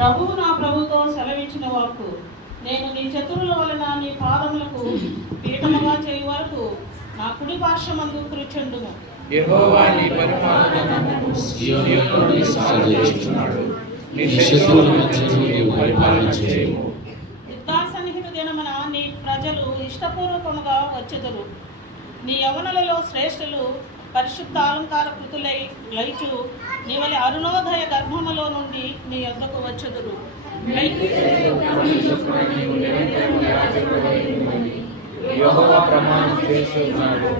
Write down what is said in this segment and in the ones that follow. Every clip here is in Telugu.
ప్రభువు నా ప్రభుతో సెలవిచ్చిన వాక్కు, నేను నీ చతురుల వలన నీ పాదములకు పీఠముగా చేయి వరకు నా కుడి పార్శ్వమందు కూర్చుండును. యెహోవా నీ పరిపాలనను సీయోనులో స్థాపించుచున్నాడు. నీ శత్రువుల మధ్యలో నీవు పరిపాలన చేయుము. యుద్ధాసన్నిహిత దినమున నీ ప్రజలు ఇష్టపూర్వకముగా వచ్చెదరు. నీ యవనులలో శ్రేష్ఠులు పరిశుద్ధ అలంకార కృతులై లైచు నీవలి అరుణోదయ గర్భములో నుండి నీ యొద్దకు వచ్చెదరు. యెహోవా ప్రమాణం చేస్తున్నాడు,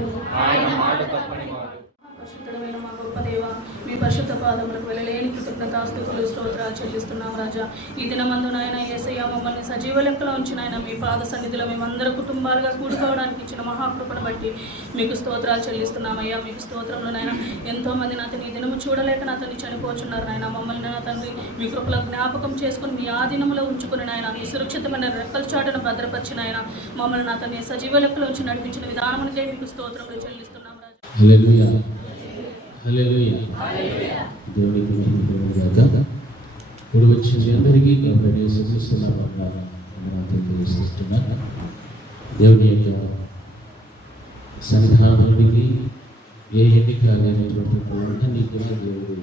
ఆయన మాట తప్పని వాడు. పరిశుద్ధమైన మా గొప్ప దేవ, మీ పరిశుద్ధ పాదములకు వెళ్ళలేని కృతజ్ఞతాస్తుతులు స్తోత్రాలు చెల్లిస్తున్నాం రాజా. ఈ దినమందు నాయన యేసయ్య మమ్మల్ని సజీవ లెక్కలో ఉంచిన ఆయన మీ పాద సన్నిధిలో మేమందరూ కుటుంబాలుగా కూడుకోవడానికి ఇచ్చిన మహాకృపను బట్టి మీకు స్తోత్రాలు చెల్లిస్తున్నామయ్యా. మీకు స్తోత్రంలో నాయన ఎంతోమంది నాతని ఈ దినము చూడలేక నాతని చనిపోతున్నారు నాయన. మమ్మల్ని నా తండ్రి మీ కృపలో జ్ఞాపకం చేసుకుని మీ ఆ దినములో ఉంచుకుని నాయన మీ సురక్షితమైన రెక్కల చాటును భద్రపరిచిన ఆయన మమ్మల్ని నాతని సజీవ లెక్కలో ఉంచి నడిపించిన విధానమునికే మీకు స్తోత్రములు చెల్లిస్తున్నాం రాజా. హల్లెలూయా, హల్లెలూయా. దేవునికి మహిమ గాక. ఇప్పుడు వచ్చిన అందరికీ కాబట్టి తెలియజేస్తున్నాను. దేవుని యొక్క సన్నిధానానికి ఏ ఎన్నిక లేనటువంటి వాళ్ళందరినీ కూడా దేవుడు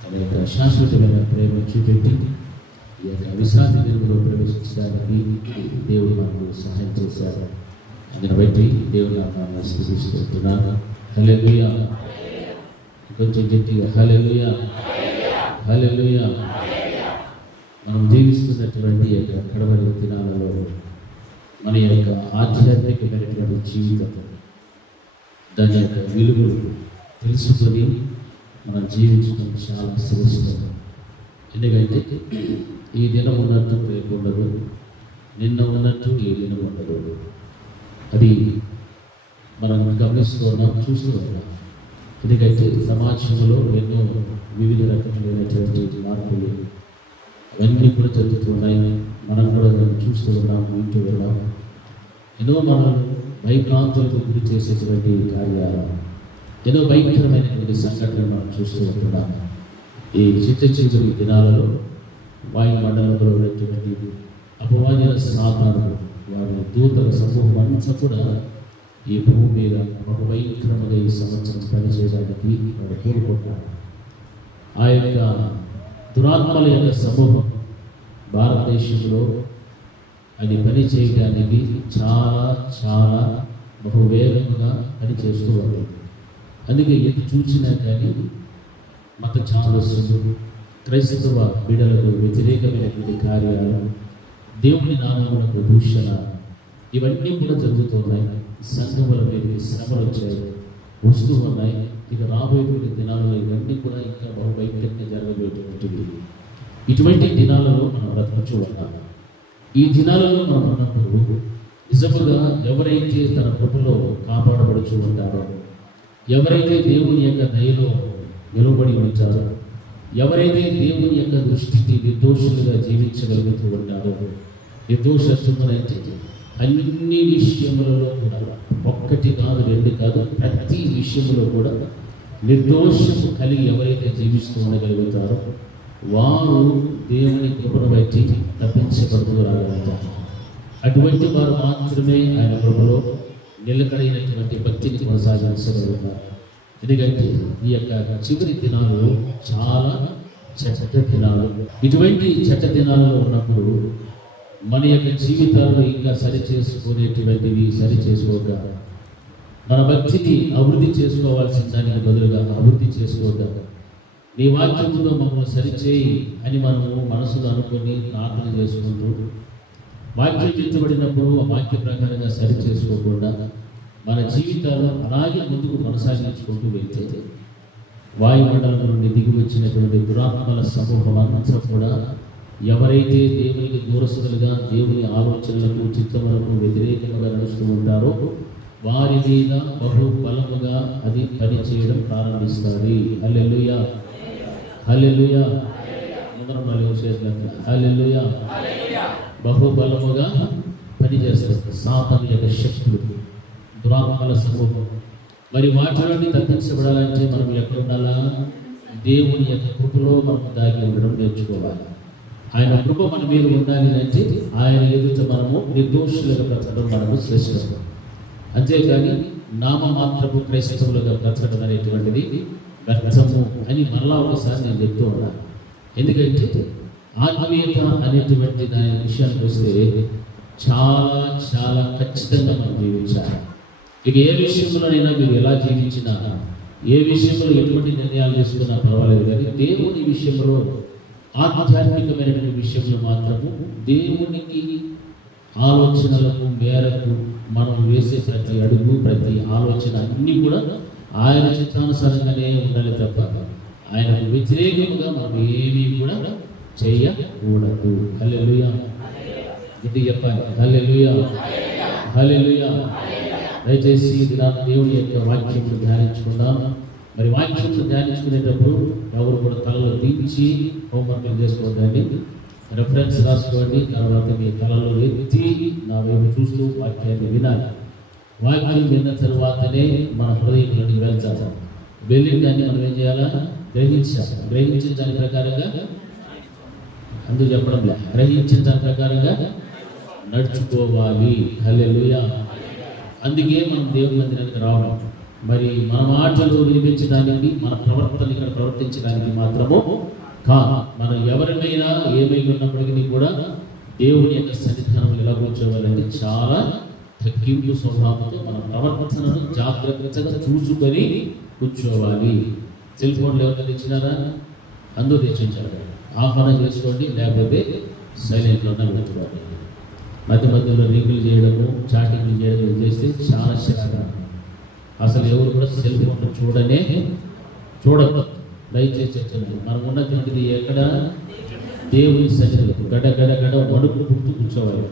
తన యొక్క శాశ్వతమైన ప్రేమ చూపెట్టి ఈ యొక్క విశ్రాంతి దినంలో ప్రవేశించడానికి దేవుడు నాకు సహాయం చేశారు. అందుని బట్టి దేవుడు నాకు స్తుతిస్తున్నాను. హల్లెలూయా. కొంచెం గట్టిగా హల్లెలూయా, హల్లెలూయా. మనం జీవిస్తున్నటువంటి యొక్క కడవరి దినాలలో మన యొక్క ఆధ్యాత్మికమైనటువంటి జీవితం దాని యొక్క విలువలు తెలుసుకొని మనం జీవించడం చాలా శ్రేష్టం. ఎందుకంటే ఈ దినం ఉన్నట్టు రేపు ఉండదు, నిన్న ఉన్నట్టు ఈ దినం ఉండదు. అది మనం గమనిస్తున్నాం, చూస్తున్నాం. ఎందుకంటే సమాజంలో ఎన్నో వివిధ రకమైనటువంటి మార్పులు అవన్నీ కూడా జరుగుతున్నాయి. మనం కూడా చూస్తూ ఉన్నాం, వింటూ ఉన్నాం. ఎన్నో మనం భయభ్రాంతులకు గురి చేసేటువంటి కార్యాలు, ఎన్నో భయంకరమైనటువంటి సంఘటనలు మనం చూస్తూ ఉంటున్నాం. ఈ చిత్తచిగురి దినాలలో వాయుమండలంలో ఉన్నటువంటి అపవాదుల సాతానులు వారి దూతల సమూహం అంతా కూడా ఈ భూమి మీద ఒక భయంకరమైన ఈ సంవత్సరం పనిచేయడానికి వారు కోరుకుంటారు. ఆ యొక్క దురాత్మల యొక్క సమూహం భారతదేశంలో అది పని చేయడానికి చాలా చాలా బహువేగంగా పనిచేస్తూ ఉంది. అందుకే ఎటు చూసినా కానీ మత ఛాందస్సులు, క్రైస్తవ బిడలకు వ్యతిరేకమైనటువంటి కార్యాలు, దేవుని నామములకు దూషణ, ఇవన్నీ కూడా జరుగుతున్నాయి. సంఘముల మీదకి శ్రమలు వచ్చాయి, వస్తూ ఉన్నాయి. ఇక రాబోయేటువంటి దినాలలో ఇవన్నీ కూడా ఇంకా బహుభయంకరంగా జరగబోయేటువంటివి. ఇటువంటి దినాలలో మనం బ్రతకచ్చు ఉన్నాము. ఈ దినాలలో మనం ఉన్నప్పుడు నిజముగా ఎవరైతే తన కృపలో కాపాడబడుచు ఉంటారో, ఎవరైతే దేవుని యొక్క దయలో నిలబడి ఉంటారో, ఎవరైతే దేవుని యొక్క దృష్టికి నిర్దోషులుగా జీవించగలుగుతూ ఉంటారో, నిర్దోషత్వమైతే అన్ని విషయములలో కూడా ఒక్కటి కాదు, రెండు కాదు, ప్రతి విషయంలో కూడా నిర్దోషము కలిగి ఎవరైతే జీవిస్తూ ఉండగలుగుతారో వారు దేవుని కృపను బట్టి తప్పించబడుతూ రాగలుగుతారు. అటువంటి వారు మాత్రమే ఆయన కృపలో నిలకడైనటువంటి భక్తిని కొనసాగించగలుగుతారు. ఎందుకంటే ఈ యొక్క చివరి దినాలలో చాలా చెడ్డ దినాలు. ఇటువంటి చెడ్డ దినాలలో ఉన్నప్పుడు మన యొక్క జీవితాలను ఇంకా సరిచేసుకునేటువంటివి సరిచేసుకోక, మన భక్తిని అభివృద్ధి చేసుకోవాల్సిన దానికి బదులుగా అభివృద్ధి చేసుకోక, నీ వాక్యముతో మమ్మల్ని సరిచేయి అని మనము మనసులో అనుకొని ప్రార్థన చేసుకుంటూ వాక్యం ఇచ్చబడినప్పుడు ఆ వాక్య ప్రకారంగా సరి చేసుకోకుండా మన జీవితాలు అలాగే ముందుకు కొనసాగించుకుంటూ వెళ్తే వాయుమండలం నుండి దిగి వచ్చినటువంటి దురాత్మల సమూహం అంతా కూడా ఎవరైతే దేవునికి దూరస్తులుగా దేవుని ఆలోచనలకు చిత్తములకు వ్యతిరేకంగా నడుస్తూ ఉంటారో వారి మీద బహు బలముగా అది పనిచేయడం ప్రారంభిస్తుంది. హల్లెలూయా, హల్లెలూయా. హల్లెలూయా. బహుబలముగా పనిచేస్తుంది సాతాను యొక్క శక్తులు, దురాత్మల సమూహం. మరి వాటిని తప్పించబడాలంటే మనం ఎక్కడ ఉండాలా? దేవుని యొక్క కృపలో మనం దాగి ఉండడం నేర్చుకోవాలి. ఆయన కృప మన మీద ఉండాలి అంటే ఆయన ఎదుట మనము నిర్దోషులుగా బ్రతకడం మనము శ్రేష్టం. అంతేకాని నామమాత్రపు క్రైస్తవులుగా బ్రతకడం అనేటువంటిది వ్యర్థము అని మరలా ఒకసారి నేను చెప్తూ ఉన్నాను. ఎందుకంటే ఆత్మీయత అనేటువంటి దాని విషయానికి వస్తే చాలా చాలా ఖచ్చితంగా మనం జీవించాలి. ఇక ఏ విషయంలోనైనా మీరు ఎలా జీవించినా, ఏ విషయంలో ఎటువంటి నిర్ణయాలు చేసుకున్నా పర్వాలేదు, కానీ దేవుని విషయంలో ఆధ్యాత్మికమైనటువంటి విషయంలో మాత్రము దేవునికి ఆలోచనలకు మేరకు మనం వేసే ప్రతి అడుగు, ప్రతి ఆలోచన అన్నీ కూడా ఆయన చిత్తానుసారంగానే ఉండాలి తప్ప ఆయనకు వ్యతిరేకంగా మనం ఏమీ కూడా చేయకూడదు. హల్లెలూయా. ఇది చెప్పాలి. హల్లెలూయా, హల్లెలూయా. దయచేసి దేవుని యొక్క వాక్యములు ధ్యానించుకుందాం. మరి వాక్యములు ధ్యానించుకునేటప్పుడు ఎవరు కూడా తలలో దించి హోంవర్క్లు చేసుకోవద్దండి. రెఫరెన్స్ రాసుకోండి. తర్వాత మీ తలలో ఎత్తి నా వైపు చూస్తూ వాక్యాన్ని వినాలి. వాక్యం విన్న తర్వాతనే మన హృదయంలోకి వెళ్తాము. వెళ్ళిన దాన్ని మనం ఏం చేయాలా? గ్రహించాలి. గ్రహించిన దాని ప్రకారంగా అందుకు చెప్పడం లేదు, గ్రహించిన దాని ప్రకారంగా నడుచుకోవాలి. హల్లెలూయా. అందుకే మనం దేవుని మందిరానికి రావడం. మరి మన మాటలు వినిపించడానికి, మన ప్రవర్తన ఇక్కడ ప్రవర్తించడానికి మాత్రము కాదు. మనం ఎవరినైనా ఏమై ఉన్నప్పటికీ కూడా దేవుని యొక్క సన్నిధానం ఎలా కూర్చోవాలంటే చాలా తగ్గింపు స్వభావంతో మన ప్రవర్తనను జాగ్రత్తగా చూసుకొని కూర్చోవాలి. సెల్ ఫోన్లు ఎవరైనా ఇచ్చినారా? అందరూ తెచ్చించారు. ఆఫ్ ఆన్ చేసుకోండి, లేకపోతే సైలెంట్లోనే పెట్టుకోండి. మధ్య మధ్యలో రింగులు చేయడము, చాటింగ్లు చేయడం చేస్తే చాలా శ్రమ. అసలు ఎవరు కూడా సెల్ ఫోన్ చూడదు. దయచేసి చెప్తున్నాను, మనం ఉన్నటువంటిది ఎక్కడ? దేవుని సన్నిధిలో గడ గడ గడ వణుకు పుట్టు కూర్చోవాలి.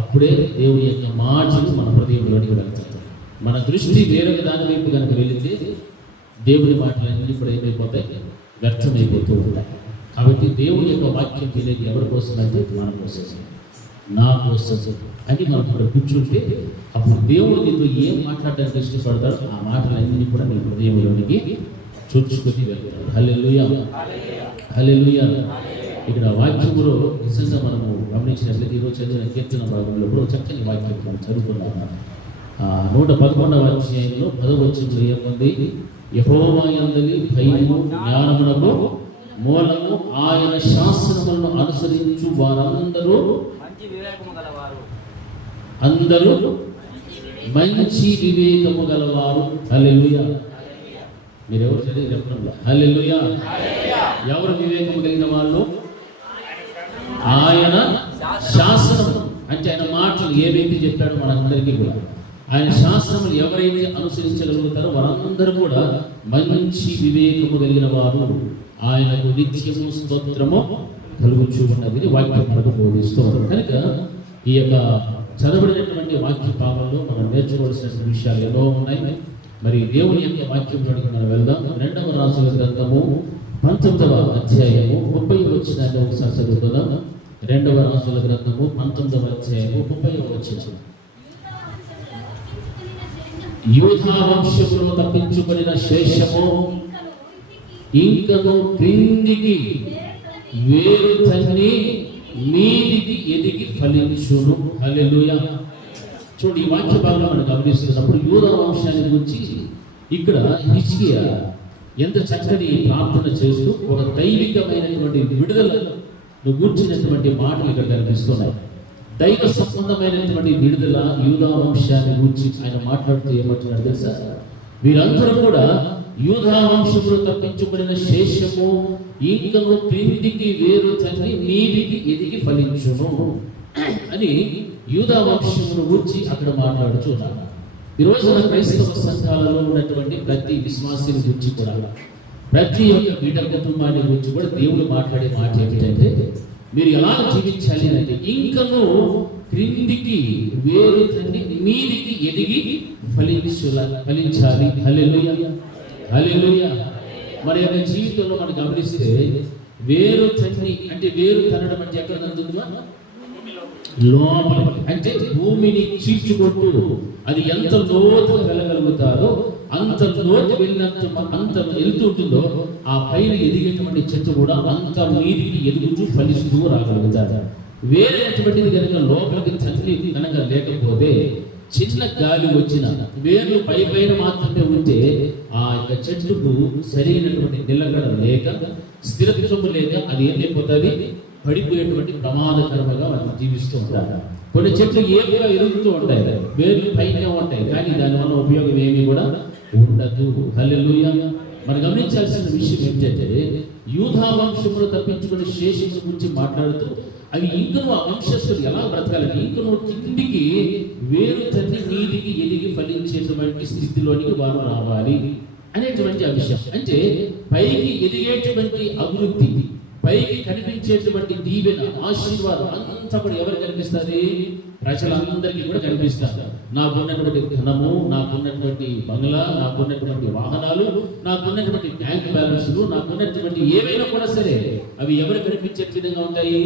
అప్పుడే దేవుని యొక్క మాటలు మన హృదయంలోనికి వెళ్తాయి. మన దృష్టి వేరొక దాని వైపు కనుక వెళితే దేవుని మాటలన్నీ కూడా ఏమైపోతాయి? వ్యర్థమైపోతూ ఉంటాయి. కాబట్టి దేవుని యొక్క వాక్యం తెలియదు ఎవరి కోసం అంటే మన కోసం, నా కోసం అని మనం కూడా కూర్చుంటే అప్పుడు దేవుడు నీతో ఏం మాట్లాడడానికి ఇష్టపడతాడో ఆ మాటలన్నీ కూడా మీ హృదయంలోనికి చూచుకొని వెళ్తాడు. హల్లెలూయా, హల్లెలూయా. ఇక్కడ వాక్యములో నిజంగా మనము గమనించినట్లయితే ఈరోజు చదివిన కీర్తన భాగంలో కూడా చక్కని వాక్యం మనం చదువుకున్నాము. 111వ అధ్యాయంలో 10వ వచనంలో ఏముంది? యెహోవా యందలి భయము జ్ఞానమునకు మూలము, ఆయన శాసనములను అనుసరించు వారందరూ మంచి వివేకము గలవారు. హల్లెలూయా. మీరెవరు చదివి చెప్పడం? హల్లెలూయా. ఎవరు వివేకము కలిగిన వాళ్ళు? ఆయన శాసనము అంటే ఆయన మాటలు ఏవైతే చెప్పాడో మనందరికీ కూడా ఆయన శాస్త్రములు ఎవరైతే అనుసరించగలుగుతారో వారందరూ కూడా మంచి వివేకము కలిగిన వారు, ఆయనకు నిత్యము స్తోత్రము కలుగుచూ ఉన్నది వాక్యం మనకు బోధిస్తుంది. కనుక ఈ యొక్క చదవబడినటువంటి వాక్య భాగంలో మనం నేర్చుకోవాల్సిన విషయాలు ఎన్నో ఉన్నాయి. మరి దేవుని యొక్క వాక్యంలోకి మనం వెళ్దాం. 2వ రాజుల గ్రంథము 19వ అధ్యాయము 30వ వచనాన్ని ఒకసారి చదువుకుందాం. 2వ రాజుల గ్రంథము 19వ అధ్యాయము 30వ వచనం. యూదా వంశములో తప్పించుకొనిన శేషము ఇంకను క్రిందికి వేరు తన్ని మీదికి ఎదిగి ఫలించును. హల్లెలూయా. చూడండి, ఈ వాక్య భాగంలో మనం గమనిస్తున్నప్పుడు యూదా వంశాన్ని గురించి ఇక్కడ హిజ్కియా ఎంత చక్కని ప్రార్థన చేస్తూ ఒక దైవికమైనటువంటి విడుదలను గూర్చినటువంటి మాటలు ఇక్కడ కనిపిస్తున్నాయి. దైవ సంబంధమైనటువంటి విడుదల యూదా వంశాన్ని గురించి ఆయన మాట్లాడుతూ ఏమంటున్నాడు తెలుసా? వీరందరూ కూడా యూదా వంశంలో తప్పించుకున్న శేషము ఇంకను క్రిందికి వేరు తల్లి మీదికి ఎదిగి ఫలించును అని యూదా వంశమును గురించి అక్కడ మాట్లాడుచున్నాడు. ఈరోజు మన క్రైస్తవ సంఘాలలో ఉన్నటువంటి ప్రతి విశ్వాసిని గురించి కూడా, ప్రతి ఒక్క బిడ్డ కుటుంబాన్ని గురించి కూడా దేవుడు మాట్లాడే మాట ఏమిటంటే, మీరు ఎలా జీవించాలి అంటే ఇంకను క్రిందికి వేరు తండ్రి మీదికి ఎదిగి ఫలించాలి. హల్లెలూయా, హల్లెలూయా. మరి యొక్క జీవితంలో మనం గమనిస్తే వేరు తండ్రి అంటే వేరు తనడం అంటే ఎక్కడ అందుతుందా? లోపల అంటే భూమిని చీల్చుకుంటూ అది ఎంత లోతుగా వెళ్ళగలుగుతారో అంత లోతు అంత వెళ్తూ ఉంటుందో ఆ పైన ఎదిగేటువంటి చెట్టు కూడా అంత మీదికి ఎదుగుతూ ఫలిస్తూ రాగలుగుతారు. వేరేటువంటిది కనుక లోపలికి చల్లి కనుక లేకపోతే చిన్న గాలి వచ్చిన వేర్లు పైన మాత్రమే ఉంటే ఆ యొక్క చెట్టుకు సరైనటువంటి నిలకడ లేక స్థిరత్వము లేక అది ఏం అయిపోతుంది, పడిపోయేటువంటి ప్రమాదకరంగా మనం జీవిస్తూ ఉంటారు. కొన్ని చెట్లు ఏపుగా ఎదుగుతూ ఉంటాయి, వేర్లు పైన ఉంటాయి, కానీ దానివల్ల ఉపయోగం ఏమీ కూడా ఉండదు. హల్లెలూయా. మనం గమనించాల్సిన విషయం ఏంటంటే యూదా వంశమును తప్పించుకుని శేషముల గురించి మాట్లాడుతూ అవి ఇంకను ఆ వంశస్థులు ఎలా బ్రతకాలని ఇంకను కిందికి వేరు తల్లి నీటికి ఎదిగి ఫలించేటువంటి స్థితిలోనికి వారు రావాలి అనేటువంటి ఆ విషయం. అంటే పైకి ఎదిగేటువంటి అభివృద్ధి, పైకి కనిపించేటువంటి దీవెన, ఆశీర్వాదం అంతా కూడా ఎవరు కనిపిస్తుంది? ప్రజలందరికీ కూడా కనిపిస్తారు. నాకున్నటువంటి ధనము, నాకున్నటువంటి బంగ్లా, నాకున్నటువంటి వాహనాలు, నాకున్నటువంటి బ్యాంక్ బ్యాలెన్స్లు, నాకున్నటువంటి ఏవైనా కూడా సరే అవి ఎవరు కనిపించే విధంగా ఉంటాయి?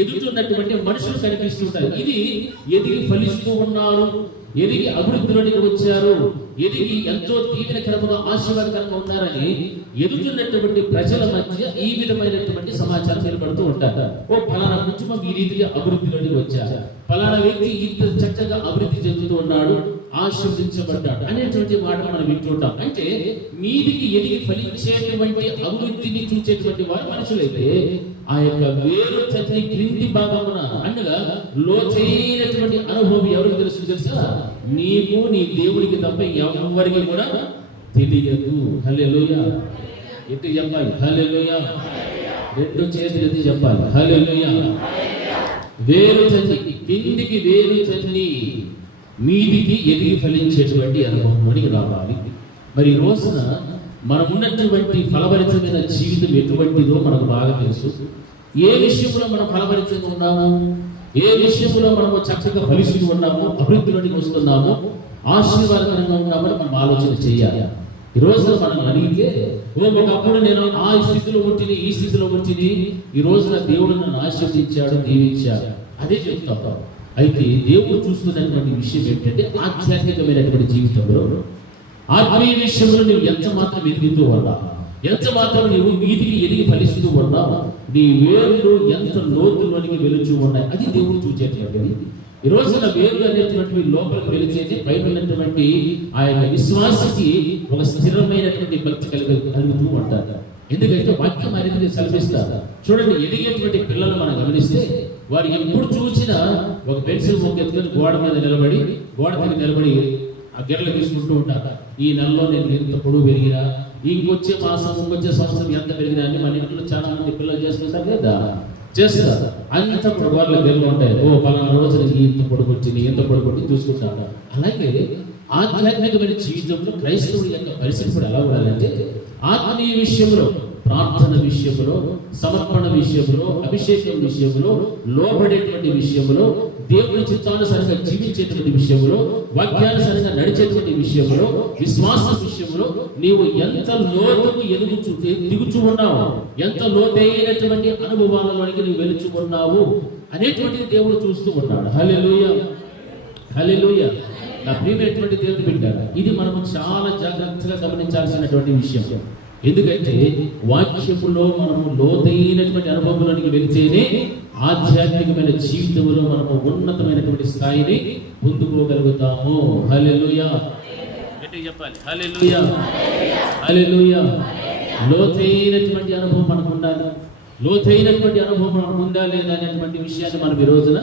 ఎదుగుతున్నటువంటి మనుషులు కనిపిస్తుంటారు. ఇది ఎదిగి ఫలిస్తూ ఉన్నారు, ఎదిగి అభివృద్ధిలోనికి వచ్చారు, ఎదిగి ఎంతో దీవెనకరముగా ఆశీర్వాదకరంగా ఉన్నారని ఎదుగుతున్నటువంటి ప్రజల మధ్య ఈ విధమైనటువంటి సమాచారం నిలబడుతూ ఉంటారు. ఓ ఫలానా కుటుంబం ఈ రీతిగా అభివృద్ధిలోనికి వచ్చారు, ఫలానా వ్యక్తి ఇంత చక్కగా అభివృద్ధి చెందుతూ ఉన్నాడు, ఆశీర్వదించబడ్డాడు అనేటువంటి మాట మనం వింటుంటాం. అంటే మీదికి ఎదిగి ఫలించేటువంటి అభివృద్ధిని చూసేటువంటి వారు మనుషులైతే ఆ యొక్క వేరు చట్నీ క్రింది భాగమున అనగా లోతైనటువంటి అనుభవం ఎవరికి తెలుసా? నీకు నీ దేవుడికి తప్ప ఎవరికి కూడా తెలియదు. హల్లెలూయా. ఎత్తి చెప్పాలి హల్లెలూయా. రెండు చేతులు ఎత్తి చెప్పాలి హల్లెలూయా. వేరు చట్నీ కిందికి వేరు చట్నీ మీదికి ఎదిగి ఫలించేటువంటి అనుభవంలోనికి రావాలి. మరి ఈ రోజున మనం ఉన్నటువంటి ఫలభరితమైన జీవితం ఎటువంటిదో మనకు బాగా తెలుసు. ఏ విషయంలో మనం ఫలభరితంగా ఉన్నాము, ఏ విషయంలో మనము చక్కగా ఫలిస్తూ ఉన్నాము, అభివృద్ధిలోనికి వస్తున్నాము, ఆశీర్వాదకరంగా ఉన్నామని మనం ఆలోచన చేయాలి. ఈ రోజున మనం అడిగితే ఒకప్పుడు నేను ఆ స్థితిలో ఉంటుంది, ఈ స్థితిలో ఉంటుంది, ఈ రోజున దేవుడు నన్ను ఆశీర్వదించాడు, దీవించాడు, అదే చెప్తాం. అయితే దేవుడు చూస్తున్నటువంటి విషయం ఏంటంటే ఆధ్యాత్మికమైనటువంటి జీవితంలో ఆత్మీయ విషయంలో నువ్వు ఎంత మాత్రం ఎదుగుతూ ఉన్నావు, ఎంత మాత్రం నువ్వు వీధికి ఎదిగి ఫలిస్తూ ఉన్నావు, నీ వేర్లు ఎంత లోతులోనికి వెలుచు ఉన్నాయి, అది దేవుడు చూసేటువంటిది. ఈ రోజున వేర్లు అనేటువంటి లోపలికి వెలిచేది బయట ఉన్నటువంటి ఆ యొక్క విశ్వాసకి ఒక స్థిరమైనటువంటి భక్తి కలుగుతూ ఉంటారు. ఎందుకంటే వాక్యం అనేది సెలవిస్తారు. చూడండి, ఎదిగేటువంటి పిల్లలు మనం గమనిస్తే వారు ఎప్పుడు చూసినా ఒక పెన్సిల్ మొక్క ఎత్తుకొని గోడ మీద నిలబడి ఆ గిర్రలు తీసుకుంటూ ఉంటారు. ఈ నెలలో నేను ఎంత పొడుగు పెరిగినా, ఇంకొచ్చే మాసం ఇంకొచ్చే సంవత్సరం ఎంత పెరిగినా అని మన ఇంట్లో చాలా మంది పిల్లలు చేస్తుంటారు కదా, చేస్తారు. అంత గోడల గిర్రలు ఉంటాయి. ఓ పలానా రోజున ఇంత పొడుగు వచ్చింది, ఎంత పొడుగు వచ్చి చూసుకుంటారు. అలాగే ఆధ్యాత్మికమైన జీవితంలో క్రైస్తవుడి యొక్క పరిస్థితి కూడా ఎలా ఉండాలంటే ఆత్మీయ విషయంలో, ప్రార్థన విషయంలో, సమర్పణ విషయంలో, అభిషేకం విషయంలో, లోబడేటువంటి విషయంలో, దేవుని చిత్తానుసారంగా జీవించేటువంటి విషయంలో, వాక్యానుసారంగా నడిచేటువంటి విషయంలో, విశ్వాసం విషయంలో నీవు ఎంత లోతుకు దిగుచు ఉన్నావు, ఎంత లోతైనటువంటి అనుభవాలలోనికి నువ్వు వెలుచుకున్నావు అనేటువంటిది దేవుడు చూస్తూ ఉన్నాడు. హల్లెలూయా, హల్లెలూయా. నా ప్రియమైనటువంటి దేవుని బిడ్డలారా, ఇది మనము చాలా జాగ్రత్తగా గమనించాల్సినటువంటి విషయం. ఎందుకంటే వాక్యములో మనము లోతైనటువంటి అనుభవంలోనికి వెళితేనే ఆధ్యాత్మికమైన జీవితంలో మనము ఉన్నతమైనటువంటి స్థాయిని పొందుకోగలుగుతాము. హల్లెలూయా. గట్టిగా చెప్పాలి హల్లెలూయా, హల్లెలూయా. లోతైనటువంటి అనుభవం మనకు ఉండాలి. లోతైనటువంటి అనుభవం మనకు ఉందా లేదా అనేటువంటి విషయాన్ని మనం ఈ రోజున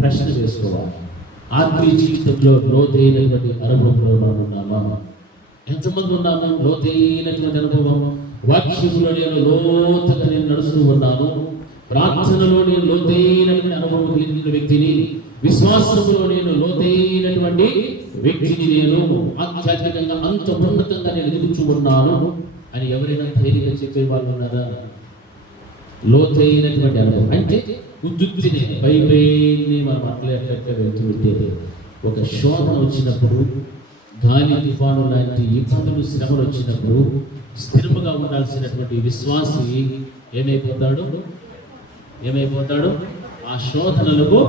ప్రశ్న వేసుకోవాలి. ఆత్మీయ జీవితంలో లోతైనటువంటి అనుభవంలో మనం ఉన్నామా? ఎంతమంది ఉన్నాము? లోతైనటువంటి అనుభవం. వాక్యములో నేను లోతుగా నేను నడుస్తూ ఉన్నాను, ప్రార్థనలో నేను లోతైనటువంటి అనుభవం కలిగిన వ్యక్తిని, విశ్వాసంలో నేను లోతైనటువంటి వ్యక్తిని, నేను ఆధ్యాత్మికంగా అంత ఉన్నతంగా నేను ఎదుగుచూ ఉన్నాను అని ఎవరైనా ధైర్యంగా చెప్పే వాళ్ళు ఉన్నారా? లోతైనటువంటి అనుభవం అంటే ఉద్యుక్తిని పైపైని మనం అట్లా వెళ్తుంటే ఒక శోధన వచ్చినప్పుడు, గాలి తుఫాను లాంటి ఇబ్బందులు, శ్రమలు వచ్చినప్పుడు స్థిరముగా ఉండాల్సినటువంటి విశ్వాసి ఏమైపోతాడు? ఆ శోధనలకు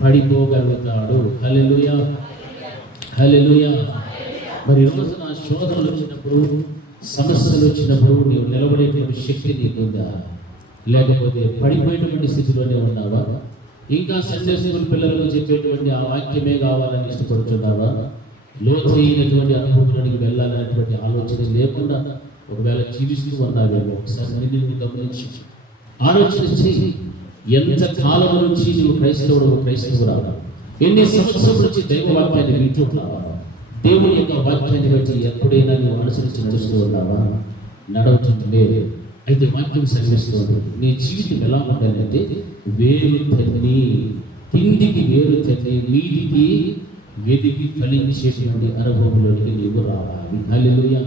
పడిపోగలుగుతాడు. హల్లెలూయా, హల్లెలూయా. మరి ఈ రోజున శోధనలు వచ్చినప్పుడు, సమస్యలు వచ్చినప్పుడు నీవు నిలబడేటువంటి శక్తి నీకుందా? లేకపోతే పడిపోయేటువంటి స్థితిలోనే ఉన్నావా? ఇంకా సండే స్కూల్ పిల్లలకు చెప్పేటువంటి ఆ వాక్యమే కావాలని ఇష్టపడుతున్నావా? లోతైనటువంటి అనుభవంలోనికి వెళ్ళాలనేటువంటి ఆలోచన లేకుండా ఒకవేళ జీవిస్తూ ఉన్నావేమో ఒకసారి నిన్ను గమనించి ఆలోచన చేయి. ఎంత కాలం నుంచి నువ్వు క్రైస్తవురావు, ఎన్ని సంవత్సరాల నుంచి దైవ వాక్యాన్ని వింటున్నావా? దేవుని యొక్క వాక్యాన్ని బట్టి ఎప్పుడైనా నువ్వు అనుసరించి నడుస్తూ ఉన్నావా? నడవటం లేదు. అయితే వాక్యం సరిస్తుంది. నీ జీవితం ఎలా ఉండాలంటే వేరు తన్ని, కిందికి వేరు తన్ని, మీదికి వెదికి ఫలించేటువంటి అనుభవంలోనికి నీవు రావాలి. హల్లెలూయా.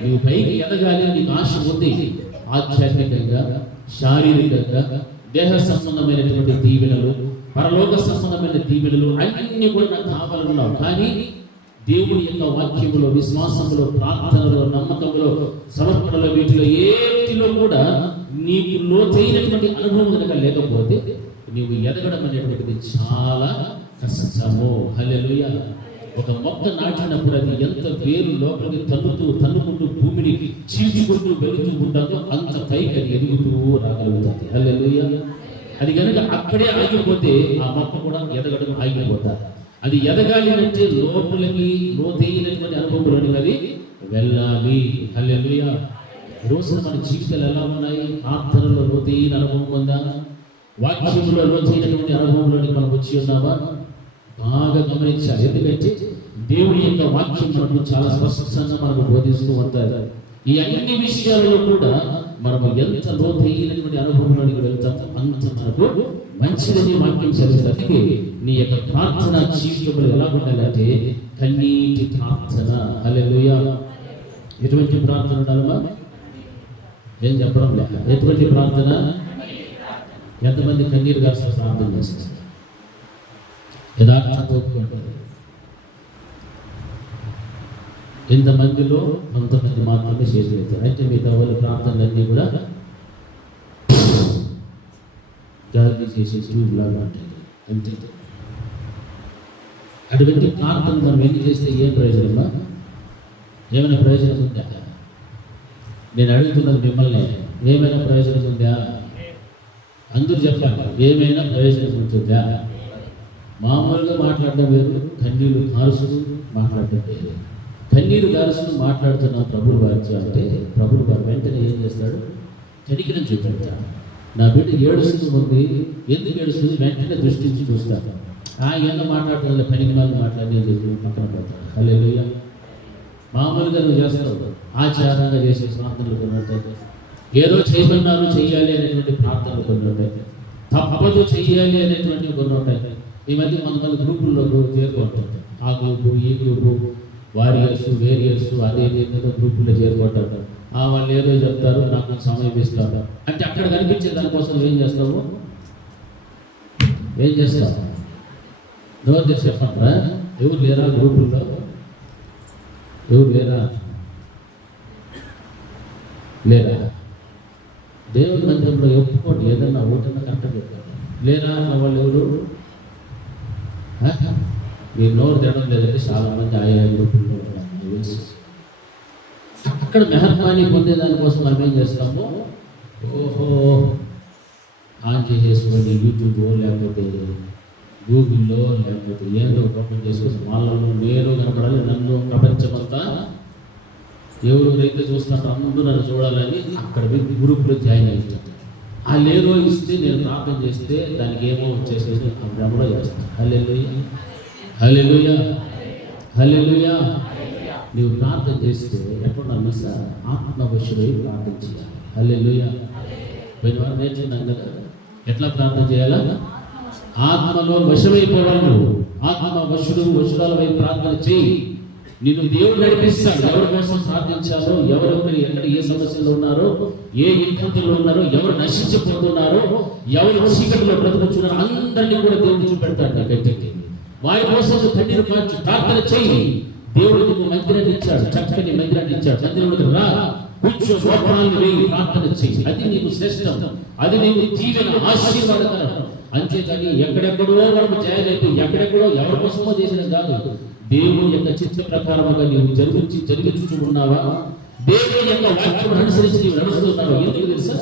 నువ్వు పైకి ఎదగాలి, నీకు ఆశ ఉంది. ఆధ్యాత్మికంగా, శారీరకంగా, దేహ సంబంధమైనటువంటి దీవెనలు, పరలోక సంబంధమైన దీవెనలు అన్నీ కూడా నాకు కావాలన్నావు. కానీ దేవుని యొక్క వాక్యములో, విశ్వాసంలో, ప్రార్థనలో, నమ్మకంలో, సమర్పణలో, వీటిలో ఏటిలో కూడా నీకు లోతైనటువంటి అనుభవం కనుక లేకపోతే నీవు ఎదగడం అనేటువంటిది చాలా కష్టము. హల్లెలూయా. ఒక మొక్క నాటినప్పుడు అది ఎంత వేరు లోపలికి తన్నుకుంటూ భూమిని చీల్చుకుంటూ వెళుతూ ఉంటుందో అంత పైకి అది ఎదుగుతూ రాగలుగుతుంది. హల్లెలూయా. అది కనుక అక్కడే ఆగిపోతే ఆ మొక్క కూడా ఎదగడం ఆగిపోతారు. అది ఎదగాలి అంటే లోపలికి లోతైనటువంటి అనుభవంలోని అది వెళ్ళాలి. హల్లెలూయా. రోజు మన జీవితాలు ఎలా ఉన్నాయి? ప్రార్థనలో లోతైన అనుభవం ఉందా? వాక్యంలో లోతైనటువంటి అనుభవంలోని మనం వచ్చి ఉన్నామా? బాగా గమనించాలి. ఎందుకంటే దేవుని యొక్క వాక్యం మనకు చాలా స్పష్టంగా మనకు బోధిస్తూ ఉంటారు. ఈ అన్ని విషయాలలో కూడా మనము ఎంత లోతైనటువంటి అనుభవంలోనికి వెళ్తామో అంత మనకు మంచిదని వాక్యం చదివితే నీ యొక్క ప్రార్థన జీవితంలో ఎలా ఉండాలంటే కన్నీటి ప్రార్థన. హల్లెలూయా. ఎటువంటి ప్రార్థన ఉండాలమ్మా? ఏం చెప్పడం లేక ఎటువంటి ప్రార్థన? ఎంతమంది కన్నీరు గారు ప్రార్థన చేస్తారు? యథార్థంగా ఒప్పుకుంటారు. ఇంతమందిలో కొంతమంది మాత్రమే చేసేస్తారు. అయితే మిగతా వాళ్ళ ప్రార్థనలన్నీ కూడా గాలి చేసే లాగా ఉంటాయి. అంతే. అటువంటి ప్రార్థన మనం ఎన్ని చేస్తే ఏం ప్రయోజనమా? ఏమైనా ప్రయోజనం ఉందా? నేను అడుగుతున్నది మిమ్మల్ని, ఏమైనా ప్రయోజనం ఉందా? అందరూ చెప్పాలి, ఏమైనా ప్రయోజనం ఉంటుందా? మామూలుగా మాట్లాడడం వేరు, కన్నీరు కారుస్తూ మాట్లాడడం వేరు. కన్నీరు కారుస్తూ మాట్లాడుతున్న ప్రభువు వారికి అంటే ప్రభువు వారు వెంటనే ఏం చేస్తాడు? కనికరం చూపెడతాడు. నా బిడ్డ ఏడుస్తూ ఉంది, ఎందుకు ఏడుస్తుంది? వెంటనే దృష్టించి చూస్తాడు. ఏదో మాట్లాడుతున్న పనికి వాళ్ళు మాట్లాడి పక్కన పోతాడు. హల్లెలూయా. మామూలుగా నువ్వు చేస్తావు, ఆచారంగా చేసే ప్రార్థనలు కొన్ని ఉంటాయి, ఏదో చేయమన్నారు చెయ్యాలి అనేటువంటి ప్రార్థనలు కొన్ని ఉంటాయి, తప్పదు చెయ్యాలి అనేటువంటివి కొన్ని ఉంటాయి. ఈ మధ్య కొంతమంది గ్రూపుల్లో చేరుకుంటుంటారు. ఆ గ్రూపు, ఈ గ్రూపు, వారియర్స్, వేరియర్స్, అదేదో గ్రూపుల్లో చేరుకుంటారు. వాళ్ళు ఏదో చెప్తారు, నాకు సమయం ఇస్తారు అంటే అక్కడ కనిపించే దానికోసం ఏం చేస్తావు? ఎవరు చెప్పండి. ఎవరు లేరా గ్రూపుల్లో? ఎవరు లేరా? దేవుని మందిరంలో ఒప్పుకోండి, ఏదన్నా ఓటన్నా కరెక్ట్గా పెట్టారు. లేరా అన్న వాళ్ళు ఎవరు? మీరు నోరు తినడం లేదంటే చాలా మంది ఆయా గ్రూపుల్లో అక్కడ మెహర్బానీ పొందేదానికోసం మనం ఏం చేస్తాము? ఓహో ఆన్ చేసేసుకొని యూట్యూబ్ లేకపోతే గూగుల్లో లేకపోతే ఏదో ఓపెన్ చేసుకొని వాళ్ళలో నేను కనపడాలి, నన్ను ప్రపంచమంతా ఎవరైతే చూస్తారో అందరూ నన్ను చూడాలని అక్కడ గ్రూపులో జాయిన్ అవుతాను. ఆ లేరో ఇస్తే నేను ప్రార్థన చేస్తే దానికి ఏమో వచ్చేసేది ఆ భ్రమలో చేస్తాను. హల్లెలూయా, హల్లెలూయా, హల్లెలూయా. నీవు ప్రార్థన చేస్తే ఎప్పుడన్నా సార్ ఆత్మవశుడై ప్రార్థన చేయాలి. హల్లెలూయా. పోయిన వారు నేర్చుకున్నాం కదా ఎట్లా ప్రార్థన చేయాలా? ఆత్మలో వశమైపోవాలి. నువ్వు ఆత్మ వశురాలపై ప్రార్థన చేయి. నిన్ను దేవుడు నడిపిస్తాడు. ఎవరి కోసం ప్రార్థించాలో, ఎవరొకరు ఎక్కడ ఏ సమస్యలు ఉన్నారో, ఏ ఇబ్బందులు ఉన్నారో, ఎవరు నశించిపోతున్నారో, ఎవరు చీకటిలో బ్రతుకుతున్నారో అందరినీ కూడా దేవుడు చూపెడతాడు. నాకైతే వారి కోసం కన్నీరు మార్చి ప్రార్థన చేయి. దేవుడు నీకు మందిరాన్ని ఇచ్చాడు, చక్కని మందిరాన్ని ఇచ్చాడు. మందిరంలోకి రా, కూర్చో, గోపురాలను వేయి, ప్రార్థన చేయి. అది నీకు శ్రేష్టం, అది నీకు జీవన ఆశీర్వాదకరం. అంతేకాని ఎక్కడెక్కడో మనం చేయాలి, ఎక్కడెక్కడో ఎవరి కోసమో చేసిన కాదు. దేవుని యొక్క చిత్త ప్రకారముగా నీవు జరిగించుచూ ఉన్నావా? దేవుని యొక్క వాక్యం అనుసరించి నీవు నడుస్తున్నావా? ఎందుకు తెలుసా?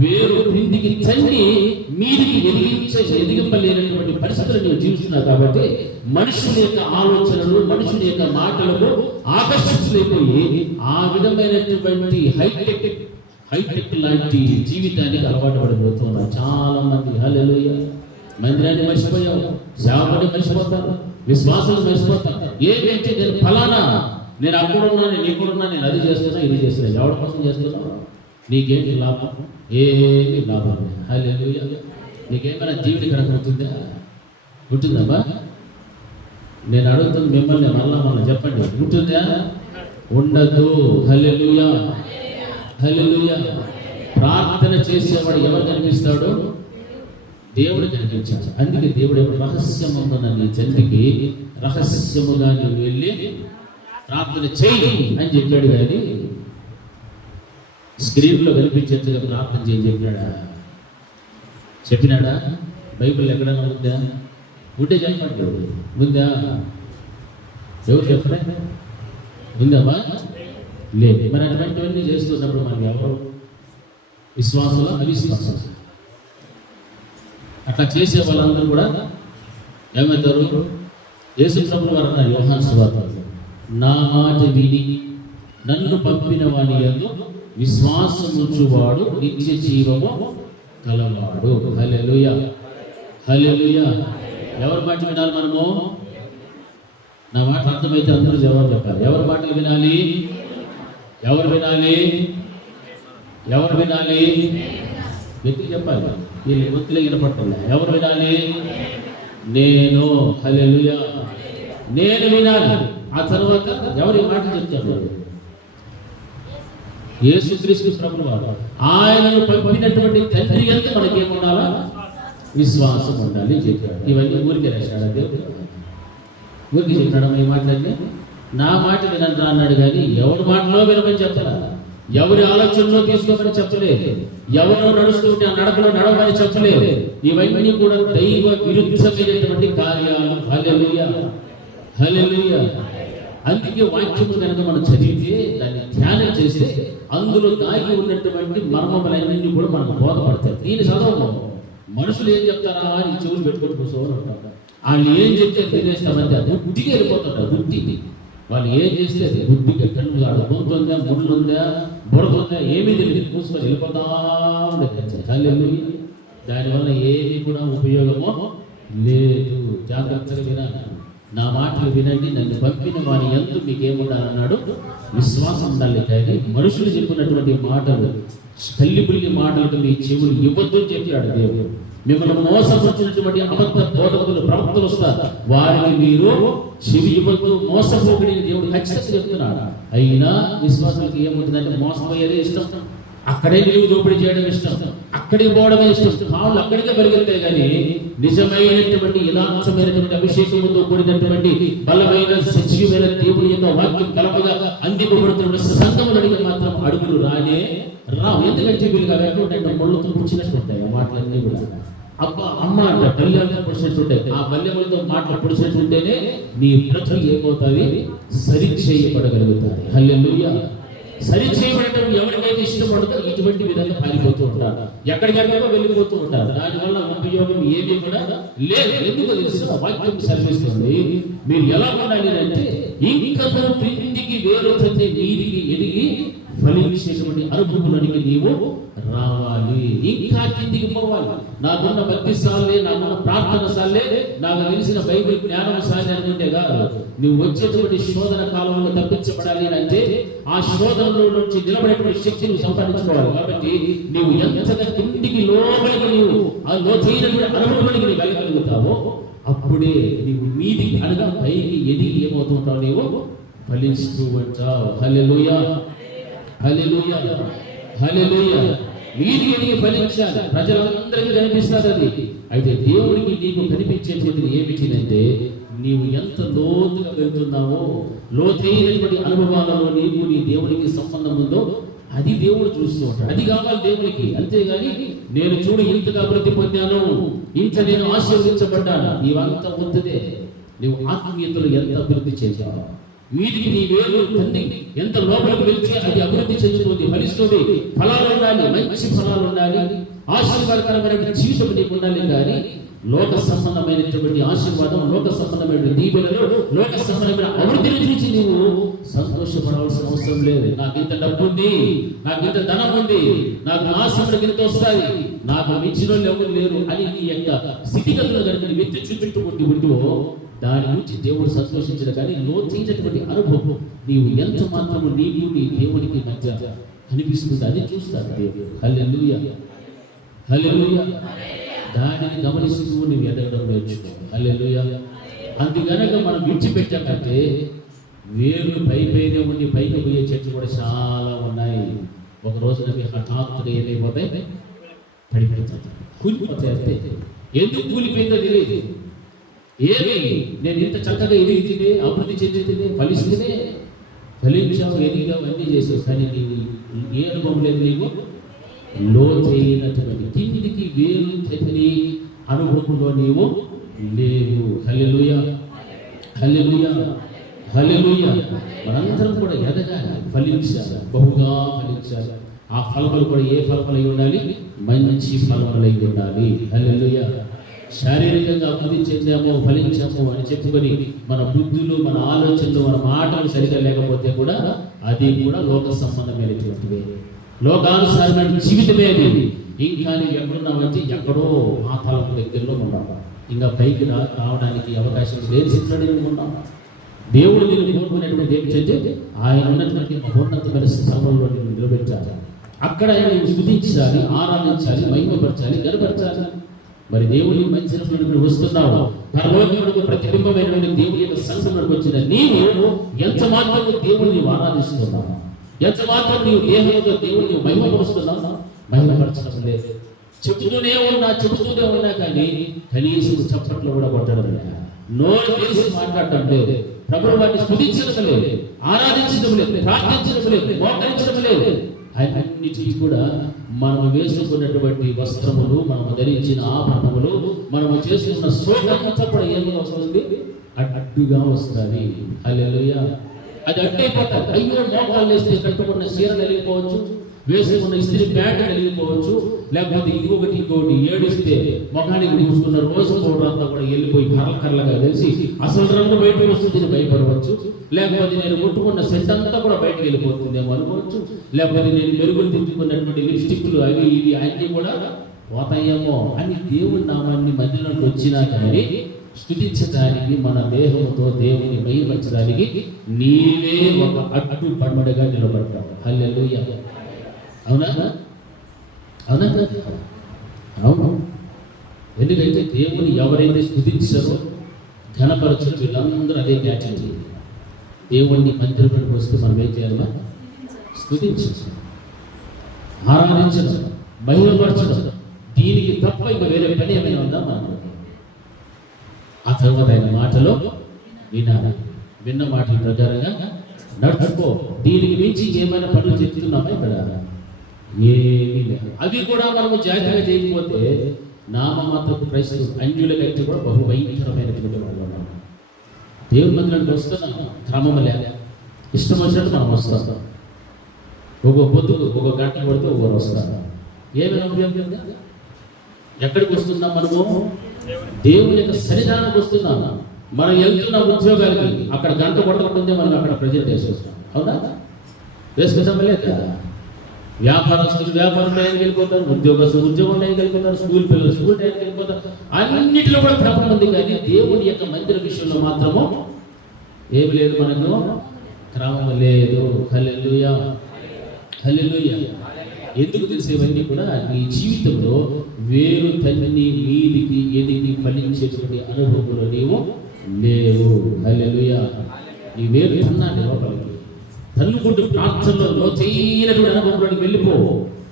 వేరు క్రిందికి తన్ని మీదికి ఎదిగింపలేనటువంటి పరిస్థితులు నీవు జీవిస్తున్నావు కాబట్టి మనుషుల యొక్క ఆలోచనలు, మనుషుల యొక్క మాటలకు ఆకర్షితులైపోయి ఆ విధమైనటువంటి హైటెక్ లాంటి జీవితానికి అలవాటు పడిపోతున్నారు చాలా మంది. హల్లెలూయా. మందిరాన్ని మర్చిపోయావు, సేవకుని మర్చిపోతారు, విశ్వాసాలు మర్చిపోతారు. ఏంటంటే నేను ఫలానా, నేను అక్కడున్నా, నేను ఇక్కడున్నా, నేను అది చేస్తున్నా, ఇది చేస్తున్నా. ఎవరి కోసం చేస్తున్నావు? నీకేంటి లాభం? ఏమి లాభం. హల్లెలూయా. నీకేమైనా జీవితం ఇక్కడ ఉంటుందమ్మా? నేను అడుగుతుంది మిమ్మల్ని, మళ్ళా చెప్పండి, ఉంటుందా? ఉండదు. హల్లెలూయా. హల్లెలూయా. ప్రార్థన చేసేవాడు ఎవరు కనిపిస్తాడు? దేవుడు కనిపించాడు. అందుకే దేవుడు ఎప్పుడు రహస్యమున్న నీ తండ్రికి రహస్యముగా నీవు వెళ్ళి ప్రార్థన చేయి అని చెప్పాడు. కానీ స్క్రీన్లో కనిపించేట్టుగా ప్రార్థన చేయి చెప్పినాడా? బైబిల్ ఎక్కడైనా ఉందా? ఉంటే చెప్పండి. ఉందా? ఎవరు చెప్పలే? ఉందమ్మా? లేదు. మరి అటువంటివన్నీ చేస్తున్నప్పుడు మనకి ఎవరు విశ్వాసులు, అవిశ్వాసం? అట్లా చేసే వాళ్ళందరూ కూడా ఏమవుతారు? యేసు ప్రభువు వారు అన్నారు యోహాను సువార్తలో, నా మాట విని నన్ను పంపిన వాని యందు విశ్వాసముంచువాడు నిత్య జీవము కలవాడు. హల్లెలూయా. హల్లెలూయా. ఎవరి మాట వినాలి మనము? నా మాట అర్థమైతే అందరూ జవాబు చెప్పాలి. ఎవరి మాటలు వినాలి? ఎవరు వినాలి? ఎవరు వినాలి? గట్టి చెప్పాలి. వీళ్ళు ఒత్తిలే వినపడుతుందా? ఎవరు వినాలి? నేను. హల్లెలూయా. నేను వినాలి. ఆ తర్వాత ఎవరి మాట చెప్తారు? యేసుక్రీస్తు ప్రభువు వారు. ఆయనను పంపినటువంటి తండ్రి యందు మనకేముండాలా? విశ్వాసం ఉండాలి చెప్పాడు. ఇవన్నీ ఊరికే రాశాడు దేవుడు. ఊరికి చెప్పాడు ఈ మాటలన్నీ. నా మాట వినండి అన్నాడు. కానీ ఎవరి మాటలో వినమని చెప్తారా? ఎవరి ఆలోచనలో తీసుకోమని చెప్పలేదు. ఎవరు నడుస్తుంటే ఆ నడకలో నడవమని చెప్పలేదు. ఇవన్నీ కూడా దైవ విరుద్ధమైనటువంటి కార్యాలు. హల్లెలూయా. హల్లెలూయా. అందుకే వాక్యము కనుక మనం చదివితే, దాన్ని ధ్యానం చేస్తే అందులో దాగి ఉన్నటువంటి మర్మములన్నీ కూడా మనకు బోధపడతాయి. దీని చదవము మనుషులు ఏం చెప్తారా అని చెవులు పెట్టుకొని కూర్చోవాలి అంటారు. వాళ్ళు ఏం చెప్తే తినేస్తామంటే అది బుద్ధికి వెళ్ళిపోతుంటారు. బుద్ధికి వాళ్ళు ఏం చేస్తే అది బుద్ధికి కన్నుగా బొంతుందా, ముళ్ళుందా, బుడతుందా ఏమీ తెలియదు. కూర్చొని వెళ్ళిపోతా ఉండేది. దానివల్ల ఏది కూడా ఉపయోగమో లేదు. జాగ్రత్తగా వినాలి. నా మాటలు వినండి, నన్ను పంపిన వాని యందు మీకేముండాలన్నాడు? విశ్వాసం ఉండాలి. కానీ మనుషులు చెప్పినటువంటి మాటలు, కల్లిపుల్లి మాటలకు మీ చెవులు ఇవ్వద్దు అని చెప్పాడు దేవుడు. మిమ్మల్ని మోసపరిచినటువంటి అబద్ధ బోధకులు, ప్రవక్తలు వస్తారు, వారికి మీరు చెవి ఇవ్వద్దు, మోసపోకడి దేవుడు ఖచ్చితంగా చెప్తున్నాడు. అయినా విశ్వాసానికి ఏముంటుందంటే మోసపోయేదే ఇష్టం, అక్కడే నీవు దోపిడీ చేయడం ఇష్టం, అక్కడికి పోవడమే ఇష్టం, కాళ్ళు అక్కడికే పరిగెత్తాయి. కానీ నిజమైనటువంటి యథార్థమైనటువంటి అభిషేకంతో కూడినటువంటి బలమైన సజీవమైన దేవుని యొక్క వాక్యం కలపగా అందింపబడుతున్న సంఘములడికి మాత్రం అడుగులు రానే రావు. ఎందుకంటే వీళ్ళకి అవి ముళ్ళతో పుచ్చినట్టు ఉంటాయి. ఆ మాటలన్నీ కూడా అబ్బా అమ్మ అంట బల్యంగా పొడిచినట్టుంటాయి. ఆ బల్యములతో మాటలు పొడిచినట్టుంటేనే నీ బ్రతుకు ఏమవుతుంది? సరి చేయబడగలుగుతాయి. హల్లెలూయా. సరి చేయబడటం ఎవరికైతే ఇష్టపడుతుందో ఇటువంటి విధంగా పారిపోతూ ఉంటారు, ఎక్కడికెక్కడికో వెళ్ళిపోతూ ఉంటారు. దానివల్ల ఉపయోగం ఏమీ కూడా లేదు. ఎందుకు తెలుసు? వాక్యం సరిపిస్తుంది. మీరు ఎలా ఉండాలి అంటే ఇంకా క్రిందికి వేరొకటి నీటికి ఎదిగి ఫలించేటువంటి అనుభవంలోనికి నీవు రావాలి. ఇంకా కిందికి పోవాలి. నాకున్న భక్తి సార్లే, నాకున్న ప్రార్థన సార్లే, నాకు తెలిసిన బైబిల్ జ్ఞానం సార్లే అనుకుంటే కాదు. నువ్వు వచ్చేటువంటి శోధన కాలంలో తప్పించబడాలి అంటే ఆ శోధనలో నుంచి నిలబడేటువంటి శక్తి నువ్వు సంపాదించుకోవాలి. కాబట్టి నువ్వు ఎంతగా కిందికి లోపలికి నీవు ఆ లోతైనటువంటి అనుభవంలోకి నీవు వెళ్ళగలుగుతావో అప్పుడే నీవు మీదికి అనగా పైకి ఎదిగి ఏమవుతుంటావు? నీవు ఫలిస్తూ ఉంటావు. హల్లెలూయా. హల్లెలూయా. హల్లెలూయా. నీకు ఫలించాలి, ప్రజలందరికీ కనిపిస్తుంది అది. అయితే దేవుడికి నీకు కనిపించేటువంటిది ఏమిటినంటే నీవు ఎంత లోతుగా వెళ్తున్నావో, లోతైనటువంటి అనుభవాలలో నీకు నీ దేవుడికి సంబంధం ఉందో అది దేవుడు చూస్తూ ఉంటాడు. అది కావాలి దేవుడికి. అంతేగాని నేను చూడు ఇంతగా అభివృద్ధి పొందాను, ఇంత నేను ఆశీర్వదించబడ్డాను, ఇవంతా వద్దుదే. నువ్వు ఆత్మీయతలు ఎంత అభివృద్ధి చెందావు. వీటికి నీ వేరు తండ్రి ఎంత లోపలికి వెళ్తే అది అభివృద్ధి చెందుతుంది, ఫలిస్తుంది. ఫలాలు ఉండాలి, మంచి ఫలాలు ఉండాలి, ఆశీర్వాదకరమైన జీవితం నీకు ఉండాలి. కానీ లోక సంబంధమైనటువంటి ఆశీర్వాదం, లోక సంబంధమైన దీవెనలు, లోక సంబంధమైన అభివృద్ధిని చూసి నీవు సంతోషపడవలసిన అవసరం లేదు. నాకు ఇంత డబ్బు ఉంది, నాకు ఇంత ధనం ఉంది, నాకు ఆశీర్వాదం ఇంత వస్తాయి, నాకు మించిన వాళ్ళు ఎవరు లేరు అని నీ యొక్క స్థితిగతులు కనుక నీ వ్యక్తి చూపెట్టుకుంటూ ఉంటూ దాని నుంచి దేవుడు సంతోషించడు. కానీ లోతైనటువంటి అనుభవం నీవు ఎంత మాత్రము నీకు నీ దేవునికి మధ్య కనిపిస్తుంది, అది చూస్తాడు దేవుడు. హల్లెలూయా, హల్లెలూయా. దానిని గమనిస్తూ నువ్వు ఎదగడం నేర్చుకో. హల్లెలూయా. అందుకనక మనం విడిచిపెట్టామంటే వేరు పైపైనే ఉండి పైకి పోయే చెట్లు కూడా చాలా ఉన్నాయి. ఒక రోజున హఠాత్తుగా ఏమైపోతాయి, పడిపోతాయి, కూలిపోతాయి. అంతే. ఎందుకు కూలిపోయిందో తెలియదు. ఏమి నేను ఇంత చక్కగా ఎదిగితే, అభివృద్ధి చెందితే, ఫలించావు, ఎదిగావు, అన్నీ చేసావు. కానీ నీవు ఏ అనుభవం లేదు. నీకు లోతైనటువంటి కిందికి వేరు తెన్ని అనుభవంలో నీవు లేవు. హల్లెలూయా, హల్లెలూయా, హల్లెలూయా. మనందరం కూడా ఎదగాలి, ఫలించాలి, బహుగా ఫలించాలి. ఆ ఫలములు కూడా ఏ ఫలములై ఉండాలి? మంచి ఫలములై ఉండాలి. హల్లెలూయా. శారీరకంగా అభివృద్ధి చెందాము, ఫలించాము అని చెప్పుకొని మన బుద్ధులు, మన ఆలోచనలు, మన మాటలు సరిగా లేకపోతే కూడా అది కూడా లోక సంబంధమైనటువంటివే, లోకానుసారమైన జీవితమే అది. ఇంకా నువ్వు ఎక్కడున్నావంటే ఎక్కడో ఆ తలం దగ్గరలో ఉన్నావు. ఇంకా పైకి రావడానికి అవకాశం లేని స్థితిలో ఉన్నావు. దేవుడు నేను కోరుకునేటువంటి ఏంటంటే ఆయన ఉన్నటువంటి మహోన్నతమైన స్థలంలో నేను నిలబెట్టాలి. అక్కడ ఆయన స్తుతించాలి, ఆరాధించాలి, మహిమపరచాలి, గర్వపరచాలి. మరి దేవుని మంచిగా వస్తున్నావు, పరలోకమునకు ప్రతిబింబమైనటువంటి దేవుని యొక్క సంఘంలోకి వచ్చిన నీవు ఎంత మాత్రం దేవుడిని ఆరాధిస్తున్నావు, ఎంత మాత్రం నీవు దేహంలో దేవుడిని మహిమపరుస్తున్నావు? మహిమపరచడం లేదు. చెబుతూనే ఉన్నా కానీ కనీసం చప్పట్లు కూడా కొట్టడం లేదు, నోరు తెలిసి మాట్లాడటం లేదు, ప్రభువు వాటిని స్తుతించడం లేదు, ఆరాధించడం లేదు, ప్రార్థించడం లేదు, మోకరించడం లేదు. అన్నిటికీ కూడా మనము వేసుకున్నటువంటి వస్త్రములు, మనము ధరించిన ఆభరణములు, మనము చేసుకున్న శోకంతా కూడా ఏమో వస్తుంది, అడ్డుగా వస్తుంది. హల్లెలూయా. అది అడ్డైపోతుంది. అయ్యో, మోకాలు వేస్తే కట్టుకున్న చీర నలిగిపోవచ్చు, వేసుకున్న ఇస్త్రీ ప్యాంట్ నలిగిపోవచ్చు, లేకపోతే ఇంకొకటి ఏడిస్తే మొఖానికి పూసుకున్న రోజు పౌడర్ అంతా కూడా వెళ్ళిపోయి కర్రలుగా తెలిసి అసలు రంగు బయటకు వస్తుంది భయపడవచ్చు, లేకపోతే నేను ముట్టుకున్న సెట్ అంతా కూడా బయటకు వెళ్ళిపోతుందేమో అనుకోవచ్చు, లేకపోతే నేను మెరుగులు తిట్టుకున్నటువంటి లిప్స్టిక్లు అవి ఇవి అన్నీ కూడా పోతాయేమో అని దేవుడి నామాన్ని మధ్యలోకి వచ్చినా కానీ స్తుతించడానికి, మన దేహంతో దేవుని మహిమపరచడానికి నీవే ఒక అడ్డు పడమడగా నిలబడతావు. హల్లెలూయా. అవునా? అవునా? అవును. ఎందుకంటే దేవుని ఎవరైతే స్తుతించారో, ఘనపరచరు, వీళ్ళందరూ అదే క్యాటగిరీ. దేవుణ్ణి మందిరంలోకి వస్తే మనం ఏం చేయాలి? స్తుతించడం, ఆరాధించడం, మహిమపరచడం. దీనికి తప్ప ఇంకా వేరే పని ఏమైనా ఉందా? మనం ఆ తర్వాత ఆయన మాటలో వినాలి, విన్న మాటల ప్రకారంగా నడుచుకో. దీనికి మించి ఏమైనా పనులు చెప్తున్నామా? ఇక్కడ ఏమీ లేదు. అవి కూడా మనము జాగ్రత్తగా చేయకపోతే నామమాత్రపు క్రైస్తవులు అన్యులకైతే కూడా బహు భయంకరమైనటువంటి వాళ్ళు ఉన్నాం. దేవుని మందిరానికి వస్తున్నాం, క్రమం లేదు, ఇష్టం వచ్చినట్టు మనం వస్తాం. ఒక పొద్దుకు ఒక గంట పడితే ఒకరు వస్తారు. ఏమైనా ఉపయోగం? ఎక్కడికి వస్తున్నాం మనము? దేవుని యొక్క సన్నిధానానికి వస్తున్నాం. మనం వెళ్తున్న ఉద్యోగాలకి అక్కడ గంట కొట్టకుంటే మనం అక్కడ ప్రజెంట్ వేసుకొస్తాం. అవునా? వేసుకొస్తామా లేదా? వ్యాపారస్తులు వ్యాపారం టైంకి వెళ్ళిపోతారు, ఉద్యోగస్తులు ఉద్యోగం టైంకి వెళ్ళిపోతారు, స్కూల్ పిల్లలు స్కూల్ టైంకి వెళ్ళిపోతారు. అన్నింటిలో కూడా క్రమం ఉంది. కానీ దేవుని యొక్క మందిర విషయంలో మాత్రము ఏమి లేదు, మనకు క్రమం లేదు. హల్లెలూయా, హల్లెలూయా. ఎందుకు తెలిసేవన్నీ కూడా నీ జీవితంలో వేరు తన్ని మీదికి ఎదిగి ఫలించేటువంటి అనుభవంలో నీవు లేవు. హల్లెలూయా. నీ వేరు తన్నాడు లోపలికి, తన్నుకుంటూ ప్రార్థనలో లోతైనటువంటి అనుభవంలోకి వెళ్ళిపో.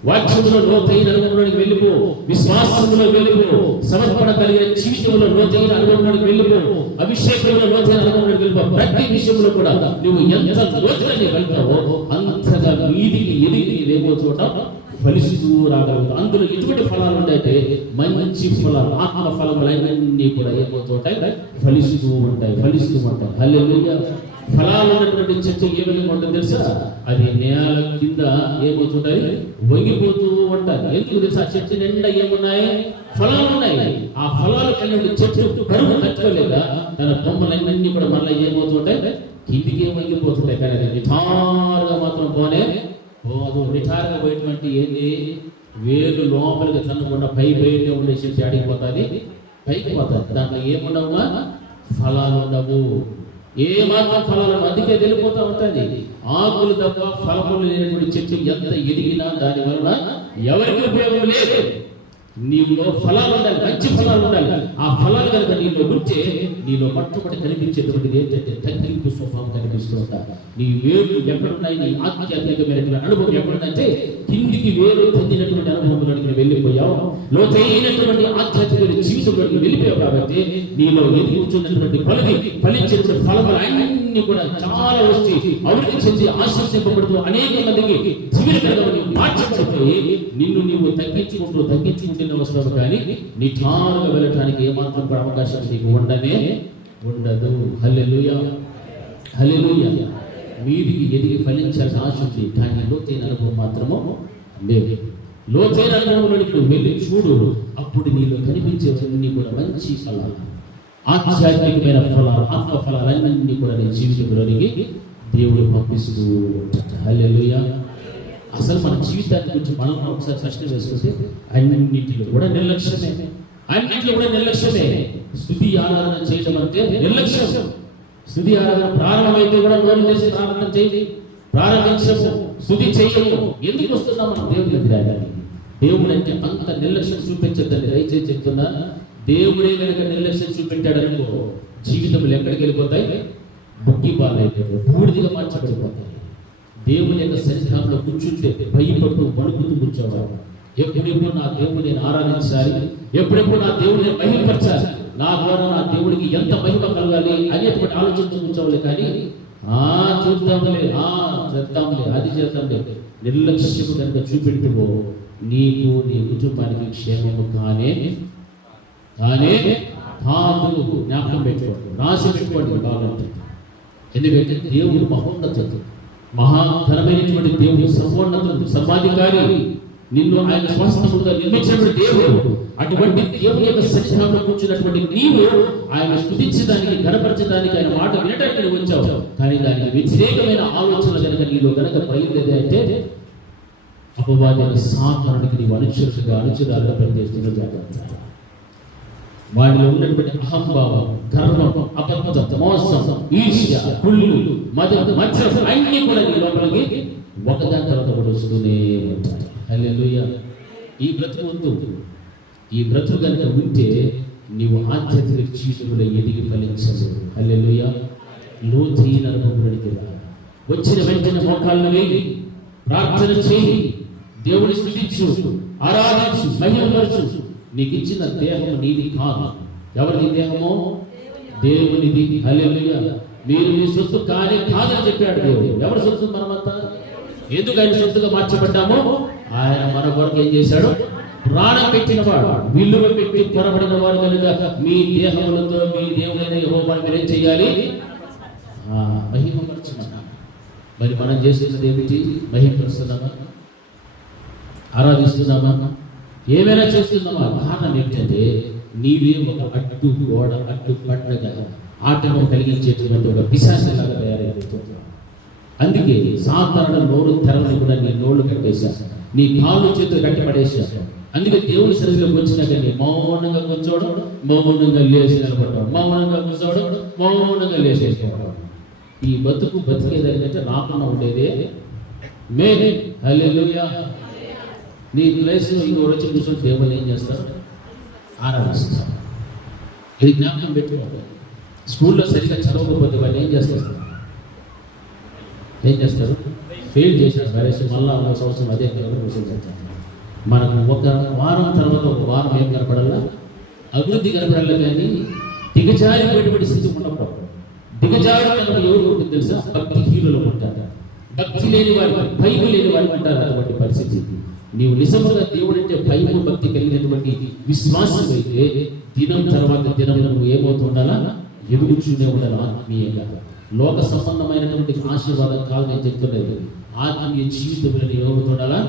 వాక్యములో లోతైన అనుభవంలోకి వెళ్ళిపో, విశ్వాసంలో వెళ్ళిపో, సమర్పణ కలిగిన జీవితంలో లోతైన అనుభవంలోకి వెళ్ళిపో, అభిషేకంలో లోతైన అనుభవంలోకి వెళ్ళిపో. ప్రతి విషయంలో కూడా నువ్వు ఎంత లోతుగా వెళ్తావో అంతగా వీధికి ఎదిగి రేపో చోట ఫలిస్తూ రాగలవు. అందులో ఎటువంటి ఫలాలు ఉంటాయంటే మంచి ఫలాలు, ఆత్మ ఫలములన్నీ కూడా ఏమవుతుంటాయి, ఫలిస్తూ ఉంటాయి. హల్లెలూయా. ఫలాలు ఉన్నటువంటి చెట్టు ఏ విధంగా ఉంటుంది తెలుసా? అది నేల కింద ఏమవుతుంటాయి, వంగిపోతూ ఉంటాయి. ఎందుకు తెలుసా? ఆ చెట్టు నిండా ఏమున్నాయి, ఫలాలు ఉన్నాయి. ఆ ఫలాలు కలిగిన చెట్టు బరువు తట్టుకోలేక తన కొమ్మలన్నీ కూడా మళ్ళీ ఏమవుతుంటాయి, కిందికి వంగిపోతుంటాయి. కానీ అది నిఠారుగా మాత్రం పోనే పోదు. నిఠారుగా పోయేటువంటి ఏంటి, వేలు లోపలికి తన్నకుండా పై పైనే ఉండే చెట్టు ఆడిపోతుంది, పైకి పోతుంది. దాంట్లో ఏముండవుమా, ఫలాలు ఉండవు. ఏ మాత్రం ఫలాలు, అందుకే వెళ్ళిపోతూ ఉంటుంది. ఆకులు తప్ప ఫలములు లేనటువంటి చెట్టు ఎంత ఎదిగినా దాని వలన ఎవరికి ఉపయోగం లేదు. నీలో ఫలాలు ఉండాలి, మంచి ఫలాలు ఉండాలి. ఆ ఫలాలు కనుక నీలో ఉంటే నీలో మొట్టమొదటి కనిపించేటువంటిది ఏంటంటే తగ్గింపు స్వభావం కనిపిస్తూ ఉంటా. నీ వేరు ఎక్కడున్నాయి, నీ ఆధ్యాత్మికమైనటువంటి అనుభవం ఎక్కడుందంటే కిందికి వేరు పొందినటువంటి అనుభవంలోకి వెళ్ళిపోయావు, లోతైనటువంటి ఆధ్యాత్మిక జీవితంలోకి వెళ్ళిపోయావు. కాబట్టి నీలో ఎదిగి కూర్చున్నటువంటి ఫలించేటువంటి ఫలములు అన్ని కూడా చాలా వచ్చి అభివృద్ధి చెంది ఆశించబడుతూ అనేక మందికి జీవితంలో మార్చబడిపోయి నిన్ను నీవు తగ్గించుకుంటూ వస్తావు. కానీ నిఠారుగా వెళ్ళటానికి ఏమాత్రం కూడా అవకాశం నీకు ఉండదు. హల్లెలూయా, హల్లెలూయా. వీరికి ఎదిగి ఫలించాల్సిన ఆశ ఉంది, కానీ లోతైన అనుభవం మాత్రము లేదు. లోతైన అనుభవంలోకి వెళ్ళి చూడు, అప్పుడు నీలో కనిపించేవన్నీ కూడా మంచి ఫలాలు, ఆధ్యాత్మికమైన ఫలాలు, ఆత్మ ఫలాలన్నీ కూడా నీ జీవితంలోనికి దేవుడు పంపిస్తూ ఉంటాడు. హల్లెలూయా. అసలు మన జీవితాన్ని గురించి మనం ఒకసారి ప్రశ్న వేసుకుంటే అన్నింటిలో కూడా నిర్లక్ష్యమే. స్తుతి ఆరాధన చేయడం అంటే నిర్లక్ష్యం. స్తుతి ఆరాధన ప్రారంభమైతే కూడా నోరు చేసి ప్రారంభించము, స్తుతి చేయము. ఎందుకు వస్తున్నాం మనం దేవుని దగ్గరికి? దేవుడు అంటే అంత నిర్లక్ష్యం చూపించద్దండి. దయచేసి చెప్తున్నా, దేవుడే కనుక నిర్లక్ష్యం చూపెట్టాడనుకో జీవితంలో ఎక్కడికి వెళ్ళిపోతాయి, బుక్కి బాలైపోతాయి, బూడిదిగా మార్చబడిపోతాయి. దేవుని యొక్క సన్నిధానంలో కూర్చుంటే భయపడుతూ వణుకుతూ కూర్చోవాలి. ఎప్పుడెప్పుడు నా దేవుని నేను ఆరాధించాలి, ఎప్పుడెప్పుడు నా దేవుని మహిమపరచాలి, నా ద్వారా నా దేవుడికి ఎంత మహిమ కలగాలి అనేటువంటి ఆలోచనతో కూర్చోవాలి. కానీ చూద్దాంలే, చేద్దాంలే, అది చేద్దాంలే, నిర్లక్ష్యము కనుక చూపెట్టుకో నీకు నీ కుటుంబానికి క్షేమము కానే కాదు. జ్ఞాపకం పెట్టుకోండి, రాసి పెట్టుకోండి కావాలంటే. ఎందుకంటే దేవుడు మహోన్నతుడు, మహాధనమైనటువంటి దేవుడు, సర్వోన్నతుడు, సర్వాధికారి, నిన్ను ఆయన స్వస్థముగా నిర్మించినటువంటి దేవుడు. అటువంటి దేవుని యొక్క సన్నిధానంలో కూర్చున్నటువంటి నీవు ఆయన స్తుతించడానికి, గణపరచడానికి, ఆయన మాట వినడానికి వచ్చావు. కానీ దానికి వ్యతిరేకమైన ఆలోచన కనుక నీలో కనుక బయలుదేరి అంటే అపవాది సాతానుడికి నీవు అనుచరులుగా పనిచేస్తున్న జాగ్రత్త. వాడిలో ఉన్నటువంటి అహంభావం, గర్వం, అబద్ధం, మోసం, ఈర్ష్య, కుళ్ళు, మత్సరం అన్ని కూడా నీ లోపలికి ఒకదాని తర్వాత కూడా వస్తూనే ఉంటాయి. హల్లెలూయా. ఈ బ్రతుకు కనుక ఉంటే నీవు ఆధ్యాత్మిక జీవితంలో ఎదిగి ఫలించలేదు. హల్లెలూయా. లోతైన అనుభవంలోకి రా. వచ్చిన వెంటనే మోకాళ్ళను వేయి, ప్రార్థన చేయి, దేవుని స్తుతించు, ఆరాధించు, మహిమపరచు. నీకు ఇచ్చిన దేహము నీది కాదు. ఎవరిది దేహము? దేవునిది. హల్లెలూయా. మీరు మీ సొత్తు కాదని చెప్పాడు దేవుడు. ఎవరి సొత్తు? మనమంతా. ఎందుకు ఆయన సొత్తుగా మార్చబడ్డామో? ఆయన మన కొరకు ఏం చేశాడు? ప్రాణం పెట్టిన వాడు, విలువ పెట్టి పొరబడిన వాడు కనుక మీ దేహములతో మీ దేవుడైన యెహోవాను మీరేం చేయాలి? మహిమపరచమన్నా. మరి మనం చేస్తున్నది ఏమిటి? మహిమపరుస్తున్నామా? ఆరాధిస్తున్నామా? ఏమైనా చేస్తున్నామా? కారణం ఏమిటంటే నీవే ఒక అడ్డు గోడ, అడ్డు పట్టగా ఆటను కలిగించేటువంటి ఒక పిశాచలాగా తయారైపోతున్నావు. అందుకే సాధారణ నోరు తెరవని కూడా నీ నోళ్ళు కట్టేశాను, నీ కాళ్ళు చేతులు కట్టిపడేశాను. అందుకే దేవుని సన్నిధిలోకి వచ్చినాక నీ మౌనంగా కూర్చోవడం, మౌనంగా లేచి నిలబడడం, మౌనంగా కూర్చోవడం, మౌనంగా లేచేసుకోవడం. ఈ బతికేదానికంటే రాకుండా ఉండేదే మేలు. హల్లెలూయా. నీ ప్లేస్లో ఇంకొకరు వచ్చి కూర్చొని దేవుని ఏం చేస్తారు? ఆరాధిస్తారు. ఇది జ్ఞాపకం పెట్టుకోవాలి. స్కూల్లో సరిగ్గా చదవకపోతే వాళ్ళు ఏం చేస్తారు? ఏం చేస్తారు? ఫెయిల్ చేశారు పరీక్ష, మళ్ళీ ఒక సంవత్సరం అదే చేస్తారు. మనకు ఒక వారం తర్వాత ఒక వారం ఏం కనపడాలా? అభివృద్ధి కనపడాలి. కానీ దిగజారిపోయేటువంటి స్థితి ఉండకూడదు. దిగజారి కనుక ఎవరు ఉంటుంది తెలుసా? భక్తి హీనులు ఉంటారు. భక్తి లేని వారి, భయం లేని వారికి ఉంటారు అటువంటి పరిస్థితి. నీవు నిజంగా దేవుడంటే భయం భక్తి కలిగినటువంటి విశ్వాసం అయితే దినం తర్వాత దినం నువ్వు ఏమవుతుండాలా? ఎదుగుచూనే ఉండాలి ఆత్మీయంగా. లోక సంబంధమైనటువంటి ఆశీర్వాదం కాదు నేను చెప్తున్నది. ఆత్మీయ జీవితంలో నీవు ఏమవుతుండాలా?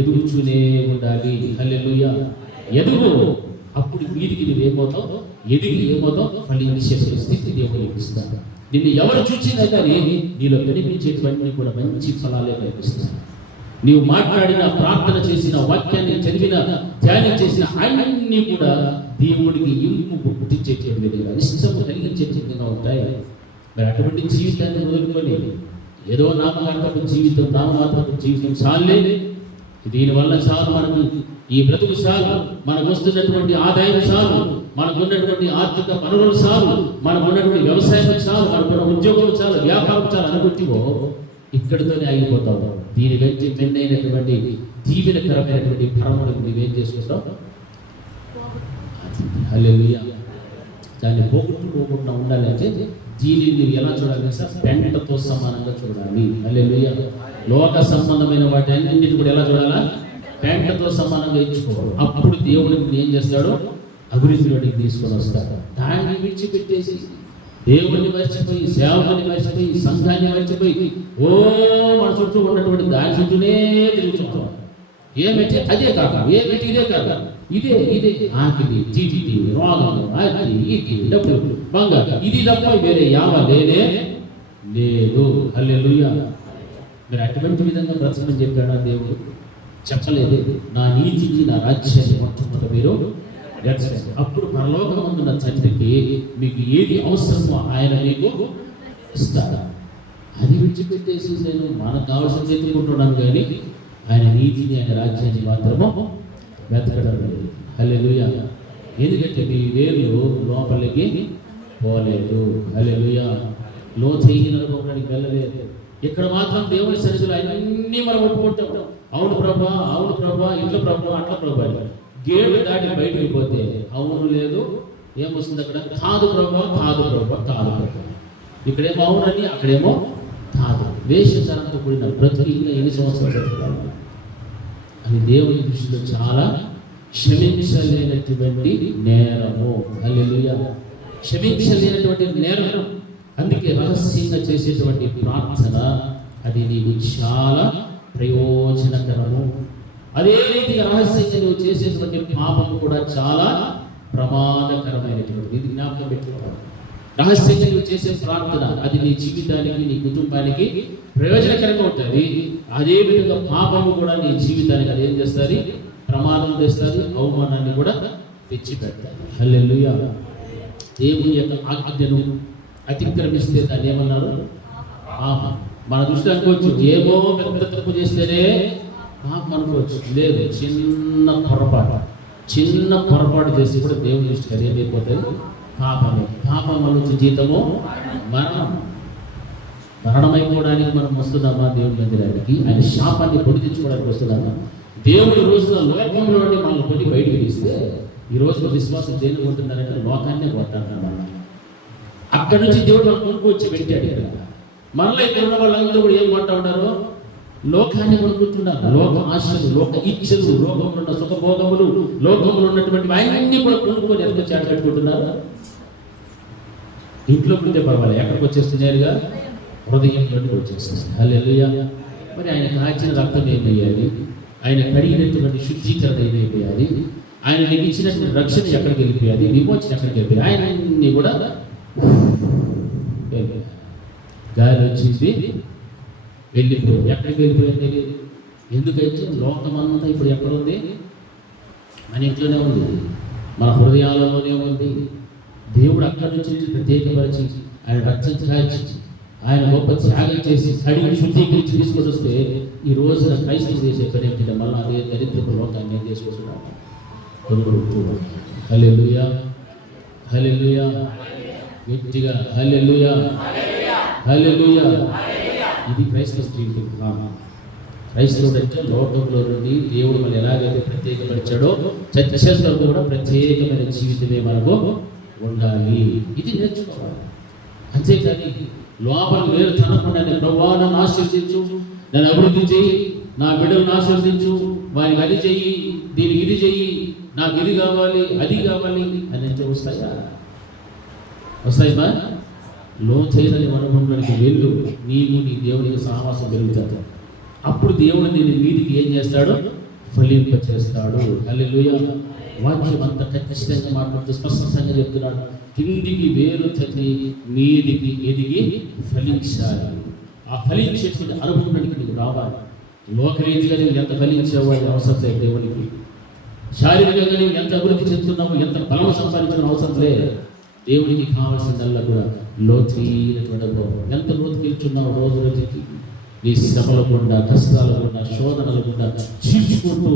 ఎదుగుచూనే ఉండాలి. హల్లెలూయా. ఎదుగు, అప్పుడు వీరికి నువ్వు ఏమవుతావు? ఎదిగి ఏమవుతావు? ఫలించే స్థితి దేవుడు ఇస్తాడు. నిన్ను ఎవరు చూసినా కానీ నీలో కనిపించేటువంటి కూడా మంచి ఫలాలే కనిపిస్తాయి. నీవు మాట్లాడిన, ప్రార్థన చేసిన, వాక్యాన్ని చదివిన, ధ్యానం చేసిన అన్నీ కూడా దేవుడికి ఇంపు పుట్టించేటువంటి ఇష్టము కలిగించే విధంగా ఉంటాయి. మరి అటువంటి జీవితాన్ని వదులుకొని ఏదో నామమాత్రపు జీవితం, నామమాత్రపు జీవితం చాలే, దీనివల్ల చాలు మనకు ఈ బ్రతుకు చాలు, మనకు వస్తున్నటువంటి ఆదాయం చాలు, మనకు ఉన్నటువంటి ఆర్థిక పనులు చాలు, మనకు ఉన్నటువంటి వ్యవసాయం చాలు, మనకున్న ఉద్యోగం చాలు, వ్యాపారం చాలు అనుకుంటేవో ఇక్కడితోనే ఆగిపోతావు. దీని కంటే మెండైనటువంటి దీవెనకరమైనటువంటి పరములకు నువ్వేం చేసుకుంటావు? హల్లెలూయా. దాన్ని పోగొట్టుకోకుండా ఉండాలి అంటే దీనిని నువ్వు ఎలా చూడాలి సార్? పెంటతో సమానంగా చూడాలి. హల్లెలూయా. లోక సంబంధమైన వాటి అన్నింటిని కూడా ఎలా చూడాలా? పెంటతో సమానంగా ఇచ్చుకోవాలి. అప్పుడు దేవుడు ఏం చేస్తాడు? అభివృద్ధిలోకి తీసుకొని వస్తాడు. దాన్ని విడిచిపెట్టేసి దేవుడిని మర్చిపోయి, సేవకుని మర్చిపోయి, సంఘాన్ని మర్చిపోయి మన చుట్టూ ఉన్నటువంటి దాని చుట్టూనే తిరుగుతుంటాం. ఏమిటి? అదే కాక, ఏమిటి? ఇదే కాక, ఇదే ఆకిలి, జీవితి, రోగం, అది, ఇది, డబ్బులు, బంగారు, ఇది తప్ప వేరే యావ లేదే లేదు. హల్లెలూయా. మీరు అటువంటి విధంగా బ్రతకమని చెప్పాడా దేవుడు? చెప్పలేదు. నా నీతికి, నా రాజ్యాన్ని మొట్టమొదట మీరు గడిచారు. అప్పుడు పరలోకమందున్న తండ్రికి మీకు ఏది అవసరమో ఆయన మీకు ఇస్తాడు. అది విడిచిపెట్టేసి నేను మనకు కావాల్సిన చెప్పుకుంటున్నాను కానీ ఆయన నీతిని, ఆయన రాజ్యాన్ని మాత్రము వెతకడం లేదు. హల్లెలూయా. ఎందుకంటే మీ వేర్లు లోపలికి పోలేదు. హల్లెలూయా. లోతైన అనుభవానికి వెళ్ళలేదు. ఇక్కడ మాత్రం దేవుని సన్నిధిలో అన్నీ మనం ఒప్పుకుంటాం. అవును ప్రభా, అవును ప్రభా, ఇట్ల ప్రభా, అట్ల ప్రభా. గేటు దాటి బయటికి పోతే అవును లేదు, ఏమొస్తుంది అక్కడ? కాదు ప్రభా, కాదు ప్రభా, కాదు ప్రభా. ఇక్కడేమో అవునని, అక్కడేమో కాదు. వేషధారంతో కూడిన బ్రతుకు ఇంకా ఎన్ని సంవత్సరాలు బ్రతుకుతారు? అది దేవుని దృష్టిలో చాలా క్షమించలేనటువంటి నేరము. హల్లెలూయా. క్షమించలేనటువంటి నేరం. అందుకే రహస్యంగా చేసేటువంటి ప్రార్థన అది నీకు చాలా ప్రయోజనకరము. అదే రీతిగా రహస్యంగా నువ్వు చేసేటువంటి పాపం కూడా చాలా ప్రమాదకరమైనటువంటి. ఇది జ్ఞాపకం పెట్టుకోవాలి. రహస్యంగా నువ్వు చేసే ప్రార్థన అది నీ జీవితానికి, నీ కుటుంబానికి ప్రయోజనకరంగా ఉంటుంది. అదే విధంగా పాపము కూడా నీ జీవితానికి అది ఏం చేస్తుంది? ప్రమాదం తెస్తుంది, అవమానాన్ని కూడా తెచ్చిపెడతాది. హల్లెలూయా. దేవుని యొక్క ఆజ్ఞను అతిక్రమిస్తే దాన్ని ఏమన్నారు? పాపం. మన దృష్టి అనుకోవచ్చు, ఏమో పెద్ద తప్పు చేస్తేనే పాపం అనుకోవచ్చు. లేదు, చిన్న పొరపాటు చేసి కూడా దేవుని దృష్టికి అది ఏమైపోతుంది? పాపము. పాపం వల్ల జీతము మరణం. మరణమైపోవడానికి మనం వస్తున్నామా దేవుని మందిరానికి? ఆయన శాపాన్ని పొడి తెచ్చుకోవడానికి వస్తున్నామా? దేవుడి రోజున లోకంలో మనల్ని పొడి బయటకు తీస్తే ఈ రోజున విశ్వాసం దేనికి ఉంటుందంటే లోకాన్నే కొట్టాలన్నమాట. అక్కడి నుంచి దేవుడు మనం కొనుక్కొచ్చి పెట్టాడు. ఇక్కడ మనలో ఇక్కడ ఉన్న వాళ్ళందరూ కూడా ఏం కొంటా ఉంటారు? లోకాన్ని కొనుక్కుంటున్నారు. లోక ఆశలు, లోక ఇచ్చలు, లోకంలో ఉన్న సుఖభోగములు, లోకంలో ఉన్నటువంటి అన్నీ కూడా కొనుక్కొని ఎంత చేట కట్టుకుంటున్నారు? ఇంట్లో ఉంటే పర్వాలేదు, ఎక్కడికి వచ్చేస్తున్నారుగా? హృదయంలోకి వచ్చేస్తుంది. హల్లెలూయా. మరి ఆయన కాచిన రక్తం ఏమయ్యాలి? ఆయన కడిగినటువంటి శుద్ధీకరణ ఏమైపోయాలి? ఆయన నీకు ఇచ్చినటువంటి రక్షణ ఎక్కడికి వెళ్ళిపోయాలి? విమోచన ఎక్కడికి వెళ్ళిపోయాలి? ఆయన అన్ని కూడా గాలి వచ్చింది, వెళ్ళిపోయింది. ఎక్కడికి వెళ్ళిపోయింది? ఎందుకైతే లోకమంతా ఇప్పుడు ఎక్కడుంది? మన ఇంట్లోనే ఉంది, మన హృదయాలలోనే ఉంది. దేవుడు అక్కడి నుంచి ప్రత్యేకపరిచి ఆయన రక్షణ కాల్చి ఆయన గొప్ప త్యాగం చేసి కడిగి శుద్ధీకరించి తీసుకొని వస్తే ఈ రోజున క్రైస్తవ చేసే పని ఏంటంటే మళ్ళీ అదే దరిద్రపు లోకాన్ని ఏం చేసుకుంటున్నాం? హల్లెలూయా. హల్లెలూయా. గట్టిగా హల్లెలూయా. హల్లెలూయా. ఇది క్రైస్తవ జీవితం కాదు. క్రైస్తవుడు అంటే లోకంలో నుండి దేవుడు మనం ఎలాగైతే ప్రత్యేకపరిచాడో చర్చలో కూడా ప్రత్యేకమైన జీవితమే మనకు ఉండాలి. ఇది నేర్చుకోవాలి. అంతేకాని లోపల వేరు తనకుండా ప్రభువా నన్ను ఆశీర్వదించు, నన్ను అభివృద్ధి చేయి, నా బిడ్డలను ఆశీర్వదించు, వారికి అది చెయ్యి, దీనికి ఇది చెయ్యి, నాకు ఇది కావాలి అది కావాలి అని అంటే వస్తాయా? లోతైన అనుభవంలోనికి వెళ్ళు, నీవు నీ దేవునికి సహవాసం పెరుగుతాడు. అప్పుడు దేవుడు నేను మీదికి ఏం చేస్తాడు? ఫలింపచేస్తాడు. హల్లెలూయా. వాక్యం అంత ఖచ్చితంగా మాట్లాడుతూ స్పష్టంగా చెప్తున్నాడు. కిందికి వేరు తల్లి మీదికి ఎదిగి ఫలించాలి. ఆ ఫలించేటువంటి అనుభవానికి నీకు రావాలి. లోకరీతిగా నువ్వు ఎంత ఫలించేవాడి అవసరం లేదు దేవునికి. శారీరకంగా నువ్వు ఎంత అభివృద్ధి చెందుతున్నావు, ఎంత బలం సంపాదించిన అవసరం లేదు. దేవునికి కావాల్సిందల్లా కూడా లోతైనటువంటి అనుభవం. ఎంత లోతుకి వెళ్తున్నావు రోజు రోజుకి, నీ శ్రమల గుండా, కష్టాల గుండా, శోధనల గుండా చీల్చుకుంటూ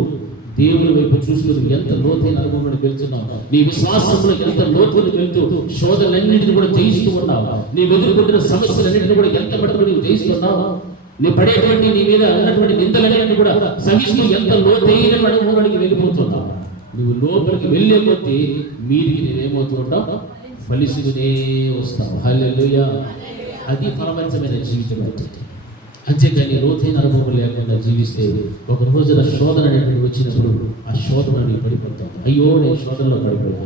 దేవుని వైపు చూస్తూ ఎంత లోతైన అనుభవంలోకి వెళ్తున్నావు. నీ విశ్వాసంలో ఎంత లోతులకు వెళ్తూ శోధనలన్నింటినీ కూడా జయిస్తూ ఉన్నావు. నీ ఎదుర్కొంటున్న సమస్యలన్నింటినీ కూడా ఎంత పట్టుకుని నువ్వు జయిస్తున్నావు. నీ పడేటువంటి నీ మీద ఉన్నటువంటి నిందలన్నింటినీ కూడా సహిస్తూ ఎంత లోతైన అనుభవానికి వెళ్ళిపోతున్నావు. నువ్వు లోపలికి వెళ్ళే కొద్దీ మీదికి నేనేమవుతూ ఉంటావు? ఫలిస్తూనే వస్తావు. హల్లెలూయా. అది పరమంచమైన జీవితం అంటే. అంతేకాని లోతైన అనుభవం లేకుండా జీవిస్తే ఒక రోజున శోధన అనేటువంటి వచ్చినప్పుడు ఆ శోధన నీకు పడిపోతావు. అయ్యో నేను శోధనలో పడిపోయా,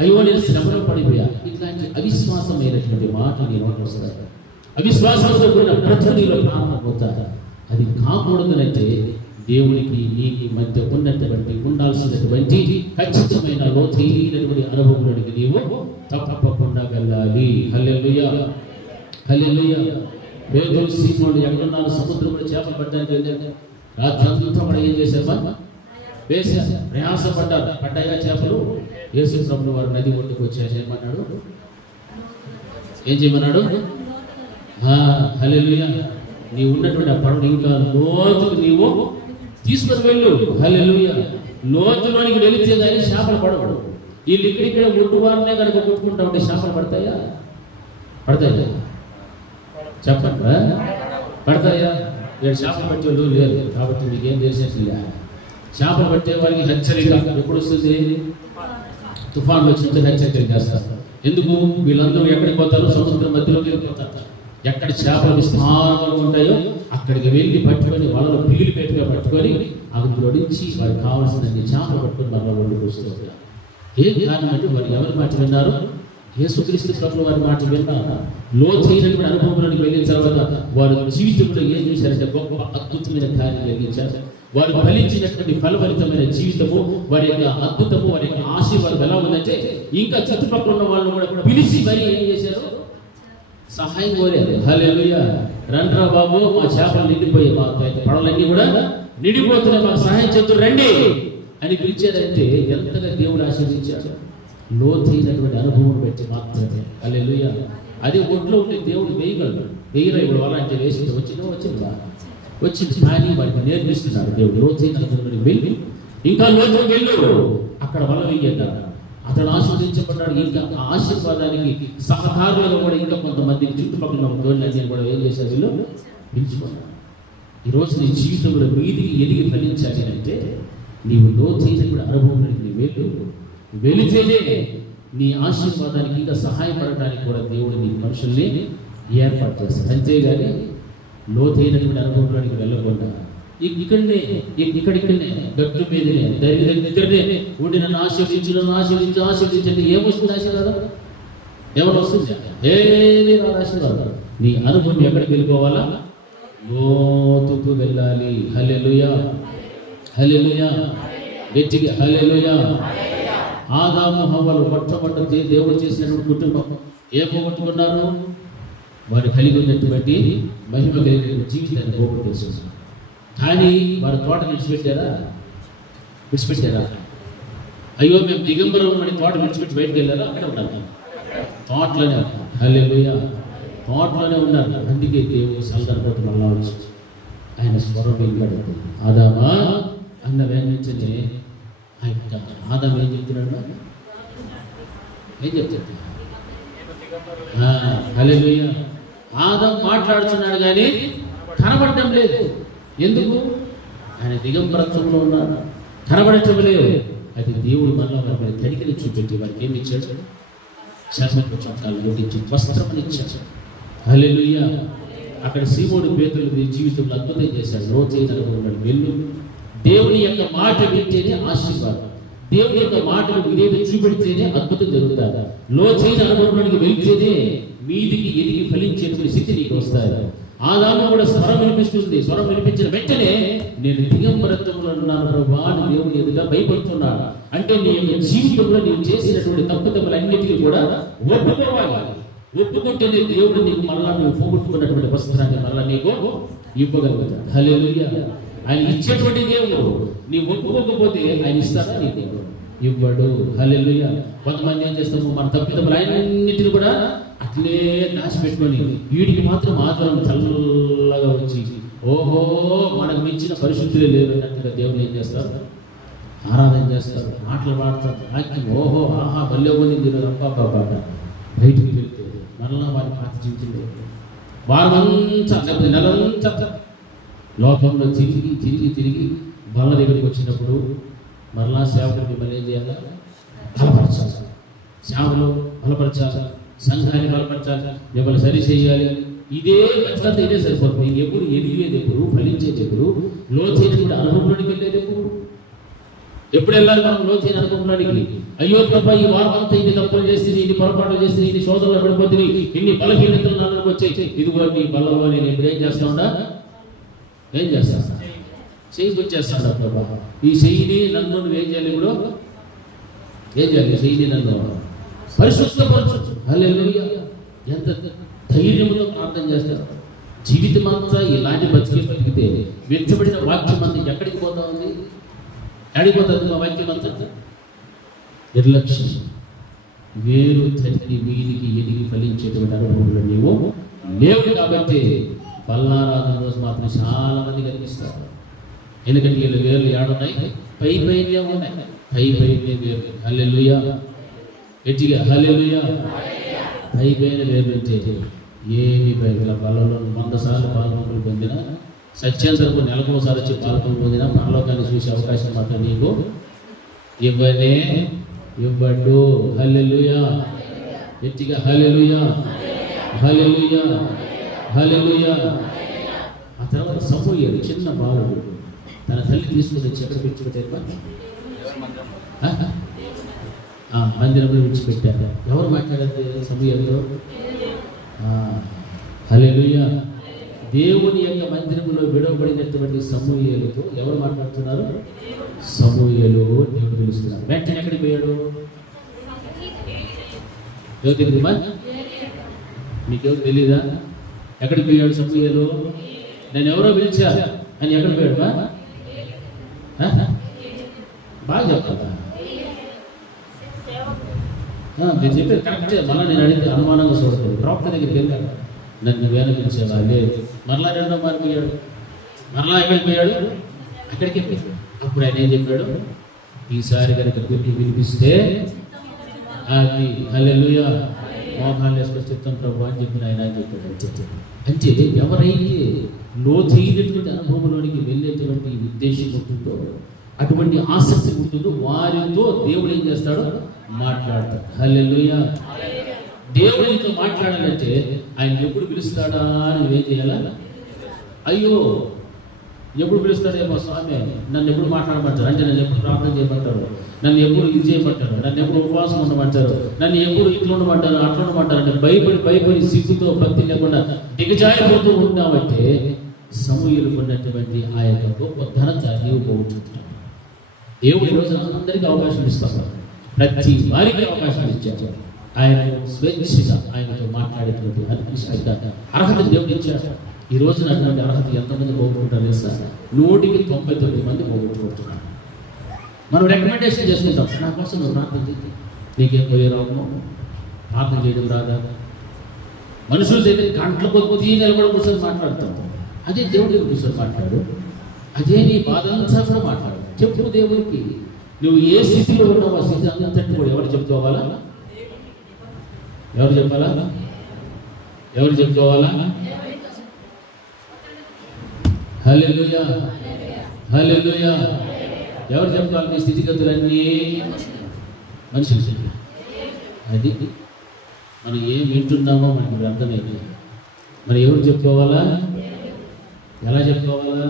అయ్యో నేను శ్రమలో పడిపోయా. ఇట్లాంటి అవిశ్వాసమైనటువంటి మాట నీ నోటి వస్తాయి. అవిశ్వాసంతో కూడిన ప్రతిలో ప్రారంభమవుతారు. అది కాకూడదనంటే దేవునికి నీకు మధ్య ఉన్నటువంటి ఉండాల్సినటువంటి ఖచ్చితమైన లోతైనటువంటి అనుభవంలోనికి నీవు తప్పకుండా వెళ్ళాలి. హల్లెలూయా. హల్లెలూయా. పేదలు సీమోడు ఎక్కడున్నారు? సముద్రంలో చేపలు పట్టడానికి వెళ్ళారు. రాత్రి అంతా కూడా ఏం చేశారు? వేశారు, ప్రయాసపడ్డారు. పడ్డాయా చేపలు? యేసు ప్రభువు వారు నది ఒడ్డుకు వచ్చారు. ఏమన్నాడు? ఏం చేయమన్నాడు? హల్లెలూయా. నీవు ఉన్నటువంటి ఆ పడవను ఇంకా లోతుకు నీవు తీసుకొని వెళ్ళు. హల్లెలూయా. లోతులోనికి వెళితే కానీ చేపలు పడవడు. వీళ్ళు ఇక్కడిక్కడ ఒడ్డు వారినే కనుక కొట్టుకుంటా ఉంటే చేపలు పడతాయా? పడతాయా? చెప్పండి. పడతాయా? ఇక్కడ చేపలు పట్టేవాళ్ళు లేదు కాబట్టి మీకేం చేసేట్లే. చేపలు పట్టే వారికి హెచ్చరిక ఎప్పుడు వస్తుంది? తుఫాన్లు వచ్చినట్టు హెచ్చరిక చేస్తారు. ఎందుకు? వీళ్ళందరూ ఎక్కడికి పోతారు? సముద్రం మధ్యలోకి వెళ్ళిపోతారు. ఎక్కడ చేపలు విస్తారంగా ఉంటాయో అక్కడికి వెళ్ళి పట్టుకొని వాళ్ళలో పీలు పెట్టుగా పట్టుకొని అందులో నుంచి వారికి కావాల్సిన చేపలు పట్టుకొని మళ్ళీ ఒడ్డుకు వస్తారు. ఏం కారణం అంటే వారు ఎవరి మాట విన్నారు? యేసుక్రీస్తు ప్రభువు వారి మాట విన్నారు. లోతైనటువంటి అనుభవంలోకి వెళ్ళిన తర్వాత వారి జీవితంలో ఏం చేశారంటే గొప్ప అద్భుతమైన కార్యం జరిగించారు. వారు ఫలించినటువంటి ఫలభరితమైన జీవితము, వారి యొక్క అద్భుతము, వారి యొక్క ఆశీర్వాదం ఎలా ఉందంటే ఇంకా చుట్టుపక్కల ఉన్న వాళ్ళని కూడా పిలిచి మరి ఏం చేశారు? సహాయం కోరారు. హల్లెలూయా. రండ్రా బాబు, మా చేపలు నిండిపోయే, మా పడవలన్నీ కూడా నిండిపోతున్నాయి, మాకు సహాయం చేతులు రండి అని పిలిచారంటే ఎంతగా దేవుడు ఆశీర్వదించాడు. లోతైనటువంటి అనుభవం పెట్టి మాత్రమే. హల్లెలూయా. అదే ఒడ్లో ఉంటే దేవుడు వేయగలడు. వేయరా ఇప్పుడు అలాంటి వేసింది వచ్చింది కానీ వాడికి నేర్పిస్తున్నాడు దేవుడు. లోతైన అనుభవం వెళ్ళి ఇంకా లోతుకు వెళ్ళు, అక్కడ వల వేయన్నారు. అతడు ఆశీర్వదించబడ్డాడు. ఇంకా ఆ ఆశీర్వాదానికి సహకారులుగా కూడా ఇంకా కొంతమందికి చుట్టుపక్కల తోళ్ళని కూడా ఏం చేశారు? వీళ్ళు పిలుచుకున్నారు. ఈరోజు నీ జీవితంలో మీదికి ఎదిగి ఫలించాలి అంటే నీవు లోతైనటువంటి అనుభవంలోకి నీ వెళితేనే నీ ఆశీర్వాదానికి ఇంకా సహాయపడటానికి కూడా దేవుడు నీ మనుషుల్ని ఏర్పాటు చేస్తాడు. అంతేగాని లోతైనటువంటి అనుభవంలోనికి వెళ్ళకుండా ఇక్కడనే గట్టు మీదనే దగ్గరనే ఉండి నన్ను ఆశీర్వదించండి ఏమొస్తుంది ఆశీర్వాదం? ఏమైనా వస్తుంది? ఏమీ రాదు ఆశీర్వాదం. నీ అనుభవం ఎక్కడికి వెళ్ళిపోవాలా? లోతుకు వెళ్ళాలి. హల్లెలూయా. హల్లెలూయా. గట్టిగా హల్లెలూయా. ఆదాము హవ్వలు మొట్టమొదటి దేవుడు చేసినటువంటి కుటుంబం ఏం పోగొట్టుకున్నారు? వారు కలిగి ఉన్నటువంటి మహిమ కలిగిన జీవితాన్ని పోగొట్టేస్తున్నారు. కానీ వారు తోట విడిచిపెట్టారా? అయ్యో మేము దిగంబరం అని తోట విడిచిపెట్టి బయటకు వెళ్ళారా? అక్కడ ఉన్నారు, తోటలోనే ఉన్నారు. హల్లెలూయా. తోటలోనే ఉన్నారు. అందుకే దేవుడు సందర్భం మళ్ళా వచ్చి ఆయన స్వరం వెళ్ళాడు. ఆదామా అన్న వెంటనే ఆదాం ఏం చెప్తున్నాడు? ఏం చెప్తాడు? హల్లెలూయా. ఆదాం మాట్లాడుతున్నాడు కానీ కనబడటం లేదు. ఎందుకు? ఆయన దిగంబరత్వంలో ఉన్నాడు, కనబడటం లేదు. అది దేవుడు మళ్ళీ వారి తడికని చూపెట్టి వారికి ఏమి ఇచ్చాడు? చర్మపు చొక్కాలు కొట్టించి వస్త్రం ఇచ్చాడు. హల్లెలూయా. అక్కడ సీమోను పేతురు జీవితంలో అద్భుతం చేశాడు. లోతైన వెళ్ళు. దేవుని యొక్క మాట వింటేనే ఆశీర్వాదం, దేవుని యొక్క మాటలు వినేది చూపెడితేనే అద్భుతం జరుగుతుంది. లోతైన అనుభవంలోనికి వెళ్తేనే మీదికి ఎదిగి ఫలించేటువంటి స్థితి నీకు వస్తాయి. ఆదాము కూడా స్వరం వినిపిస్తుంది. స్వరం వినిపించిన వెంటనే నేను దిగంబరత్వంలో ఉన్నాను ప్రభువా అని దేవుని ఎదుగా భయపడుతున్నాడు. అంటే నీ యొక్క జీవితంలో నీవు చేసినటువంటి తప్పుదములన్నిటికీ కూడా ఒప్పుకోవాలి. ఒప్పుకుంటేనే దేవుడు నీకు మళ్ళా నువ్వు పోగొట్టుకున్నటువంటి వస్త్రాన్ని మళ్ళా నీకు ఇవ్వగలుగుతాడు. హల్లెలూయా. ఆయన ఇచ్చేటువంటి దేవుడు. నీవు ఒప్పుకోకపోతే ఆయన ఇస్తాడా? నీకు ఇవ్వడు. హల్లెలూయా. కొంతమంది ఏం చేస్తాము, మన తప్పిదములు అన్నిటిని కూడా అట్లే దాచిపెట్టుకొని వీడికి మాత్రం ఆధారం చల్లగా వచ్చి ఓహో మనకు మించిన పరిశుద్ధులే లేరు అన్నట్టుగా దేవుని ఏం చేస్తారు? ఆరాధన చేస్తారు, మాటలు పాడతారు, వాక్యం ఓహో ఆహా బల్లె పోయింది అబ్బాబాట. బయటికి వెళ్తే మరలా వారి పాత జీవితంలో వారమంతా లేకపోతే నెలంతా లోకంలో తిరిగి తిరిగి తిరిగి బల్ల దగ్గరికి వచ్చినప్పుడు మరలా సేవకులు మిమ్మల్ని ఏం చేయాలి? బలపరచాలి. సేవలు బలపరచాలి, సంఘాన్ని బలపరచాలి, మిమ్మల్ని సరి చేయాలి. ఇదే ఖచ్చితంగా ఇదే సరిపోతుంది. ఎప్పుడు ఎదిగేది ఎప్పుడు, ఫలించేది ఎప్పుడు, లోతైనటువంటి అనుభవంలోనికి వెళ్ళేది ఎప్పుడు? ఎప్పుడు వెళ్ళాలి మనం లోతైన అనుభవంలోనికి? అయ్యో ప్రభా ఈ వారం అంతా ఇన్ని తప్పులు చేసి ఇన్ని పొరపాట్లు చేసి ఇన్ని శోధనలు పడిపోతుంది, ఇన్ని బలహీనతలు నన్ను వచ్చాయి. ఇదిగో నీ బలంలో నేను ఇప్పుడు ఏం చేస్తాడా? ఏం చేస్తా? చెయ్యి గుర్చేస్తాడా ప్రభా? ఈ చెయ్యిని నన్ను నువ్వేం చేయాలి? ఇప్పుడు ఏం చేయాలి? చెయ్యిని నన్ను పరిశుద్ధపరచు. హల్లెలూయా. ఎంత ధైర్యంతో ప్రార్థన చేస్తారు. జీవితం అంతా ఇలాంటి బతికితే వెచ్చబడిన వాక్యం అంతా ఎక్కడికి పోతా ఉంది? ఎడిపోతుంది మా వాక్యం అంతా? నిర్లక్ష్యం. వేరు తల్లి వీరికి ఎదిగి ఫలించేటువంటి అనుభవంలో నీవు లేవు. కాబట్టి బల్లారాధన రోజు మాత్రం చాలా మంది కనిపిస్తారు. ఎందుకంటే వీళ్ళు వేర్లు ఏడున్నాయి? పై పైనే ఉన్నాయి. పై పైనే వేరు. హల్లెలూయా. గట్టిగా హల్లెలూయా. పై పైన వేరు అంటే ఏమి పైగా బలంలో 100 సార్లు పాల్పంపులు పొందిన సత్యాంతరకు నెలకోసారి వచ్చి పాల్పంపులు పొందిన పరలోకాన్ని చూసే అవకాశం మాత్రం నీకు ఇవ్వడు. హల్లెలూయా. గట్టిగా హల్లెలూయా. హల్లెలూయా. హల్లెలూయా. ఆ తర్వాత సమూయేలు చిన్న బాలుడు తన తల్లి తీసుకుని వచ్చి ఎక్కడ విడిచిపెట్టారు? మందిరంలో విడిచిపెట్టారు. ఎవరు మాట్లాడారు సమూయేలుతో? హల్లెలూయా. దేవుని యొక్క మందిరంలో విడవబడినటువంటి సమూయేలుతో ఎవరు మాట్లాడుతున్నారు? సమూయేలు దేవుడు పిలుస్తున్నారు. వెంటనే ఎక్కడికి పోయాడు? ఎవరు తెలియదుమా? మీకెవరు తెలీదా? ఎక్కడికి పోయాడు సమూయేలు? నేను ఎవరో పిలిచా అని ఎక్కడ పోయాడు? బాగా చెప్పాలా? మీరు చెప్పేది కరెక్టే. మళ్ళీ నేను అడిగితే అనుమానంగా చూడలేదు. ప్రవక్త దగ్గరికి వెళ్ళాను, నన్ను వేల పిలిచాను. లేదు. మరలా 2వ మారు పోయాడు. మరలా ఎక్కడికి పోయాడు? అక్కడికి పోయాడు. అప్పుడు ఆయన ఏం చెప్పాడు? ఈసారి కనుక వినిపిస్తే అది హల్లెలూయా మోకాలు వేసుకొని చెప్తాం ప్రభు అని చెప్పిన ఆయన చెప్పాడు. అంటే ఎవరైతే లోతైనటువంటి అనుభవంలోనికి వెళ్ళేటువంటి ఉద్దేశం ఉంటుందో, అటువంటి ఆసక్తి ఉంటుందో వారితో దేవుడు ఏం చేస్తాడో మాట్లాడతాడు. హల్లెలూయా. దేవుడితో మాట్లాడాలంటే ఆయన ఎప్పుడు పిలుస్తాడా అని నువ్వేం చేయాలా? అయ్యో ఎప్పుడు పిలుస్తాడేమో స్వామి, నన్ను ఎప్పుడు మాట్లాడమంటారు, అంటే నన్ను ఎప్పుడు ప్రార్థన చేయమంటారు, నన్ను ఎప్పుడు ఇది చేయమంటారు, నన్ను ఎప్పుడు ఉపవాసం ఉండమంటారు, నన్ను ఎప్పుడు ఇట్లా ఉండమంటారు, అట్లా ఉండమంటారు అంటే భయపడి సిగ్గుతో భక్తి లేకుండా దిగజారిపోతూ ఉంటామంటే సమూయేలుకు ఉన్నటువంటి ఆ యొక్క గొప్ప ఘనత నీవు పోగొట్టుకుంటున్నావు. దేవుడు ఈరోజు అందరికీ అవకాశం ఇస్తాడు. ప్రతి వారికి అవకాశం ఇచ్చాడు. ఆయన స్వేచ్ఛగా ఆయనతో మాట్లాడేటువంటి అర్హత దేవుడు ఇచ్చాడు. ఈ రోజున అటువంటి అర్హత ఎంతమంది పోగొట్టుకుంటారు సార్? 199 మంది పోగొట్టుకుంటున్నారు. మనం రికమెండేషన్ చేసుకుంటాం, నా కోసం నువ్వు ప్రార్థన చేయి, నీకేం పోయే రోగమో ప్రార్థన చేయడం రాదా? మనుషుల దగ్గర గంటల కొద్ది నిలబడి కూర్చొని మాట్లాడతాం. అదే దేవుడికి కూర్చొని మాట్లాడు. అదే నీ బాధంతా కూడా మాట్లాడు. చెప్పు దేవుడికి నువ్వు ఏ స్థితిలో ఉన్నావు. ఆ స్థితి అంతటి కూడా ఎవరు చెప్పుకోవాలా? ఎవరు చెప్పాలా? ఎవరు చెప్పుకోవాలా? హల్లెలూయా, హల్లెలూయా. ఎవరు చెప్తారు మీ స్థితిగతులన్నీ? మనుషులు చెప్పారు. అది మనం ఏం వింటున్నామో మనకి అర్థమైంది. మరి ఎవరు చెప్పుకోవాలా? ఎలా చెప్పుకోవాలా?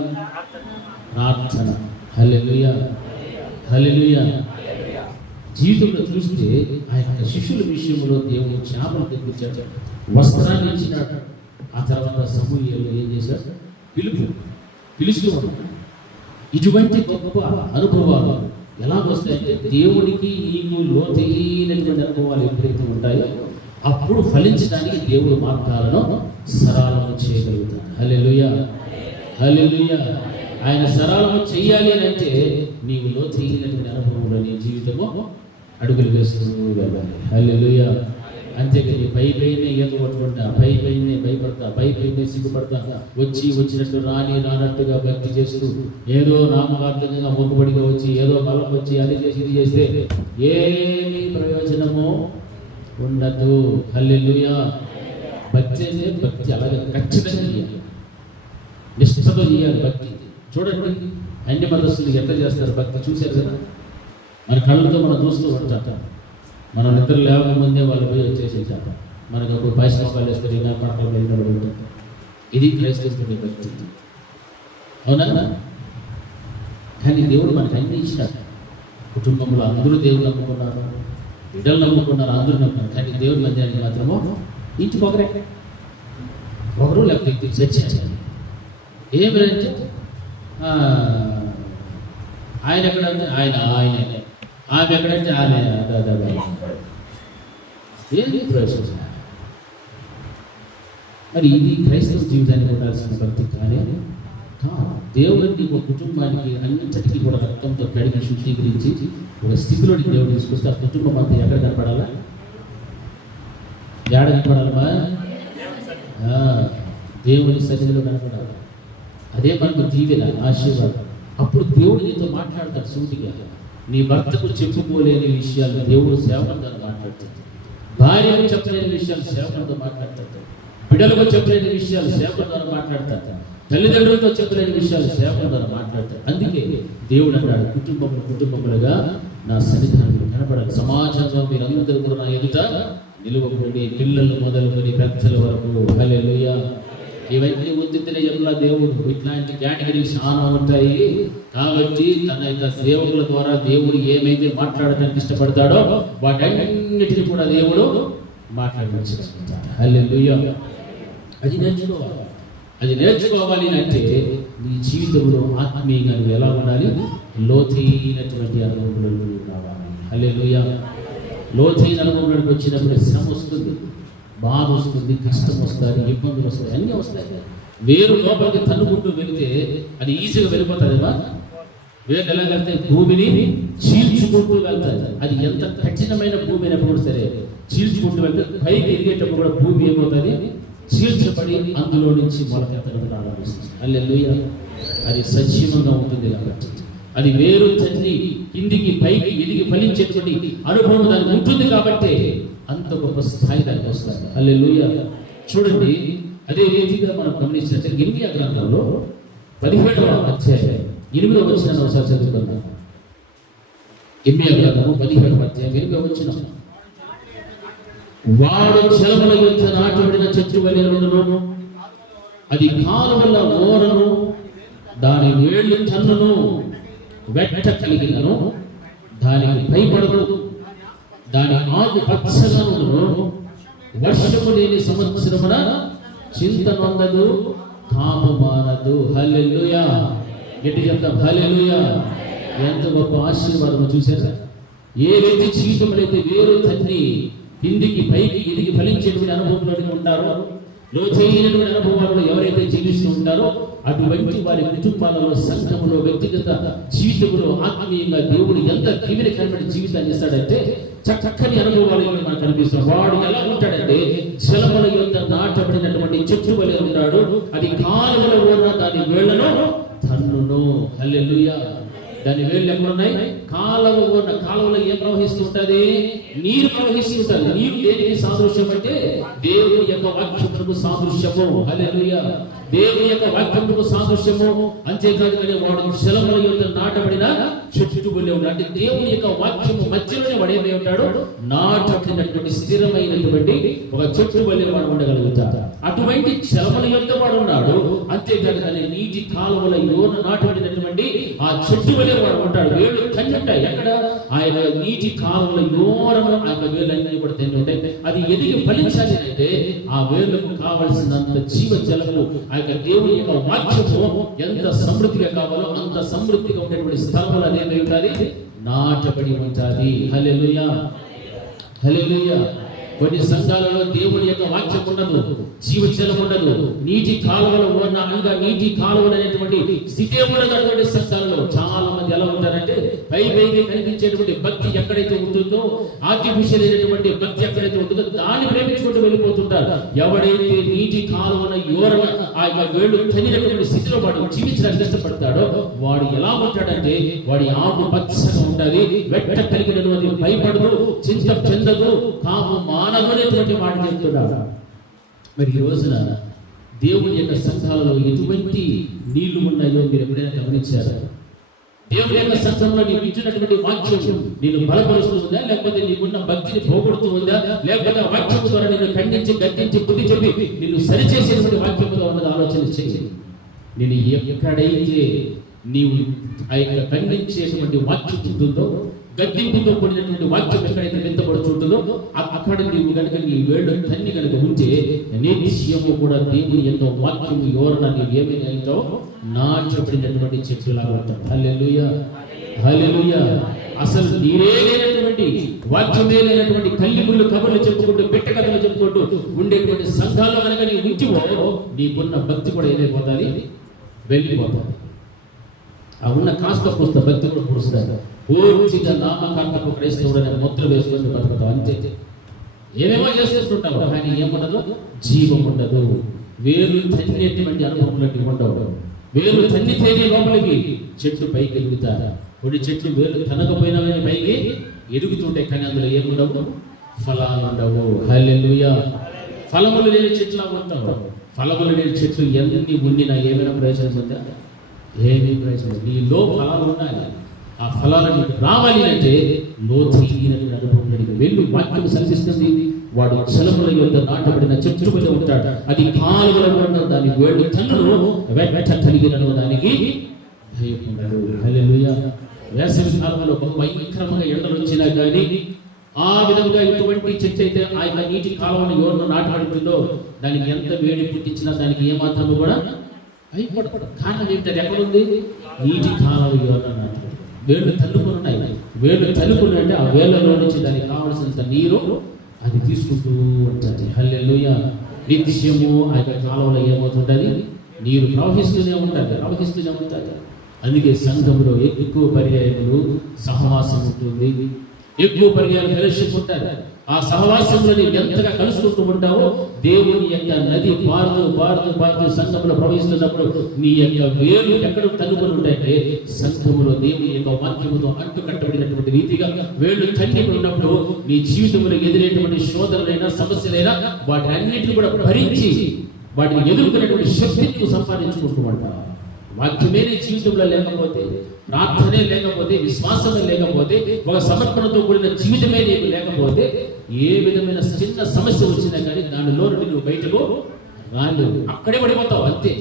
ప్రార్థన. హల్లెలూయా, హల్లెలూయా. జీవితంలో చూస్తే ఆయన శిష్యుల విషయంలో దేవుడు చేపలు తెప్పించాడు, వస్త్రాన్ని ఇచ్చినాడు. ఆ తర్వాత సమూయేలు ఏం చేశాడు? పిలుస్తూ ఇటువంటి గొప్ప అనుభవాలు ఎలా వస్తాయంటే దేవుడికి నీకు లోతైనటువంటి అనుభవాలు ఎప్పుడైతే ఉంటాయో అప్పుడు ఫలించడానికి దేవుడు మార్గాలను సరళం చేయగలుగుతాడు. హల్లెలూయా, హల్లెలూయా. ఆయన సరళం చేయాలి అని అంటే నీవు లోతైనటువంటి అనుభవంలో నీ జీవితము అడుగులు వేస్తూ వెళ్ళాలి. హల్లెలూయా. అంతేకాని పై పైనే ఈత కొట్టుకుంటా, పై పైనే భయపడతా, పై పైనే సిగ్గుపడతా, వచ్చినట్టు రానట్టుగా భక్తి చేస్తూ ఏదో నామకార్థంగా మొక్కుబడిగా వచ్చి ఏదో బలం వచ్చి అది చేసి ఇది చేస్తే ఏమీ ప్రయోజనము ఉండదు. హల్లెలూయా. భక్తి అంటే భక్తి అలాగే ఖచ్చితంగా చేయాలి, నిష్ఠతో చేయాలి భక్తి. చూడండి అన్ని మతస్థులు ఎట్లా చేస్తారు భక్తి చూశారు కదా. మన కళ్ళతో మనం చూస్తూ ఉంటాం. మనం నిద్ర లేవకముందే వాళ్ళు పోయి వచ్చేసేసాక మనకు అప్పుడు పాయసమకాలు వేస్తారు, ఇంకా పంటలు వెళ్ళబడి ఉంటాం. ఇది క్రైస్తవుడి భక్తి, అవునా? కానీ దేవుడు మనకు అన్ని ఇచ్చినాడు. కుటుంబంలో అందరూ దేవుడు నమ్ముకున్నారు, బిడ్డలు నమ్ముకున్నారు, అందరూ నమ్ముకున్నారు. కానీ దేవుడి మధ్యాహ్నం మాత్రము ఇంటికి ఒకరు లేకపోతే చర్చించాలి. ఏమిటంటే ఆయన ఎక్కడంటే ఆయనే, ఆమె ఎక్కడంటే ఆమె. ఏంటి ప్రవేశించిన మరి ఇది క్రైస్తవ జీవితానికి ఉండాల్సిన భక్తి కానీ దేవుడిని ఒక కుటుంబానికి అన్నింటికి కూడా రక్తంతో కడిగి శుద్ధీకరించి ఒక స్థితిలోని దేవుడు తీసుకొస్తే ఆ కుటుంబం అంతా ఎక్కడ కనపడాలా? ఏడ కనపడాలమ్మా? దేవుని సన్నిధిలో కనపడాలి. అదే మనకు దీవెన, ఆశీర్వాదం. అప్పుడు దేవుడు నీతో మాట్లాడతాడు సూటిగా. నీ భర్తకు చెప్పుకోలేని విషయాలు దేవుడు సేవకునితో మాట్లాడుతాడు. భార్యకు చెప్పలేని విషయాలు సేవకునితో మాట్లాడతాడు. బిడ్డలకు చెప్పలేని విషయాలు సేవకుని ద్వారా మాట్లాడతాడు. తల్లిదండ్రులతో చెప్పలేని విషయాలు సేవకుని ద్వారా మాట్లాడతాడు. అందుకే దేవుడు అన్నాడు, కుటుంబములుగా నా సన్నిధానంలో కనపడాలి. సమాజంలో మీరందరూ కూడా నా ఎదుట నిలువబడి, పిల్లలు మొదలుకొని పెద్దల వరకు. హల్లెలూయా. ఇవన్నీ ఉత్తినే చెప్పలా దేవుడు. ఇట్లాంటి కేటగిరీ చాలా ఉంటాయి. కాబట్టి తన యొక్క సేవకుల ద్వారా దేవుడు ఏమైతే మాట్లాడటానికి ఇష్టపడతాడో వాటన్నిటిని కూడా దేవుడు మాట్లాడతాడు. హల్లెలూయా. అది నేర్చుకోవాలి. అది నేర్చుకోవాలి అంటే నీ జీవితంలో ఆత్మీయంగా నువ్వు ఎలా ఉండాలి? లోతైనటువంటి అనుభవంలో రావాలి. హల్లెలూయా. లోతైన అనుభవంలోకి వచ్చినప్పుడు శ్రమ వస్తుంది, బాధ వస్తుంది, కష్టం వస్తుంది, ఇబ్బందులు వస్తాయి, అన్నీ వస్తాయి. వేరు లోపలికి తన్నుకుంటూ వెళితే అది ఈజీగా వెళ్ళిపోతుందివా? వేరు ఎలాగంటే భూమిని చీల్చుకుంటూ వెళ్తాది. అది ఎంత కఠినమైన భూమి అయినప్పుడు సరే చీల్చుకుంటూ వెళ్తే పైకి ఎదిగేటప్పుడు కూడా భూమి ఏమవుతుంది? చీల్చబడి అందులో నుంచి మొలకెత్తడం ప్రారంభిస్తుంది. హల్లెలూయా. అది సజీవంగా ఉంటుంది కాబట్టి అది వేరు తల్లి కిందికి పైకి ఎదిగి ఫలించేటువంటి అనుభవం దానికి ఉంటుంది కాబట్టి అంత గొప్ప స్థాయి దానికి వస్తుంది. హల్లెలూయా. చూడండి, అదే రీతిగా మనం గమనించినట్లయితే ఇర్మియా గ్రంథంలో 17వ అధ్యాయం 8వ వచనాన్ని ఒకసారి చదువుకుందాం. ఇర్మియా గ్రంథము 17వ అధ్యాయం 8వ వచనం. వాడు జలముల యొద్ద నాటబడిన చెట్టు వలె ఉండును, అది కాలువల ఓరను, దాని వేళ్ళు తన్నును, వెట్ట కలిగినను దానికి భయపడదు, దాని ఆకు పచ్చగా ఉండును, వర్షము లేని సంవత్సరమున చింత నొందదు, తాము మానదు. హల్లెలూయా. గట్టి చెప్తాం హల్లెలూయా. ఎంత గొప్ప ఆశీర్వాదం చూశారా? ఏ వ్యక్తి జీవితంలో అయితే వేరు తన్ని కిందికి పైకి ఎదిగి ఫలించేటువంటి అనుభవంలోనే ఉంటారో, లోతైనటువంటి అనుభవాలను ఎవరైతే జీవిస్తూ ఉంటారో అటువంటి వారి కుటుంబాలలో, సంఘములో, వ్యక్తిగత జీవితంలో ఆత్మీయంగా దేవుడు ఎంత దీవెనకరమైన జీవితాన్ని ఇస్తాడంటే చక్కని అనుభవాలు మనకు కనిపిస్తాం. వాడు ఎలా ఉంటాడంటే జలముల యొద్ద నాటబడినటువంటి చెట్టు వలె ఉంటాడు, అది కాలువల ఉన్న దాని వేళ్లను తన్నును. హల్లెలూయా. దాని వేళ్ళు ఎక్కడున్నాయి? కాలువ ఉన్న కాలువలో ఏం ప్రవహిస్తూ ఉంటుంది? నీరు ప్రవహిస్తుంటుంది. నీరు దేనికి సాదృశ్యం అంటే దేవుని యొక్క వాక్యములకు సాదృశ్యము. హల్లెలూయా. దేవుని యొక్క వాక్యముకు సాదృశ్యము. అంతేకాదు కానీ వాడు శలముల యొక్క నాటబడిన చెట్టు వలె ఉన్నాడు. అంటే దేవుని యొక్క వాక్యము మధ్యలోనే వాడు ఏమై ఉంటాడు, నాటబడినటువంటి స్థిరమైనటువంటి ఒక చెట్టు వలె వాడు ఉండగలుగుతాడు. అటువంటి శలముల యొక్క వాడు ఉన్నాడు. అంతేకాదు కానీ నీటి కాలువల యోన నాటబడినటువంటి ఆ చెట్టు వలె వాడు ఉంటాడు. వేళ్ళు తన్ని ఉంటాయి. ఎక్కడ? ఆయన నీటి కాలువల యోరను ఆ వేళ్ళన్నీ కూడా తన్ని ఉంటాయి. అది ఎదిగి ఫలించాలి అంటే ఆ వేళ్లకు కావలసినంత జీవ జలము ఆ యొక్క దేవుని యొక్క వాక్యము ఎంత సమృద్ధిగా కావాలో అంత సమృద్ధిగా ఉండేటువంటి స్థలములు అనేది ఉండాలి, నాటబడి ఉంటుంది. హల్లెలూయా, హల్లెలూయా. కొన్ని సంఘాలలో దేవుని యొక్క వాక్యం ఉండదు, జీవజలం ఉండదు, నీటి కాలువలు ఉన్న అనగా నీటి కాలువలు అనేటువంటి స్థితి ఉండదు. సంఘాలలో చాలా మంది ఎలా ఉంటారంటే పైకి కనిపించేటువంటి భక్తి ఎక్కడైతే ఉంటుందో, ఆర్టిఫిషియల్ అయినటువంటి భక్తి ఎక్కడైతే ఉంటుందో దాన్ని ప్రేమించుకుంటూ వెళ్ళిపోతుంటారు. ఎవడైతే నీటి కాలువన యోరన ఆ యొక్క వేళ్ళు తనినటువంటి స్థితిలో వాడు జీవించడానికి ఇష్టపడతాడో వాడు ఎలా ఉంటాడంటే వాడి ఆకు పచ్చగా ఉండాలి, వెట్ట కలిగినటువంటి భయపడదు, చింత చెందదు, కాము మానవునేటువంటి మాట చెప్తున్నాడు. మరి ఈ రోజున దేవుని యొక్క సంఘాలలో ఎటువంటి నీళ్లు ఉన్నాయో మీరు ఎప్పుడైనా గమనించారా? దేవుని యొక్క సంఘంలో నీవు ఇచ్చినటువంటి వాక్యం నేను బలపరుస్తుందా, లేకపోతే నీకున్న భక్తిని పోగొడుతూ ఉందా, లేకపోతే వాక్యం ద్వారా నేను ఖండించి గద్దించి బుద్ధి చెప్పి నిన్ను సరిచేసేటువంటి వాక్యముగా ఉన్నది ఆలోచన చేయి. నేను ఎక్కడైతే నీవు ఆ యొక్క ఖండించేటువంటి వాక్యం ఉంటుందో, గద్దింపుతో కూడినటువంటి వాక్యం ఎక్కడైతే వింతపడుతుంటుందో అక్కడ నీవు కనుక నీ వేళ్ళు తన్ని కనుక ఉంటే నిత్యము కూడా దేవుని యొక్క వాక్యము యోరన నీవు ఏమైనా వెళ్తావు నాటబడినటువంటి చెట్టులాగా ఉంటావు. హల్లెలూయా, హల్లెలూయా. అసలు నీరే లేనటువంటి వాక్యమే లేనటువంటి కల్లిముళ్ళు కబుర్లు చెప్పుకుంటూ బిట్ట కథలు చెప్పుకుంటూ ఉండేటువంటి సంఘాల్లో కనుక నీవు ఉంటివో నీకున్న భక్తి కూడా ఏమైపోతుంది, వెళ్ళిపోతుంది. ఆ ఉన్న కాస్త పూస్త భక్తి కూడా పురుస్తారు. పూర్తిగా నామకార్థపు క్రైస్తవుడనే ముద్ర వేసుకొని బతుకుతాం అంతే. ఏమేమో చేసేస్తుంటావు కానీ ఏముండదు, జీవం ఉండదు. వేరు తన్నేటువంటి అనుభవం ఉండవు. వేరు తన్ని తేనే లోపలికి చెట్లు పైకి ఎదుగుతారు. కొన్ని చెట్లు వేరు తనకపోయినా పైకి ఎదుగుతుంటాయి కానీ అందులో ఏముండవు, ఫలాలు ఉండవు. హల్లెలూయా. ఫలములు లేని చెట్లు ఉంటావు. ఫలములు లేని చెట్లు ఎన్ని ఉండినా ఏమైనా ప్రయోజనం ఉందా? ఏమీ ప్రయోజనం. నీలో ఫలాలు ఉన్నాయి. ఆ ఫలాలు నీకు రావాలి అంటే లోతైన అనుభవం వెళ్ళి వాక్యం సంధిస్తుంది. వాడు జలముల యొక్క నాటబడిన చెట్టు మీద ఉంటాడు. అది కాలువలో దాని వేళ్ళు తన్నును వెట్ట కలిగినను దానికి భయపడ్డాడు. హల్లెలూయా. వేసవి కాలంలో బహు భయంకరంగా ఎండలు వచ్చినా కానీ ఆ విధంగా ఇటువంటి చెట్టు అయితే ఆ యొక్క నీటి కాలువను ఎవరినో నాటబడుతుందో దానికి ఎంత వేడి పుట్టించినా దానికి ఏమాత్రము కూడా భయపడకూడదు. కారణం ఏంటంటే ఎక్కడుంది? నీటి కాలువ ఎవరినో నాటబడి వేళ్ళు తల్లుకుని ఉన్నాయి. వేళ్ళు తల్లుకుని అంటే ఆ వేళ్లలో నుంచి దానికి కావలసినంత నీరు అది తీసుకుంటూ ఉంటుంది. హల్లెలూయా. నిత్యము ఆ యొక్క కాలంలో ఏమవుతుంటుంది, నీరు ప్రవహిస్తూనే ఉంటుంది. అందుకే సంఘంలో ఎక్కువ పర్యాయములు సహవాసం ఉంటుంది, ఎక్కువ పర్యాయాలు ఫెలోషిప్ ఉంటారు. ఆ సహవాసంలో నీవు ఎంతగా కలుసుకుంటూ ఉంటావో దేవుని యొక్క నది పారుతూ సంఘంలో ప్రవహిస్తున్నప్పుడు నీ యొక్క వేలు ఎక్కడ తన్నుకొని ఉంటాయంటే సంఘములో దేవుని యొక్క వాక్యముతో అంటు కట్టబడినటువంటి రీతిగా వేళ్ళు తన్ని ఉన్నప్పుడు నీ జీవితంలో ఎదురైనటువంటి శోధనలైనా సమస్యలైనా వాటి అన్నింటినీ కూడా భరించి వాటిని ఎదుర్కొనేటువంటి శక్తిని నువ్వు సంపాదించుకుంటూ ఉంటావు. వాక్యమే నీ జీవితంలో లేకపోతే, ప్రార్థనే లేకపోతే, విశ్వాసమే లేకపోతే, ఒక సమర్పణతో కూడిన జీవితమే నీకు లేకపోతే ఏ విధమైన చిన్న సమస్య వచ్చినా కానీ దానిలో నువ్వు బయటకు రాలేవు. అక్కడే పడిపోతావు అంతే.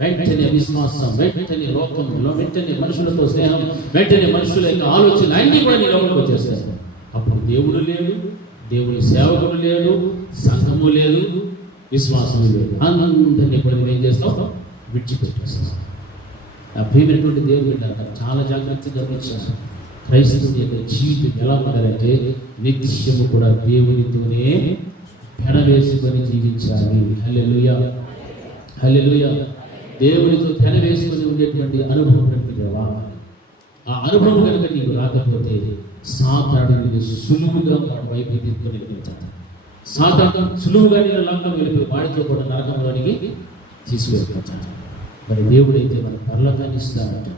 వెంటనే విశ్వాసం, వెంటనే లోకంలో, వెంటనే మనుషులతో స్నేహం, వెంటనే మనుషుల యొక్క ఆలోచన అన్ని కూడా నీ లోపలికి వచ్చేస్తాయి. అప్పుడు దేవుడు లేడు, దేవుని సేవకుడు లేడు, సంఘము లేదు, విశ్వాసం లేదు. అందరినీ కూడా నువ్వు ఏం చేస్తావు? విడిచిపెట్టేస్తావు. ఆ ప్రియమైనటువంటి దేవుడు అంటారు చాలా జాగ్రత్తగా గమనించాను. క్రైస్తవుని యొక్క జీవితం ఎలా ఉండాలంటే నిత్యము కూడా దేవునితోనే పెనవేసుకొని జీవించాలి. హల్లెలూయా, హల్లెలూయా. దేవునితో పెనవేసుకొని ఉండేటువంటి అనుభవం రావాలి. ఆ అనుభవం కనుక నీకు రాకపోతే సాతానుడిని సులువుగా వాడి వైపు తీసుకొని వెళ్ళిపోతాడు. సాతాను సులువుగా నేను లోకం వెళ్ళిపోయి వాడితో కూడా నరకంలోనికి తీసుకువెళ్ళిపోతాడు. మరి దేవుడైతే మన పరలోకాన్ని ఇస్తానంట.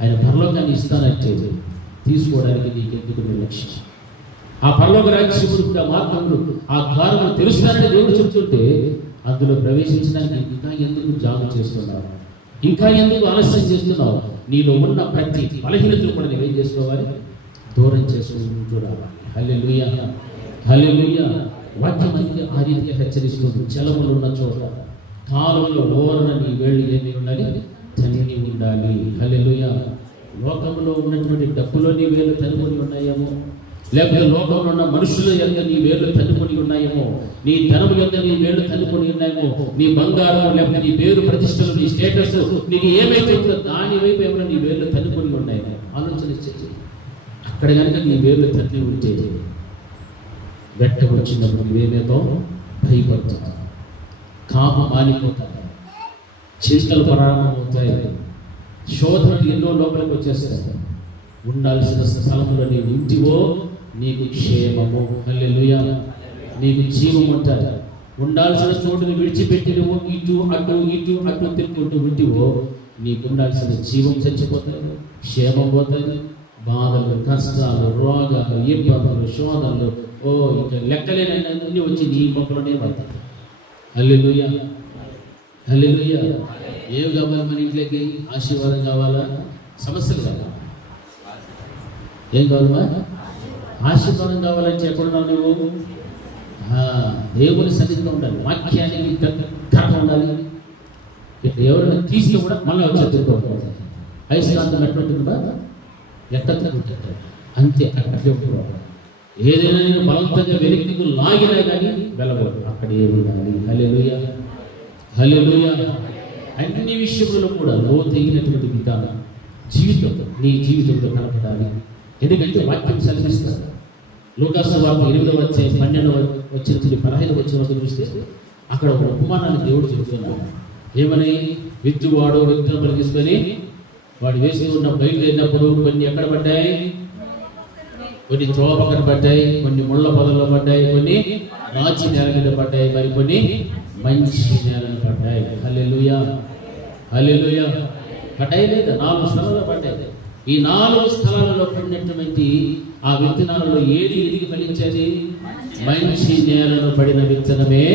ఆయన పరలోకాన్ని ఇస్తానంటే తీసుకోవడానికి నీకు ఎందుకు నిర్లక్ష్యం? ఆ పరలోక రాజ్యముడు ఆ మార్గంలో ఆ ద్వారము తెలుస్తానని దేవుడు చెప్తుంటే అందులో ప్రవేశించడానికి ఇంకా ఎందుకు జాగు చేస్తున్నావు? ఇంకా ఎందుకు ఆలస్యం చేస్తున్నావు? నీలో ఉన్న ప్రతి బలహీనతలు కూడా నువ్వేం చేసుకోవాలి? దూరం చేసుకుంటూ రావాలి. హల్లెలూయా, హల్లెలూయా. వాక్యం మనకి ఆ రీతిగా హెచ్చరిస్తుంది. జలములు ఉన్న చోట కాలువలో ఓరన నీ వేళ్ళు ఏమి ఉండాలి? తనివి ఉండాలి. హల్లెలూయా. లోకంలో ఉన్నటువంటి డబ్బులో నీ వేలు తనుకొని ఉన్నాయేమో, లేకపోతే లోకంలో ఉన్న మనుషుల యొక్క నీ వేళ్ళు తనుకొని ఉన్నాయేమో, నీ ధనము యొక్క నీ వేళ్ళు తనుకొని ఉన్నాయేమో, నీ బంగారం లేకపోతే నీ పేరు ప్రతిష్టలు, నీ స్టేటస్ నీకు ఏమైతే ఉందో దాని వైపు ఏమైనా నీ వేళ్ళు తనుకొని ఉన్నాయేమో ఆలోచన చేసి అక్కడ కనుక నీ వేళ్ళు తన్ని ఉంటే వెట్ట వచ్చినప్పుడు నువ్వేమేతో భయపడతావు, కాపు మానిపోతావు, చింతలు ప్రారంభమవుతాయి, శోధనలు ఎన్నో లోపలికి వచ్చేస్తాయి. ఉండాల్సిన స్థలంలో నీవు ఇంటివో నీకు క్షేమము. హల్లెలూయా. నీకు జీవం ఉంటుంది. ఉండాల్సిన చోటుని విడిచిపెట్టి నువ్వు ఇటు అటు తిరుగుతూ ఇంటివో నీకు ఉండాల్సిన జీవం చచ్చిపోతుంది, క్షేమం పోతుంది. బాధలు, కష్టాలు, రోగాలు, ఇబ్బందులు, శోధనలు ఇంకా లెక్కలేనన్నీ వచ్చి నీ మొక్కలోనే పడతాయి. హల్లెలూయా, హల్లెలూయా. ఏం కావాలి మన ఇంట్లోకి? ఆశీర్వాదం కావాలా? సమస్యలు కావాలా? ఏం కావాలమ్మా? ఆశీర్వాదం కావాలంటే ఎక్కడున్నావు నువ్వు? దేవుని సన్నిధిలో ఉండాలి, వాక్యానికి దగ్గరగా ఉండాలి. ఇట్లా ఎవరైనా తీసి కూడా మళ్ళీ వచ్చి తిరుగుతుంది. ఐశ్వర్యం ఎట్లుంటుందా? ఎక్కడ అంతే అట్లే ఉంటుంది. ఏదైనా నేను బలవంతంగా వెలికి లాగినా కానీ వెళ్ళకూడదు, అక్కడ ఏమి ఉండాలి. హల్లెలూయా, హల్లెలూయా. అన్ని విషయంలో కూడా లోతైనటువంటి విధానం జీవితం నీ జీవితంలో కనపడాలి. ఎందుకంటే వాక్యం సెలవిస్తారు. లూకాసు వార్త 8వ అధ్యాయం 12వ వచనం నుండి 15వ వచనం వరకు చూస్తే అక్కడ ఒక ఉపమానాన్ని దేవుడు చెబుతున్నాడు. ఏమని? విత్తువాడు విత్తనములు తీసుకొని వాడు వేసి ఉన్న బయలుదేరినప్పుడు కొన్ని ఎక్కడ పడ్డాయి? కొన్ని త్రోవ పక్కన పడ్డాయి, కొన్ని ముళ్ళ పొదల్లో పడ్డాయి, కొన్ని రాచి నేల మీద పడ్డాయి, మరి కొన్ని మంచి నేలను పడ్డాయి. హల్లెలూయా, హల్లెలూయా. పడ్డాయి లేదా? 4 స్థలాల్లో పడ్డాయి. ఈ 4 స్థలాలలో పడినటువంటి ఆ విత్తనాలలో ఏది ఎదిగి ఫలించేది? మంచి నేలను పడిన విత్తనమే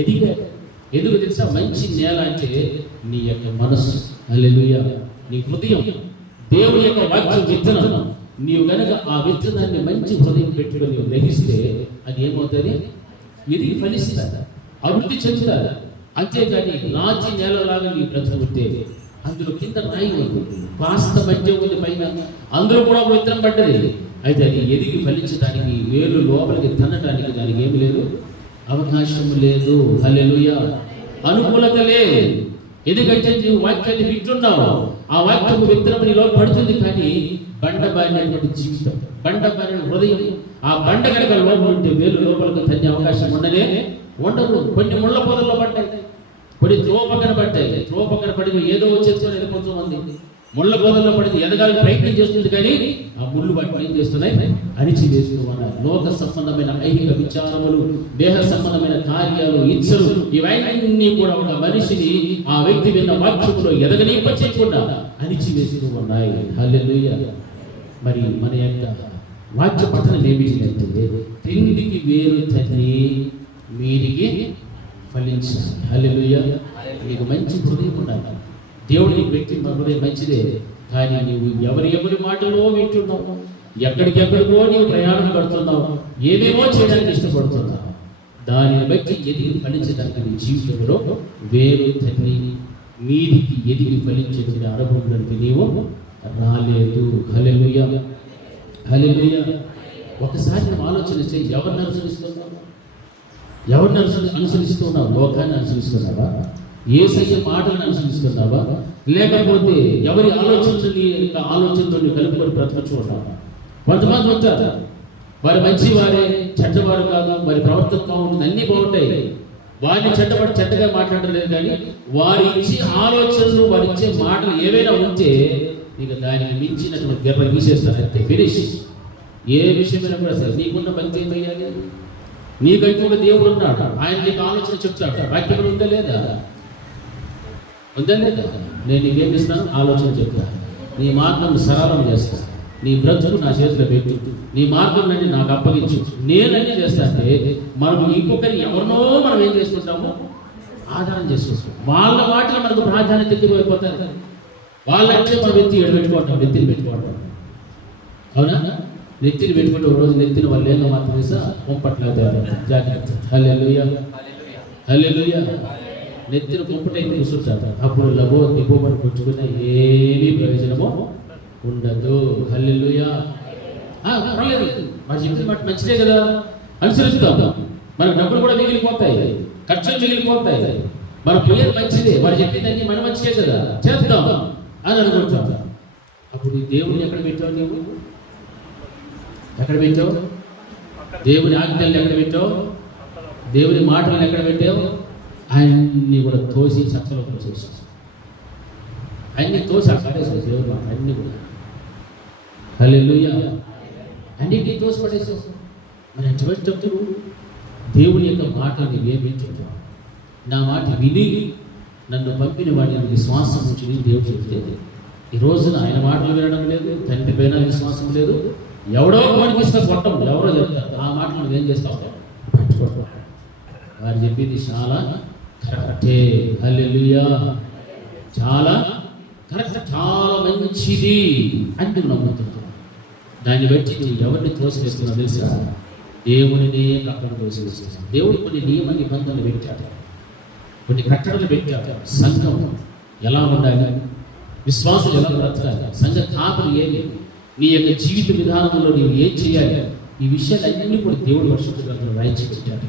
ఎదిగాయి. ఎందుకు తెలుసా? మంచి నేల అంటే నీ యొక్క మనస్సు. హల్లెలూయా. నీ హృదయం దేవుని యొక్క వాక్యం విత్తనం. నీవు కనుక ఆ విత్తనాన్ని మంచి హృదయం పెట్టుకుని నీవు గ్రహిస్తే అది ఏమవుతుంది? ఎదిగి ఫలిస్తుంది, అభివృద్ధి చెందుతారు. అంతేగాని రాజీ నేలలాగా నీ బ్రతుకుంటే అందులో కింద రాయి ఉంది, కాస్త మధ్య ఉంది పైన, అందులో కూడా విత్తనం పడ్డది. అయితే అది ఎదిగి ఫలించడానికి, వేలు లోపలికి తన్నడానికి దానికి ఏమి లేదు, అవకాశం లేదు. హల్లెలూయా. అనుకూలత లేదు. ఎందుకంటే నీవు వాక్యాన్ని వింటున్నావు, ఆ వాక్యం విత్తనం నీలో పడుతుంది. కానీ బండబారినటువంటి జీవితం, బండబారిన హృదయం, ఆ బండ కనుక లోపల ఉంటే వేలు లోపలికి తన్నే అవకాశం ఉండదు. కొన్ని ముళ్ళ పొదల్లో పడ్డాయి, కొన్ని త్రోవ పక్కన పడ్డాయి. త్రోవ పక్కన పడి ఏదో వచ్చేసుకొని వెళ్ళిపోతుంది. ముళ్ళ పొదల్లో పడింది, ఎదగాలని ప్రయత్నం చేస్తుంది, కానీ ఆ ముళ్ళు వాటిని ఏం చేస్తున్నాయి? అణిచి వేస్తున్నాయి. లోక సంబంధమైన ఐహిక విచారములు, దేహ సంబంధమైన కార్యాలు, ఇచ్చలు, ఇవన్నీ కూడా ఒక మనిషిని ఆ వ్యక్తి విన్న వాక్యములో ఎదగనింప చేయకుండా అణిచి వేస్తూ ఉన్నాయి. హల్లెలూయా. మరి మన యొక్క వాక్య పఠనం ఏమిటంటే తిండికి వేరు తన్ని మీదికి ఫలించాలి. హల్లెలూయా. నీకు మంచి హృదయం ఉండాలి. దేవుడు నీకు పెట్టి హృదయం మంచిదే, కానీ నీవు ఎవరి మాటలో వింటున్నావు, ఎక్కడికెక్కడికో నీవు ప్రయాణం పడుతున్నావు, ఏమేమో చేయడానికి ఇష్టపడుతున్నావు. దానిని బట్టి ఎదిగి ఫలించడానికి నీ జీవితంలో వేరు తన్ని మీదికి ఎదిగి ఫలించేటువంటి అనుభవంలోకి నీవు రాలేదు. హల్లెలూయా, హల్లెలూయా. ఒకసారి నువ్వు ఆలోచన చేయి. ఎవరిని అనుసరిస్తున్నావు? ఎవరిని అనుసరిస్తున్నావు? లోకాన్ని అనుసరిస్తున్నావా? యేసయ్య మాటలను అనుసరిస్తున్నావా? లేకపోతే ఎవరి ఆలోచనతో కలుపుకొని బ్రతకచున్నావా? కొంతమంది ఉంటారు, వారి మంచి వారే, చెడ్డవారు కాదు, వారి ప్రవర్తన బాగుంటుంది, అన్నీ బాగుంటాయి, వారిని చెడ్డగా మాట్లాడలేదు. కానీ వారి ఇచ్చే ఆలోచనలు, వారి ఇచ్చే మాటలు ఏవైనా ఉంటే నీకు దానికి మించినటువంటి గర్భ తీసేస్తారు. అంతే, ఫినిష్. ఏ విషయమైనా కూడా సరే నీకున్న భక్తి ఏమయ్యాలి? నీకంటూ ఒక దేవుడు ఉన్నాడు, ఆయన నీకు ఆలోచన చెప్తాడు. వాక్యం ఉందా లేదా? ఉందా లేదా? నేను నీకేం ఇస్తాను? ఆలోచన చెప్తాను. నీ మార్గం సరళం చేస్తాను, నీ బ్రతుకు నా చేతిలో పెట్టు, నీ మార్గం నాకు అప్పగించు, నేనన్నీ చేస్తానంటే మనం ఇంకొకరి ఎవరినో మనం ఏం చేసుకుంటాము? ఆధారం చేసుకుంటాం. వాళ్ళ మాటలు మనకు ప్రాధాన్యత ఎక్కువైపోతారు. వాళ్ళంటే మనం ఎత్తి పెట్టుకుంటాం, నెత్తిని పెట్టుకుంటాం. అవునా? నెత్తిని పెట్టుకుంటే ఒక రోజు నెత్తిని వాళ్ళు ఏమో మాత్రం తెలుసా, పొంపట్లేదు. జాగ్రత్త. హల్లెలూయా, హల్లెలూయా. నెత్తిన పొంపటైతే కూర్చుంటారు. అప్పుడు లబో దిబ్బోమని పుచ్చుకున్న ఏమీ ప్రయోజనమో ఉండదు. హల్లెలూయా. పర్లేదు, మరి చెప్పిన మాట మంచిదే కదా, అనుసరిస్తాం. మనకు డబ్బులు కూడా మిగిలిపోతాయి, ఖర్చులు మిగిలిపోతాయి. మన పేరు మంచిదే, వాడు చెప్పిందని మన మంచిదే కదా, చేద్దాం అని అనుకుంటాం. అప్పుడు దేవుని ఎక్కడ పెట్టావు? నువ్వు ఎక్కడ పెట్టావు? దేవుని ఆజ్ఞల్ని ఎక్కడ పెట్టావు? దేవుని మాటలను ఎక్కడ పెట్టావు? అన్నీ కూడా తోసి చక్కలో తోసేసావు. అన్ని తోసి పడేసావు. దేవుని మాట అన్ని కూడా. హల్లెలూయా. అన్నింటినీ తోసి పడేసావు. మరి అటువంటిప్పుడు దేవుని యొక్క మాటని వేపించుకుంటావు. నా మాట విని నన్ను పంపిన వాడిని విశ్వాసం ఉంచి దేవుడు చెప్తే, ఈ రోజున ఆయన మాటలు వినడం లేదు, తండ్రి పైన విశ్వాసం లేదు. ఎవడో పనిపిస్తే కొట్టం, ఎవరో చెప్తారు. ఆ మాటలు నువ్వు ఏం చేస్తావు? పట్టుకోవడం. వారు చెప్పింది చాలా కరెక్టే. హల్లెలూయా. చాలా కరెక్ట్, చాలా మంచిది అని నువ్వు నమ్ముతున్నావు. దాన్ని బట్టి నువ్వు ఎవరిని తోసివేస్తున్నావు తెలుసా? దేవునినే పక్కన తోసివేస్తున్నావు. దేవుడు కొన్ని నియమ నిబంధనలు పెట్టాడు, కొన్ని కట్టడలు పెట్టాడు. సంఘం ఎలా ఉండాలి, విశ్వాసం ఎలా బ్రతకాలి, సంఘ కాపలు ఏమి, నీ యొక్క జీవిత విధానంలో నీవు ఏం చేయాలి, ఈ విషయాలన్నీ కూడా దేవుడు పరిశుద్ధ గ్రంథంలో రాయించి పెట్టాడు.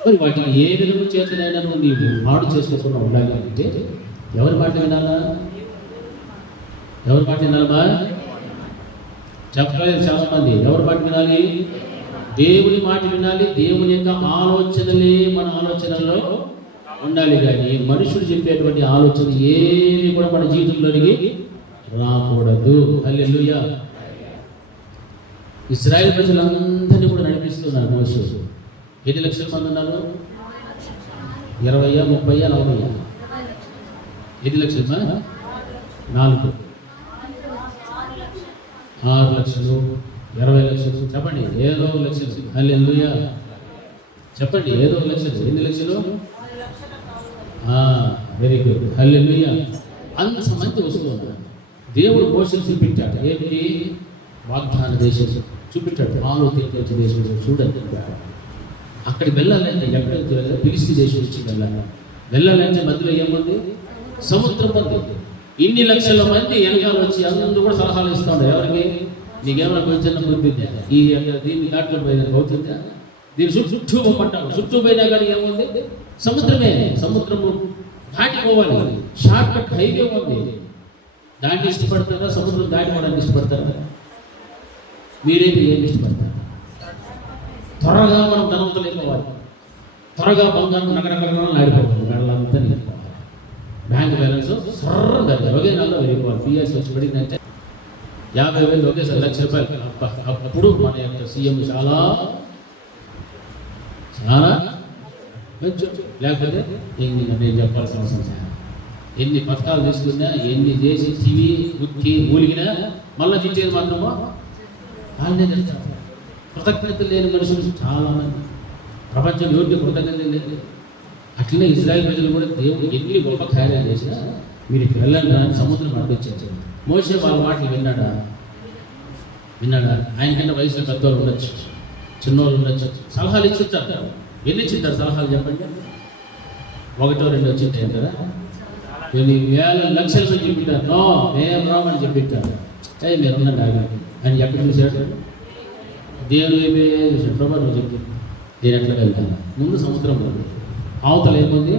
మరి వాటిని ఏ విధంగా చేతనైనా నీవు పాడు చేసుకోకుండా ఉండాలి అంటే ఎవరి మాట వినాలా? ఎవరి మాట వినాలమ్మా? చెప్పలేదు చాలా మంది. ఎవరి మాట వినాలి? దేవుని మాట వినాలి. దేవుని యొక్క ఆలోచనలే మన ఆలోచనల్లో ఉండాలి. కానీ మనుషులు చెప్పేటువంటి ఆలోచన ఏమి కూడా మన జీవితంలోనికి రాకూడదు. హల్లెలూయా. ఇశ్రాయేలు ప్రజలందరినీ కూడా నడిపిస్తున్నారు మోషే. ఎన్ని లక్షల మంది ఉన్నారు? 20, 30, 40? ఎన్ని లక్షలు? 4, 6 లక్షలు, 20 లక్షలు. చెప్పండి, ఏదో లక్షలు. హల్లెలూయా. చెప్పండి, ఏదో లక్షలు. ఎన్ని లక్షలు? Very good. హల్లెలూయా. అంతమంది వస్తున్నారు. దేవుడు మోషేని చూపించాడు. ఏంటి? వాగ్దాన దేశం చూపించాడు. పాలు తెచ్చే దేశం చూడండి. అక్కడికి వెళ్ళాలంటే ఎక్కడ ఫిలిష్తీ దేశం వచ్చి వెళ్ళాలంటే మధ్యలో ఏముంది? సముద్రం ఉంది. ఇన్ని లక్షల మంది వెనకాల వచ్చి అందరూ కూడా సలహాలు ఇస్తూ ఉంటారు. ఎవరికి? నీకేమైనా కొంచెం బుద్ధిందా? ఈ దీన్ని దాంట్లో పోయినా అవుతుందా? దీని చుట్టూ పోమంటావు. చుట్టూ పోయినా కానీ ఏముంది? సముద్రమే. సముద్రము దాటిపోవాలి. షార్ట్ కట్ హైవే ఉంది. దాన్ని ఇష్టపడతారా? సముద్రం దాటిపోవడానికి ఇష్టపడతారా? మీరేమి ఏమి ఇష్టపడతారు? త్వరగా మనం ధనవంతులైపోవాలి, త్వరగా బంగారం నగరకరంగా ఆడిపోవాలి, గడలంతా నిలిపోవాలి, బ్యాంక్ బ్యాలెన్స్ సర్రగా ఒకే నెలలో వెళ్ళిపోవాలి. పిఎస్ వచ్చి పడిందంటే 50,000 ఒకేసారి ₹1,00,000. అప్పుడు మన యొక్క సీఎం చాలా చాలా మంచి. లేకపోతే నేను చెప్పాల్సిన అవసరం. ఎన్ని పథకాలు తీసుకున్నా, ఎన్ని చేసి టీవీ గుర్తి ఊలిగినా మళ్ళీ తిట్టేది మాత్రమో వాళ్ళనే తెలుస్తారు. కృతజ్ఞత లేని మనుషులు చాలామంది ప్రపంచం ఎవరికి కృతజ్ఞత లేదు. అట్లనే ఇజ్రాయెల్ ప్రజలు కూడా దేవుడు ఎన్ని గొప్ప కార్యాలు చేసినా మీరు ఇక్కడ వెళ్ళండి అని సముద్రం అడ్డొచ్చారు. మోషే వాళ్ళ మాటలు విన్నాడా? ఆయనకన్నా వయసులో పెద్దవాళ్ళు ఉండొచ్చు, చిన్నవాళ్ళు ఉండొచ్చు, సలహాలు ఇచ్చుంటారు. ఎన్ని ఇచ్చింటారు సలహాలు చెప్పండి? 1, 2 వచ్చింటాయి కదా. కొన్ని వేల లక్షల మంది చెప్పింటారు. నో, మేము రామని చెప్పింటారు. మీరు ఉండండి ఆగాలి అని ఎక్కడ చూశాడు? దేవుడు ఏమే చూశాడు? ప్రభా నువ్వు చెప్పి నేను ఎట్లా వెళ్తాను? ముందు సముద్రం ఉంది, అవతల ఏముంది?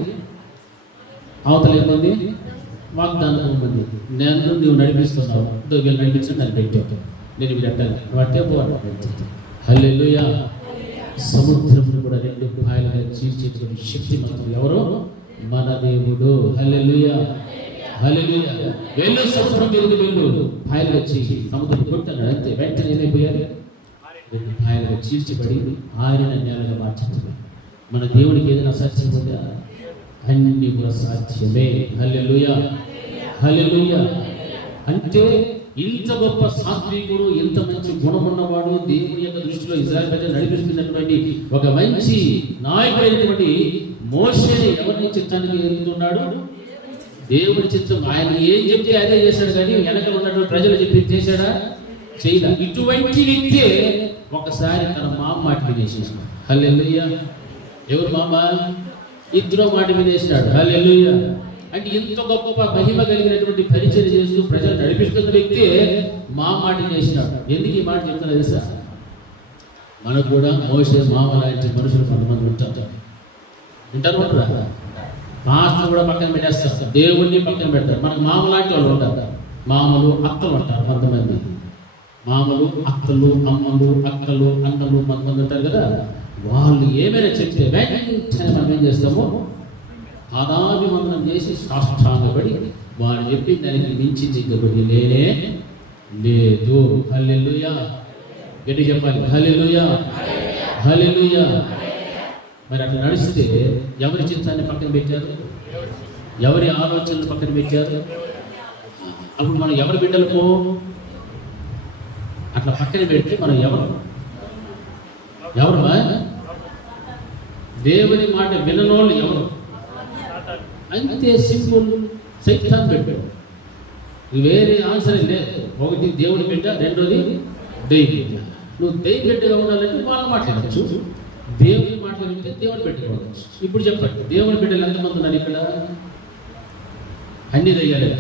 వాగ్దానం ఉంది. నేను నువ్వు నడిపిస్తున్నావు, వీళ్ళు నడిపించండి అని పెట్టావు. నేను మీరు ఎట్టాలి, నువ్వు అట్టే పోవాలి. హల్లెలూయా. సముద్రమును కూడా 2 పాయలుగా చీల్చేటువంటి శక్తి మాత్రం ఎవరో? మన దేవుడు. హల్లెలూయా, హల్లెలూయా. వెళ్ళు సముద్రం మీదకి వెళ్ళు. పాయలుగా చీల్చి సముద్రం కొట్టన్నాడు. అంతే, వెంటనే ఏమైపోయారు? 2 పాయలుగా చీల్చబడి ఆరిన నేలగా మార్చబడి. మన దేవుడికి ఏదైనా సాధ్యం ఉందా? అన్ని కూడా సాధ్యమే. హల్లెలూయా, హల్లెలూయా. అంటే ఇంత గొప్ప సాత్వికుడు, ఇంత మంచి గుణమున్నవాడు, దేవుని యొక్క దృష్టిలో ఇశ్రాయేలు ప్రజలు నడిపిస్తున్నటువంటి ఒక మంచి నాయకుడైనటువంటి మోషేని ఎవరిని చిత్తానికి ఎదుగుతున్నాడు? దేవుడి చిత్తం. ఆయన ఏం చెప్తే అదే చేశాడు, కానీ వెనకలు ఉన్నటువంటి ప్రజలు చెప్పింది చేశాడా? చేయడా. ఇటువంటి వ్యక్తే ఒకసారి తన మామ మాట వినేసేసాడు. హల్లెలూయా. ఎవరు మామ? ఇద్దరు మాట వినేసినాడు. హల్లెలూయా. అంటే ఇంత గొప్ప మహిమ కలిగినటువంటి పరిచయం చేస్తూ ప్రజలు నడిపిస్తున్న వ్యక్తే మా మాట వినేసినాడు. ఎందుకు ఈ మాట చెప్తున్నా తెలుసా? మనకు కూడా మోషే మామ లాంటి మనుషులు కొంతమంది ఉంటారు. మాస్టర్ కూడా పక్కన పెట్టేస్తారు, దేవుణ్ణి పక్కన పెడతారు. మనకు మామ లాంటి వాళ్ళు ఉంటారు. మామలు అత్తలు అంటారు కొంతమంది. మామలు అత్తలు, అమ్మలు అక్కలు, అన్నలు కొంతమంది ఉంటారు కదా. వాళ్ళు ఏమైనా చెప్తే వెంటనే మనం ఏం చేస్తామో ఆదాభివందనం చేసి సాష్టాంగపడి వారు చెప్పి దానికి మించింది ఇంకొకటి లేనే లేదు. హల్లెలూయా. గట్టి చెప్పాలి, హల్లెలూయా, హల్లెలూయా. మరి అట్లా నడిస్తే ఎవరి చిత్తాన్ని పక్కన పెట్టారు? ఎవరి ఆలోచనలు పక్కన పెట్టారు? అప్పుడు మనం ఎవరి బిడ్డలకు అట్లా పక్కన పెడితే మనం ఎవరు? దేవుని మాట విననోళ్ళు ఎవరు? అంతే సింపుల్. సైతాన్ పెట్టాడు. వేరే ఆన్సర్ లేదు. ఒకటి దేవుని బిడ్డ, రెండోది దైవ బిడ్డ. నువ్వు దైవ బిడ్డగా ఉండాలంటే వాళ్ళు మాట్లాడచ్చు, దేవుని మాట్లాడితే దేవుని బిడ్డవచ్చు. ఇప్పుడు చెప్పండి, దేవుని బిడ్డలు ఎంతమంది ఉన్నారు ఇక్కడ? అన్ని దయ్యాలే.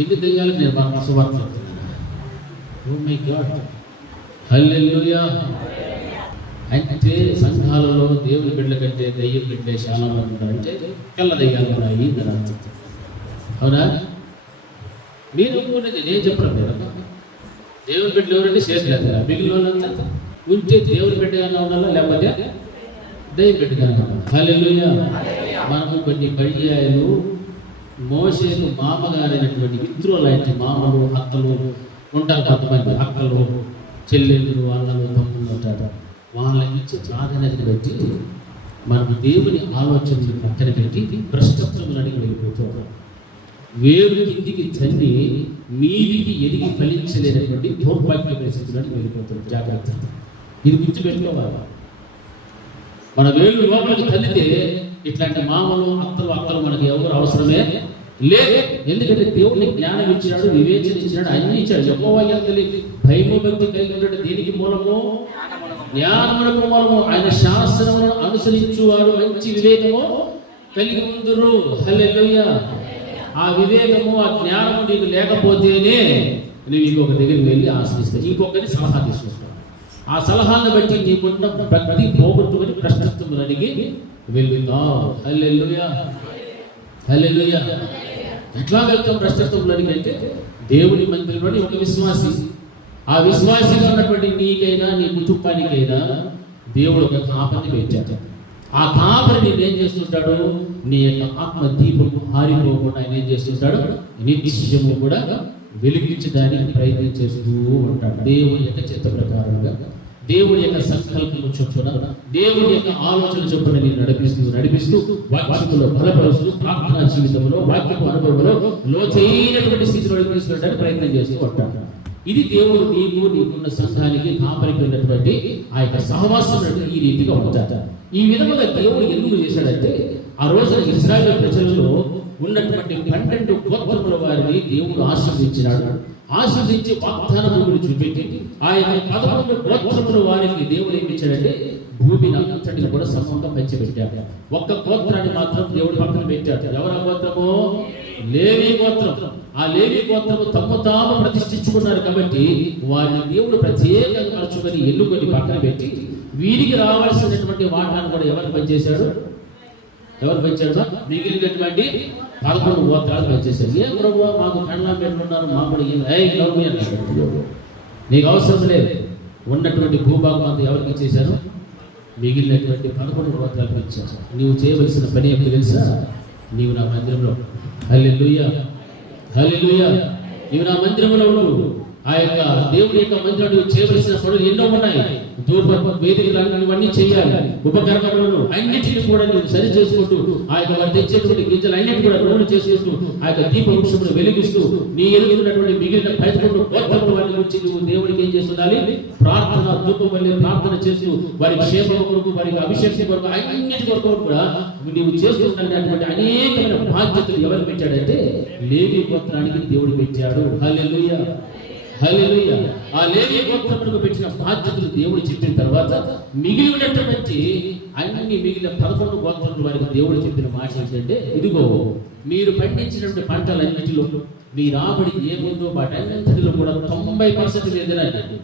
ఎన్ని దయ్యాలు? నేను బాగా సువార్త చెప్తున్నాను. ఓ మై గాడ్, హల్లెలూయా. అంటే సంఘాలలో దేవుని బిడ్డల కంటే దయ్యం బిడ్డే చాలా మంది ఉంటారంటే కళ్ళ దయ్యాలు ఉన్నాయి అని అర్థం. అవునా? మీరు నేను చెప్పడం లేదా? దేవుని బిడ్డలు ఎవరంటే చేతులు మిగిలిన వాళ్ళంతా ఉంటే దేవుని బిడ్డగానే ఉండాలా, లేకపోతే దైవ బిడ్డగానే ఉండాలి. హల్లెలూయా. మనము కొన్ని పర్యాయాలు మోషేకు మామగారైనటువంటి ఇత్రో లాంటి మామలు అత్తలు ఉంటారు. కొంతమంది అక్కలు, చెల్లెళ్ళు, అన్నలు, తమ్ముళ్ళు ఉంటారు. వాళ్ళకి ఇచ్చే ప్రాధాన్యతను బట్టి మనకు దేవుని ఆలోచనలు పక్కన పెట్టి భ్రష్టత్వములు అడిగి వెళ్ళిపోతాం. వేరు కిందికి తల్లి మీదికి ఎదిగి ఫలించలేనటువంటి దౌర్భాగ్య పరిస్థితులను వెళ్ళిపోతాడు. జాగ్రత్త, ఇది గుర్తుపెట్టుకోవాలి. మన వేలు లోపలికి తల్లితే ఇట్లాంటి మామలు, అత్తలు మనకి ఎవరు అవసరమే లేదు. ఎందుకంటే దేవుడిని జ్ఞానం ఇచ్చినాడు, వివేచన ఇచ్చినాడు, అన్ని ఇచ్చాడు. యెహోవా యందు భయము భక్తి కలిగి ఉండడం దేనికి మూలము? జ్ఞానమునకు మూలము. ఆయన శాస్త్రములను అనుసరించువారు మంచి వివేకము కలిగి ఉందురు. హల్లెలూయా. ఆ వివేకము, ఆ జ్ఞానము నీకు లేకపోతేనే నువ్వు ఇంకొక దగ్గరికి వెళ్ళి ఆశ్రయిస్తావు, ఇంకొకరిని సలహా తీసుకొస్తావు. ఆ సలహాన్ని బట్టి నీకున్న భక్తి పోగొట్టుకుని భ్రష్టత్వములు అడిగి వెళ్తావు. హల్లెలూయా, హల్లెలూయా. ఎట్లా వెళ్తాం భ్రష్టత్వములు అడిగి అంటే? దేవుని మందిరంలోని ఒక విశ్వాసి, ఆ విశ్వాసిగా ఉన్నటువంటి నీకైనా నీ కుటుంబానికైనా దేవుడు ఒక కాపరిని పెట్టాడు. ఆ కాపరి నేనేం చేస్తుంటాడు? నీ యొక్క ఆత్మ దీపము ఆరిపోకుండా ఆయన ఏం చేస్తుంటాడు? నిత్యము కూడా వెలిగించడానికి ప్రయత్నం చేస్తూ ఉంటాడు. దేవుని యొక్క చిత్త ప్రకారంగా, దేవుని యొక్క సంకల్పము చొప్పున, దేవుని యొక్క ఆలోచన చొప్పున నేను నడిపిస్తూ వాక్యములో బలపరుస్తూ, ప్రార్థనా జీవితంలో, వాక్యపు అనుభవంలో లోతైనటువంటి స్థితిలో తీసుకెళ్ళడానికి ప్రయత్నం చేస్తూ ఉంటాడు. ఇది దేవుడు నీకున్న సంఘానికి కాపరికి ఉన్నటువంటి ఆ యొక్క సహవాసం ఈ రీతిగా ఉంటాడు. ఈ విధముగా దేవుడు ఎందుకు చేశాడంటే, ఆ రోజున ఇశ్రాయేలు ప్రజలలో ఉన్నటువంటి 12 గోత్రముల వారిని దేవుడు ఆశీర్వదించినాడు. ఆశీర్వదించి వాగ్దాన భూమిని చూపెట్టి ఆ యొక్క 11 గోత్రముల వారికి దేవుడు ఏమి ఇచ్చాడంటే, భూమిని అంతటిని కూడా సమంగా పంచిపెట్టాడు. ఒక్క గోత్రాన్ని మాత్రం దేవుడు పక్కన పెట్టాడు. ఎవరి గోత్రము? లేవి గోత్రం. ఆ లేవి గోత్రము తమ్ము తాము ప్రతిష్ఠించుకున్నారు కాబట్టి వారిని దేవుడు ప్రత్యేకంగా మలుచుకొని ఎన్నుకొని పక్కన పెట్టి వీరికి రావాల్సినటువంటి వాటాను కూడా ఎవరు పనిచేశాడు? మిగిలినటువంటి 11 గోత్రాలు పనిచేశారు. ఏ ప్రభు మాకు కళ్ళ పెట్టున్నారు, మా కూడా నీకు అవసరం లేదు. ఉన్నటువంటి భూభాగం అంతా ఎవరికి చేశారు? మిగిలినటువంటి 11 గోత్రాలు పనిచేశారు. నీవు చేయవలసిన పని ఏమిటి తెలుసా? నీవు నా మందిరంలో, హల్లెలూయా, హల్లెలూయా, నీవు నా మందిరంలో ఉండు. ఆ యొక్క దేవుడి యొక్క మందిరంలో చేయవలసిన పనులు ఎన్నో ఉన్నాయి. ధూప వేదికలు ఇవన్నీ చేయాలి. ఉపకరణలను అన్నిటిని కూడా నువ్వు సరి చేసుకుంటూ ఆ యొక్క వారు తెచ్చేటువంటి గింజలు అన్నిటి కూడా రోడ్డు చేసుకుంటూ ఆ యొక్క దీప వృక్షమును వెలిగిస్తూ నీ ఎదుగుతున్నటువంటి మిగిలిన 11 గోత్రముల వారి గురించి నువ్వు దేవుడికి ఏం చేస్తుండాలి? ప్రార్థన, ధూపం వల్లే ప్రార్థన చేస్తూ వారి క్షేమం కొరకు, వారికి అభిషేకం కొరకు, అన్నిటి కొరకు కూడా నువ్వు చేస్తున్నటువంటి అనేకమైన బాధ్యతలు ఎవరు పెట్టాడంటే లేవి గోత్రానికి దేవుడు పెట్టాడు. హల్లెలూయా, హల్లెలూయా. ఆ లేవి గోత్రములకు పెట్టిన బాధ్యతలు దేవుడు చెప్పిన తర్వాత మిగిలి ఉన్నటువంటి మిగిలిన 11 గోత్రముల వారికి దేవుడు చెప్పిన మాట ఏంటంటే, ఇదిగో మీరు పండించినటువంటి పంటలన్నిటిలో మీ రాబడి ఏముందో వాటన్నిటిలో కూడా 90% లేదని అన్నాడు.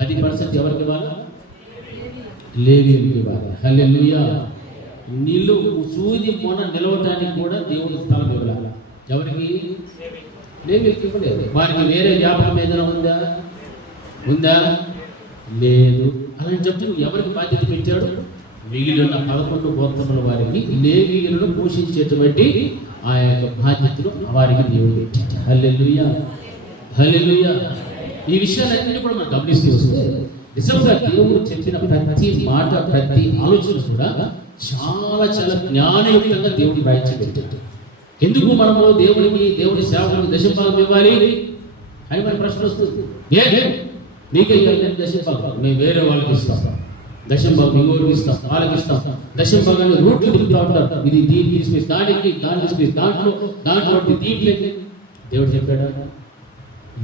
10% ఎవరికి ఇవ్వాలి? లేవీయులకు ఇవ్వాలి. హల్లెలూయా. సూది మొన నిలవటానికి కూడా దేవుడు స్థలం ఇవ్వాలి. ఎవరికి? లేవీయులకు ఇవ్వలేదు. వారికి వేరే వ్యాపారం ఏదైనా ఉందా? లేదు. అలా చెప్పి నువ్వు ఎవరికి బాధ్యత పెట్టాడు? మిగిలిన 11 గోత్రముల వారికి లేవీయులను పోషించేటువంటి ఆ యొక్క బాధ్యతను వారికి దేవుడు పెట్టాడు. హల్లెలూయా, హల్లెలూయా. ఈ విషయాలన్నీ కూడా మనం గమనిస్తూ వస్తే నిజంగా దేవుడు చెప్పిన ప్రతి మాట, ప్రతి ఆలోచన కూడా చాలా చాలా జ్ఞానయుక్తంగా దేవుడు రాయించి పెట్టాడు. ఎందుకు మనము దేవుడి సేవకులకు దశంభాగం ఇవ్వాలి అని మన ప్రశ్న వస్తుంది. నీకే దశంభాగం, మేము వేరే వాళ్ళకి ఇస్తాం. దశంభాగం ఇంకోరికి ఇస్తాం, వాళ్ళకి ఇస్తాం. దశంభాగాన్ని రూట్లు తిరుగుతూ ఉంటారు. ఇది దీన్ని తీసుకుని దానికి, దాన్ని తీసుకుని దాంట్లో దీంట్లో దేవుడు చెప్పాడు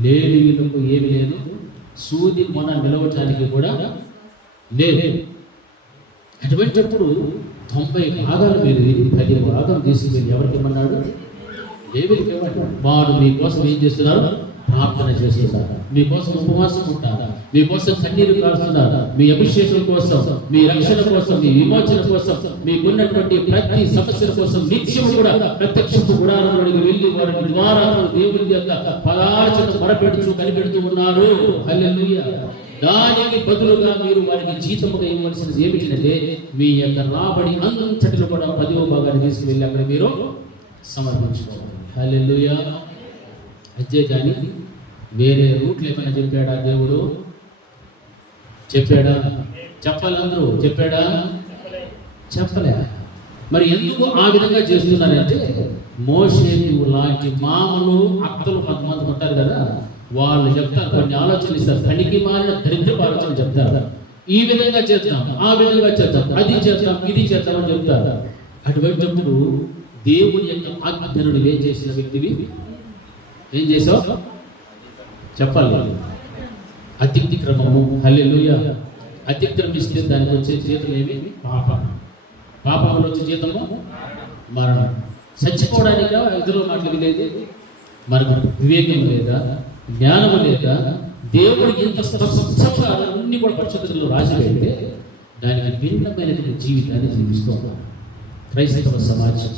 లేవీయులకు ఏమి లేదు, సూది మొన నిలవటానికి కూడా లేదు. అటువంటిప్పుడు 90 భాగాలు మీరు 10 భాగం తీసుకుని ఎవరికి ఇమ్మన్నాడు? లేవీయులకు ఇవ్వండి. వారు మీకోసం ఏం చేస్తున్నారు? ప్రార్థన చేస్తున్నారు. మీకోసం ఉపవాసం ఉంటారా? మీకోసం కన్నీరు కారుస్తున్నారా? మీ అభిషేకం కోసం, మీ రక్షణ కోసం, మీ విమోచన కోసం, మీకున్నటువంటి ప్రతి సమస్యల కోసం నిత్యం కూడా ప్రత్యక్ష గుడారంలోకి వెళ్ళి వారి ద్వారా దేవుని యొక్క పదార్చన మొరపెడుతూ కనిపెడుతూ ఉన్నారు. హల్లెలూయా. దానికి బదులుగా మీరు వారికి జీతముగా ఇవ్వాల్సినది ఏమిటంటే మీ యొక్క రాబడి అంతటిలో కూడా 10వ భాగాన్ని తీసుకువెళ్ళి అక్కడ మీరు సమర్పించుకోవాలి. హల్లెలూయా. అంతే కానీ వేరే రూట్లు ఏమైనా చెప్పాడా దేవుడు? చెప్పాడా? చెప్పాలి. అందరూ చెప్పాడా? చెప్పలే. మరి ఎందుకు ఆ విధంగా చేస్తున్నారంటే మోషేకు లాంటి మామలు, అక్కలు కొంతమంది ఉంటారు కదా, వాళ్ళు చెప్తారు, కొన్ని ఆలోచనలు ఇస్తారు, పనికి మారిన దరిద్రపు ఆలోచన చెప్తారు. ఈ విధంగా చేద్దాం, ఆ విధంగా చేద్దాం, అది చేద్దాం, ఇది చేద్దాం అని చెప్తారు. అటువంటిప్పుడు దేవుని యొక్క ఆజ్ఞను ఏం చేసిన వ్యక్తివి? ఏం చేసావు? చెప్పాలి. అతిక్రమము. హల్లెలూయా. అతిక్రమిస్తే దానికి వచ్చే జీతం ఏమి? పాపంలో వచ్చే జీతము మరణం. చచ్చిపోవడానికి ఇతరుల మాటలు లేదు. మనకు వివేకం లేదా, జ్ఞానము లేదా, దేవుడికి ఎంత స్పష్టంగా అన్ని కూడా పరిశుద్ధతలో రాసి పెడితే దానికి భిన్నమైనటువంటి జీవితాన్ని జీవిస్తాం క్రైస్తవ సమాజం.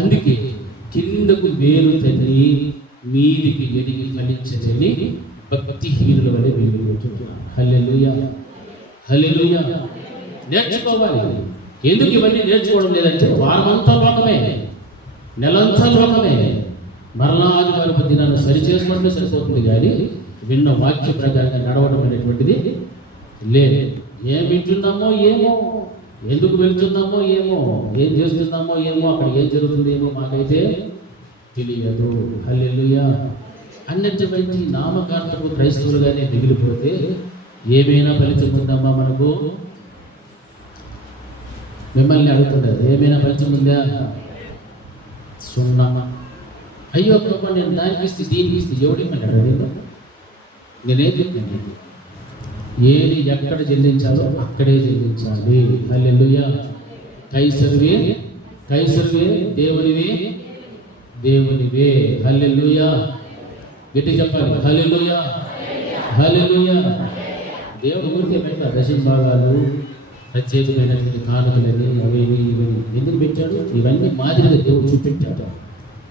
అందుకే కిందకు వేలు తల్లి మీదికి వెలిగి ఫలించని భక్తిహీనుల వలె వెలిగిపోతున్నారు. హల్లెలూయా, హల్లెలూయా. నేర్చుకోవాలి. ఎందుకు ఇవన్నీ నేర్చుకోవడం లేదంటే వారమంతా లోకమే, నెలంతా లోకమే. మరలా ఆదివారపు దినాన్ని సరి చేసుకుంటే సరిపోతుంది కానీ విన్న వాక్య ప్రకారంగా నడవడం అనేటువంటిది లేదు. ఏం వింటున్నామో ఏమో, ఎందుకు వెళ్తున్నామో ఏమో, ఏం చేస్తున్నామో ఏమో, అక్కడ ఏం జరుగుతుందేమో మాకైతే తెలియదు. హల్లెలూయా. అన్నటువంటి నామకార్థపు క్రైస్తవులుగానే మిగిలిపోతే ఏమైనా ఫలితం ఉందమ్మా మనకు? మిమ్మల్ని అడుగుతున్నారు, ఏమైనా ఫలితం ఉందా? సున్నామా. అయ్యో ప్రభా, నేను దానికి ఇస్తే దీనికి ఇస్తే ఎవడిమ్మని అడగలేదు. నేనేం చెప్తాను, ఏది ఎక్కడ చెల్లించాలో అక్కడే చెల్లించాలి. హల్లెలూయా. కైసరువే కైసరువే, దేవునివే దేవునివే. హల్లెలూయా. గట్టి చెప్పాలి. హల్లెలూయా, హల్లెలూయా. దేవుడు ఊరికే పెట్టాడు దశంభాగాలు, ప్రత్యేకమైనటువంటి కానుకలని, అవి ఇవి ఎందుకు పెట్టాడు? ఇవన్నీ మాదిరిగా దేవుడు చూపెట్టాడు.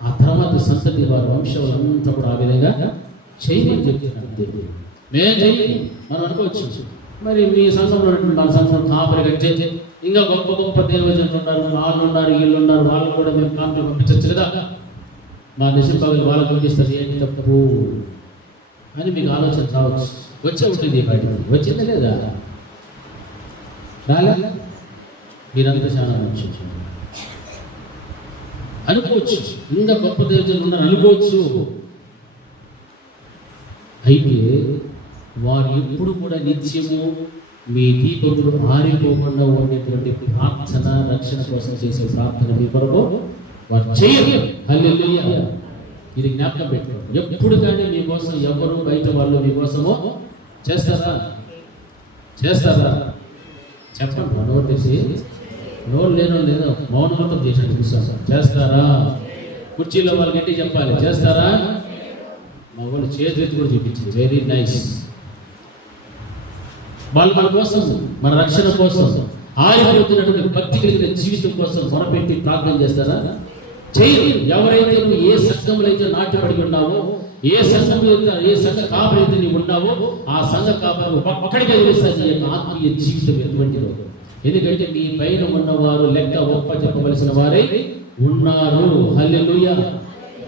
ఆ తర్వాత సంతతి వారి వంశాలంతా కూడా ఆ విధంగా చేయమని చెప్తున్నాడు దేవుడు. మేము చెయ్యి మనం అనుకోవచ్చు, మరి మీ సంఘంలో మన సంఘం కాపరి కట్టే ఇంకా గొప్ప గొప్ప దేవజనులు ఉన్నారు, వాళ్ళు ఉన్నారు, వీళ్ళు ఉన్నారు, వాళ్ళు కూడా మేము కాపరి పంపించచ్చు కదా, మా దశంభాగాలు వాళ్ళకు పంపిస్తారు. ఏంటి తప్పు? అని మీకు ఆలోచన రావచ్చు. వచ్చే ఉంటుంది ఈ బయట, వచ్చిందా లేదా? రాలే? మీరంతా చాలా మంచి అనుకోవచ్చు, ఇంకా గొప్ప దేవతలు ఉన్నారు అనుకోవచ్చు. అయితే వారు ఎప్పుడు కూడా నిత్యము మీ దీపములు ఆరిపోకుండా ఉండేటువంటి ప్రార్థన, రక్షణ కోసం చేసే ప్రార్థన మీ కొరకు వారు చేయరు. హల్లెలూయా. ఇది జ్ఞాపకం పెట్టుకోండి. ఎప్పుడు కానీ మీకోసం ఎవరు బయట వాళ్ళు మీకోసము చేస్తారా? చెప్పండి. నోరు తెసి, నోరు లేదో మౌనమతం చేసినట్టు విశ్వాసం చేస్తారా? కుర్చీలో వాళ్ళకి ఏంటి చెప్పాలి? చేస్తారా? మా వాళ్ళు చేతి కూడా చూపించింది. Very nice. వాళ్ళు మన కోసం, మన రక్షణ కోసం, ఆరిపోతున్నటువంటి భక్తి కలిగిన జీవితం కోసం మొరపెట్టి ప్రార్థన చేస్తారా? చేయరు. ఎవరైతే నువ్వు ఏ సంఘంలో అయితే నాటిపడి ఉన్నావో, ఏ సంఘంలో ఏ సంఘ కాపరి అయితే నీవు ఉన్నావో, ఆ సంఘ కాపరి ఒక్కడిగా తెలుస్తుంది నీ యొక్క ఆత్మీయ జీవితం ఎటువంటిదో. ఎందుకంటే నీ పైన ఉన్నవారు లెక్క ఒప్ప చెప్పవలసిన వారై ఉన్నారు. హల్లెలూయా.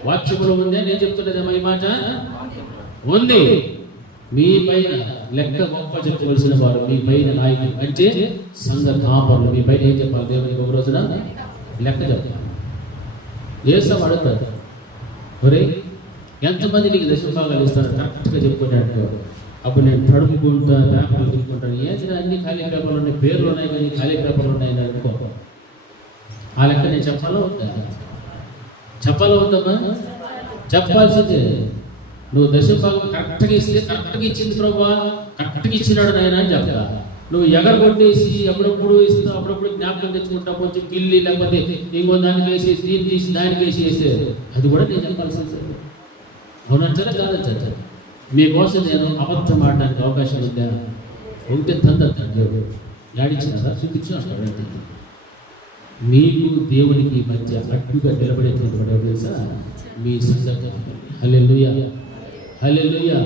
వాక్యములో ఉందే, నేను చెప్తున్నదేమో ఈ మాట ఉంది. మీ పైన లెక్క గొప్ప చెప్పవలసిన వారు, మీ పైన నాయకులు అంటే సంఘ కాపరులు. మీ పైన ఏం చెప్పాలి? దేవునికి ఒక రోజున లెక్క చెప్పాలి. ఏసం అడుగుతాడు, ఒరే ఎంతమంది నీకు దశభాగాలు ఇస్తారు? కరెక్ట్గా చెప్పుకున్నాడు. అప్పుడు నేను తడుముకుంటా, పేపర్లు తీసుకుంటాను. ఏంటి అన్ని ఖాళీ పేపర్లు ఉన్నాయి, పేర్లు ఉన్నాయి కానీ ఖాళీ పేపర్లు ఉన్నాయి అనుకో. ఆ లెక్క నేను చెప్పాలా వద్దామా? చెప్పాల్సిందే. నువ్వు దశభాగం కరెక్ట్గా ఇస్తే, కరెక్ట్గా ఇచ్చింది ప్రభా, కరెక్ట్గా ఇచ్చినాడు నాయన అని చెప్తా. నువ్వు ఎగరగొట్టేసి అప్పుడప్పుడు ఇస్తావు, అప్పుడప్పుడు జ్ఞాపకం తెచ్చుకుంటావు, కొంచెం గిల్లి లేకపోతే ఇంకో దానికి వేసేసి, దీన్ని తీసి దానికి వేసేసి, అది కూడా నేను చెప్పాల్సింది. అవునంటారా కాదంటారా? మీకోసం నేను అబద్ధం ఆడడానికి అవకాశం ఉందా? ఉంటే తందరు దేవుడు యాడిచ్చినారా? చూపించాడు. మీకు దేవునికి మధ్య అడ్డుగా నిలబడేటువంటి వాడు తెలుసా? మీ సంగతి. హల్లెలూయా. హల్లెలూయా.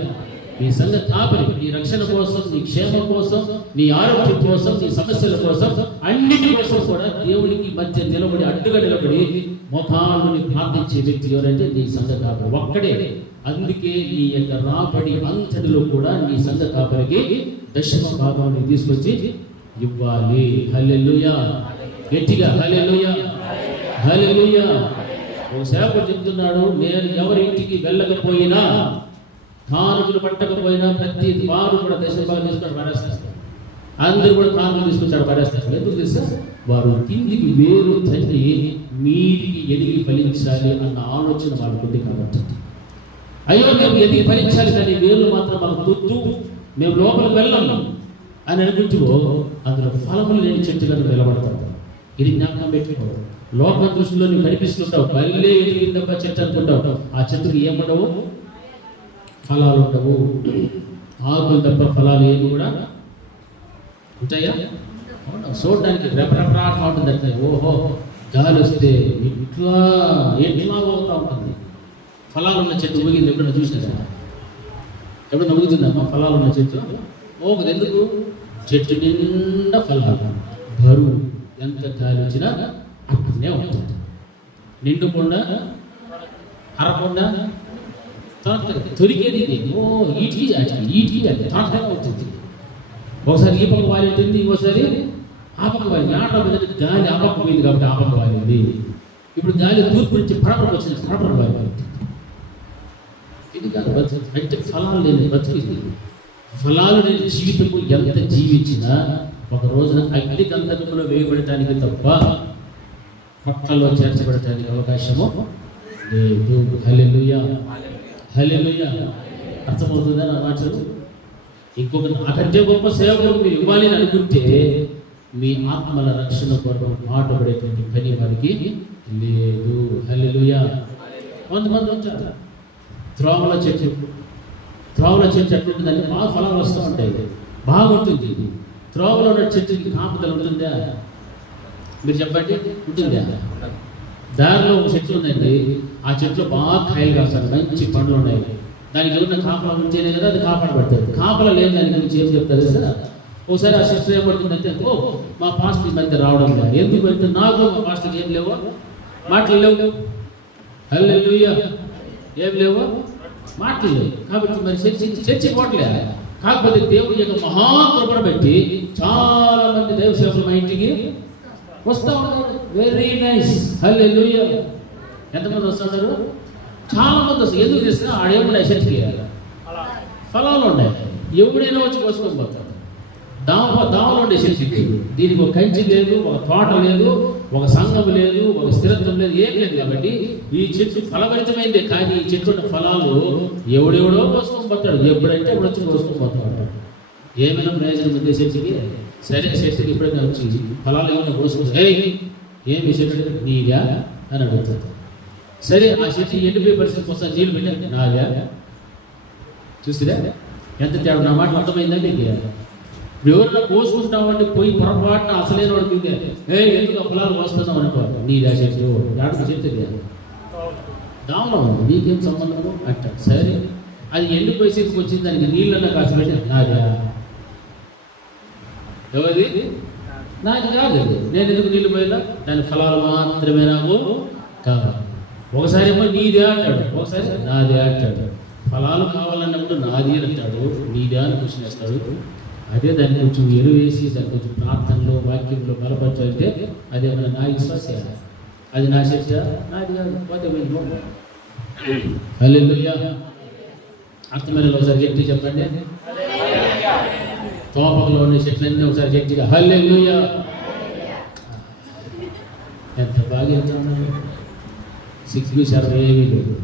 నీ సంఘ కాపరి నీ రక్షణ కోసం, నీ క్షేమం కోసం, నీ ఆరోగ్యం కోసం, నీ సమస్యల కోసం, అన్నిటి కోసం కూడా దేవునికి మధ్య నిలబడి, అడ్డుగా నిలబడి మోకాళ్ళని ప్రార్థించే వ్యక్తి ఎవరంటే నీ సంఘ కాపరి ఒక్కడే. అందుకే నీ యొక్క రాబడి అంతటిలో కూడా నీ సంఘ కాపరికి దశమ భాగాన్ని తీసుకొచ్చి ఇవ్వాలి. హల్లెలూయా. గట్టిగా హల్లెలూయా. హల్లెలూయా. ఓ సేవకుడు చెప్తున్నాడు, నేను ఎవరి ఇంటికి వెళ్ళకపోయినా, కానుకలు పట్టకపోయినా ప్రతి వారు కూడా దశభాగం తీసుకొని పడేస్తారు. అందరూ కూడా కానుకలు తీసుకొచ్చాడు పడేస్తారు. ఎందుకు తెలుసా? వారు కిందికి వేరు తల్లి మీదికి ఎదిగి ఫలించాలి అన్న ఆలోచన వాళ్ళకుంది కాబట్టి. అయ్యో మేము ఎదిగి ఫలించాలి కానీ వేర్లు మాత్రం మాకు గుర్తు, మేము లోపలికి వెళ్ళాము అని అనుకుంటూ అందులో ఫలములు లేని చెట్టుగా నిలబడతారు. ఇది జ్ఞాపకం పెట్టుకో. లోక దృష్టిలో నువ్వు కనిపిస్తుంటావు, బల్లే ఎదిగిందబ్బా చెట్టు అనుకుంటావు. ఆ చెట్టుకి ఏముండవు? ఫలాలు ఉండవు. ఆకులు తప్ప ఫలాలు ఏమి కూడా ఉంటాయా? చూడడానికి రెపరెపరాగా ఉంటుంది. అంటే ఓహో గాలి వస్తే ఎట్లా పోతా ఉంటుంది. ఫలాలు ఉన్న చెట్టు ఊగింది ఎప్పుడైనా చూసినా? ఎప్పుడైనా ఊగుతుందమ్మా ఫలాలు ఉన్న చెట్టు? ఓగదు. ఎందుకు? చెట్టు నిండా ఫలాలు, బరువు, ఎంత గాలి వచ్చినా అక్కడనే ఉంటుంది. నిండుకుండా అరకుండా తొలికేది ఈటికి అంటే తాటగా ఉంటుంది. ఒకసారి ఈ పక్క వాలి ఉంటుంది, ఇంకోసారి ఆ పక్క వాలి. ఆటో గాలి ఆ పక్క పోయింది కాబట్టి ఆ పక్క వాలింది. ఇప్పుడు గాలి తూర్పు నుంచి పడపడ వచ్చింది, పడపడ వాలి. ఇది కాదు అంటే ఫలాలు లేని బతుకు. ఫలాలు లేని జీవితము ఎంత జీవించినా ఒక రోజున అగ్ని గంధకంలో వేయబడటానికి తప్ప పక్కలో చేర్చబడటానికి అవకాశము లేదు. హల్లెలూయా. హల్లెలూయా. అర్థమవుతుందా నా మాటలు? ఇంకొక నాకంటే గొప్ప సేవకులు మీరు ఇవ్వాలి అని అనుకుంటే మీ ఆత్మల రక్షణ కొరకు మాటపడేటువంటి పని వారికి లేదు. హల్లెలూయా. కొంతమంది ఉంటారు త్రోవల చెట్టు ఎట్లుంటుందంటే బాగా ఫలాలు వస్తూ ఉంటాయి, బాగుంటుంది. త్రోవలో ఉన్న చెట్టుకి కాపుదల ఉంటుందా? మీరు చెప్పండి, ఉంటుందా? దారిలో ఒక చెట్టు ఉందండి, ఆ చెట్లు బాగా కాయలు కాస్తారు, మంచి పండ్లు ఉన్నాయి. దానికి ఏమన్నా కాపలా ఉంటేనే కదా అది కాపాడబడుతుంది. కాపలా లేని దాని గురించి ఏం చెప్తారు సార్? ఒకసారి ఆ సిస్టర్ ఏమడుతుందంటే, ఓ మా పాస్టర్ మధ్య రావడం లేదు. ఎందుకు వెళ్తే నాకు మా పాస్టర్కి ఏం లేవో మాటలు లేవు. హల్లెలూయా. ఏం లేవు? మాటలు లేవు. కాబట్టి మరి చర్చి పోవట్లే. కాకపోతే దేవుడి యొక్క మహాకృపను బట్టి చాలా మంది దైవ సేవకులు మా ఇంటికి వస్తూ ఉన్నారు. వెరీ నైస్, హల్లెలూయా. ఎంతమంది వస్తున్నారు? చాలా మంది వస్తారు. ఎందుకు చేస్తున్నా? ఆడేముండే చెట్టుకి ఫలాలు ఉన్నాయి. ఎవడైనా వచ్చి కోసుకొని పోతాడు. దావలో ఉండే చెట్టుకి దీనికి ఒక కంచి లేదు, ఒక తోట లేదు, ఒక సంఘం లేదు, ఒక స్థిరత్వం లేదు, ఏం లేదు. కాబట్టి ఈ చెట్టు ఫలభరితమైందే. కానీ ఈ చెట్టు ఉన్న ఫలాలు ఎవడెవడో కోసుకొని పోతాడు. ఎప్పుడంటే ఎప్పుడు వచ్చి కోసుకొని పోతాడు. ఏమైనా ప్రయోజనం ఉంది చెట్టుకి? సరే, చెట్టుకి ఎప్పుడైనా వచ్చి ఫలాలు ఏమైనా కోసుకుంటే ఏమి చెట్టు నీగా అని అడుగుతాడు. సరే, ఆ చెట్టు ఎండిపోయే పరిస్థితికి వస్తా నీళ్ళు పెట్టా నాగా. చూసిరా ఎంత తేడా? నా మాట అర్థమైందా మీకు? ఎవరైనా కోసుకుంటామంటే పోయి పొరపాటున అసలైన వాడు తింటే ఎందుకు పొలాలు కోస్తున్నాం అనుకో, నీదా చెట్టు ఏడకు చెట్టు దావలో ఉంది, నీకేం సంబంధము అంట. సరే, అది ఎండిపోయి చేతికి వచ్చింది, దానికి నీళ్ళన్నా కాసి పెట్టి నాదా? ఎవరిది? నాకు కాదు. నేను ఎందుకు నీళ్ళు పోయినా? దాని ఫలాలు మాత్రమే నాకు కావాలి. ఒకసారి ఏమో నీదే అంటాడు, ఒకసారి నాదే అంటాడు. ఫలాలు కావాలన్నప్పుడు నాది అంటాడు, నీదే అని క్వశ్చన్ వేస్తాడు. అదే దాన్ని కొంచెం ఎరువేసి దాన్ని కొంచెం ప్రార్థనలో వాక్యంలో బలపరచాలంటే అదేమన్నా నా విశ్వాస, అది నా చర్చ, నాది కాదు. పోతే హల్లెలూయా. అర్థమైన ఒకసారి గట్టి చెప్పండి. తోపలో ఉన్న చెట్లన్నీ ఒకసారి గట్టిగా హల్లెలూయా. ఎంత బాగా చెప్తున్నాను. సిగ్గు శరం ఏమీ లేదు.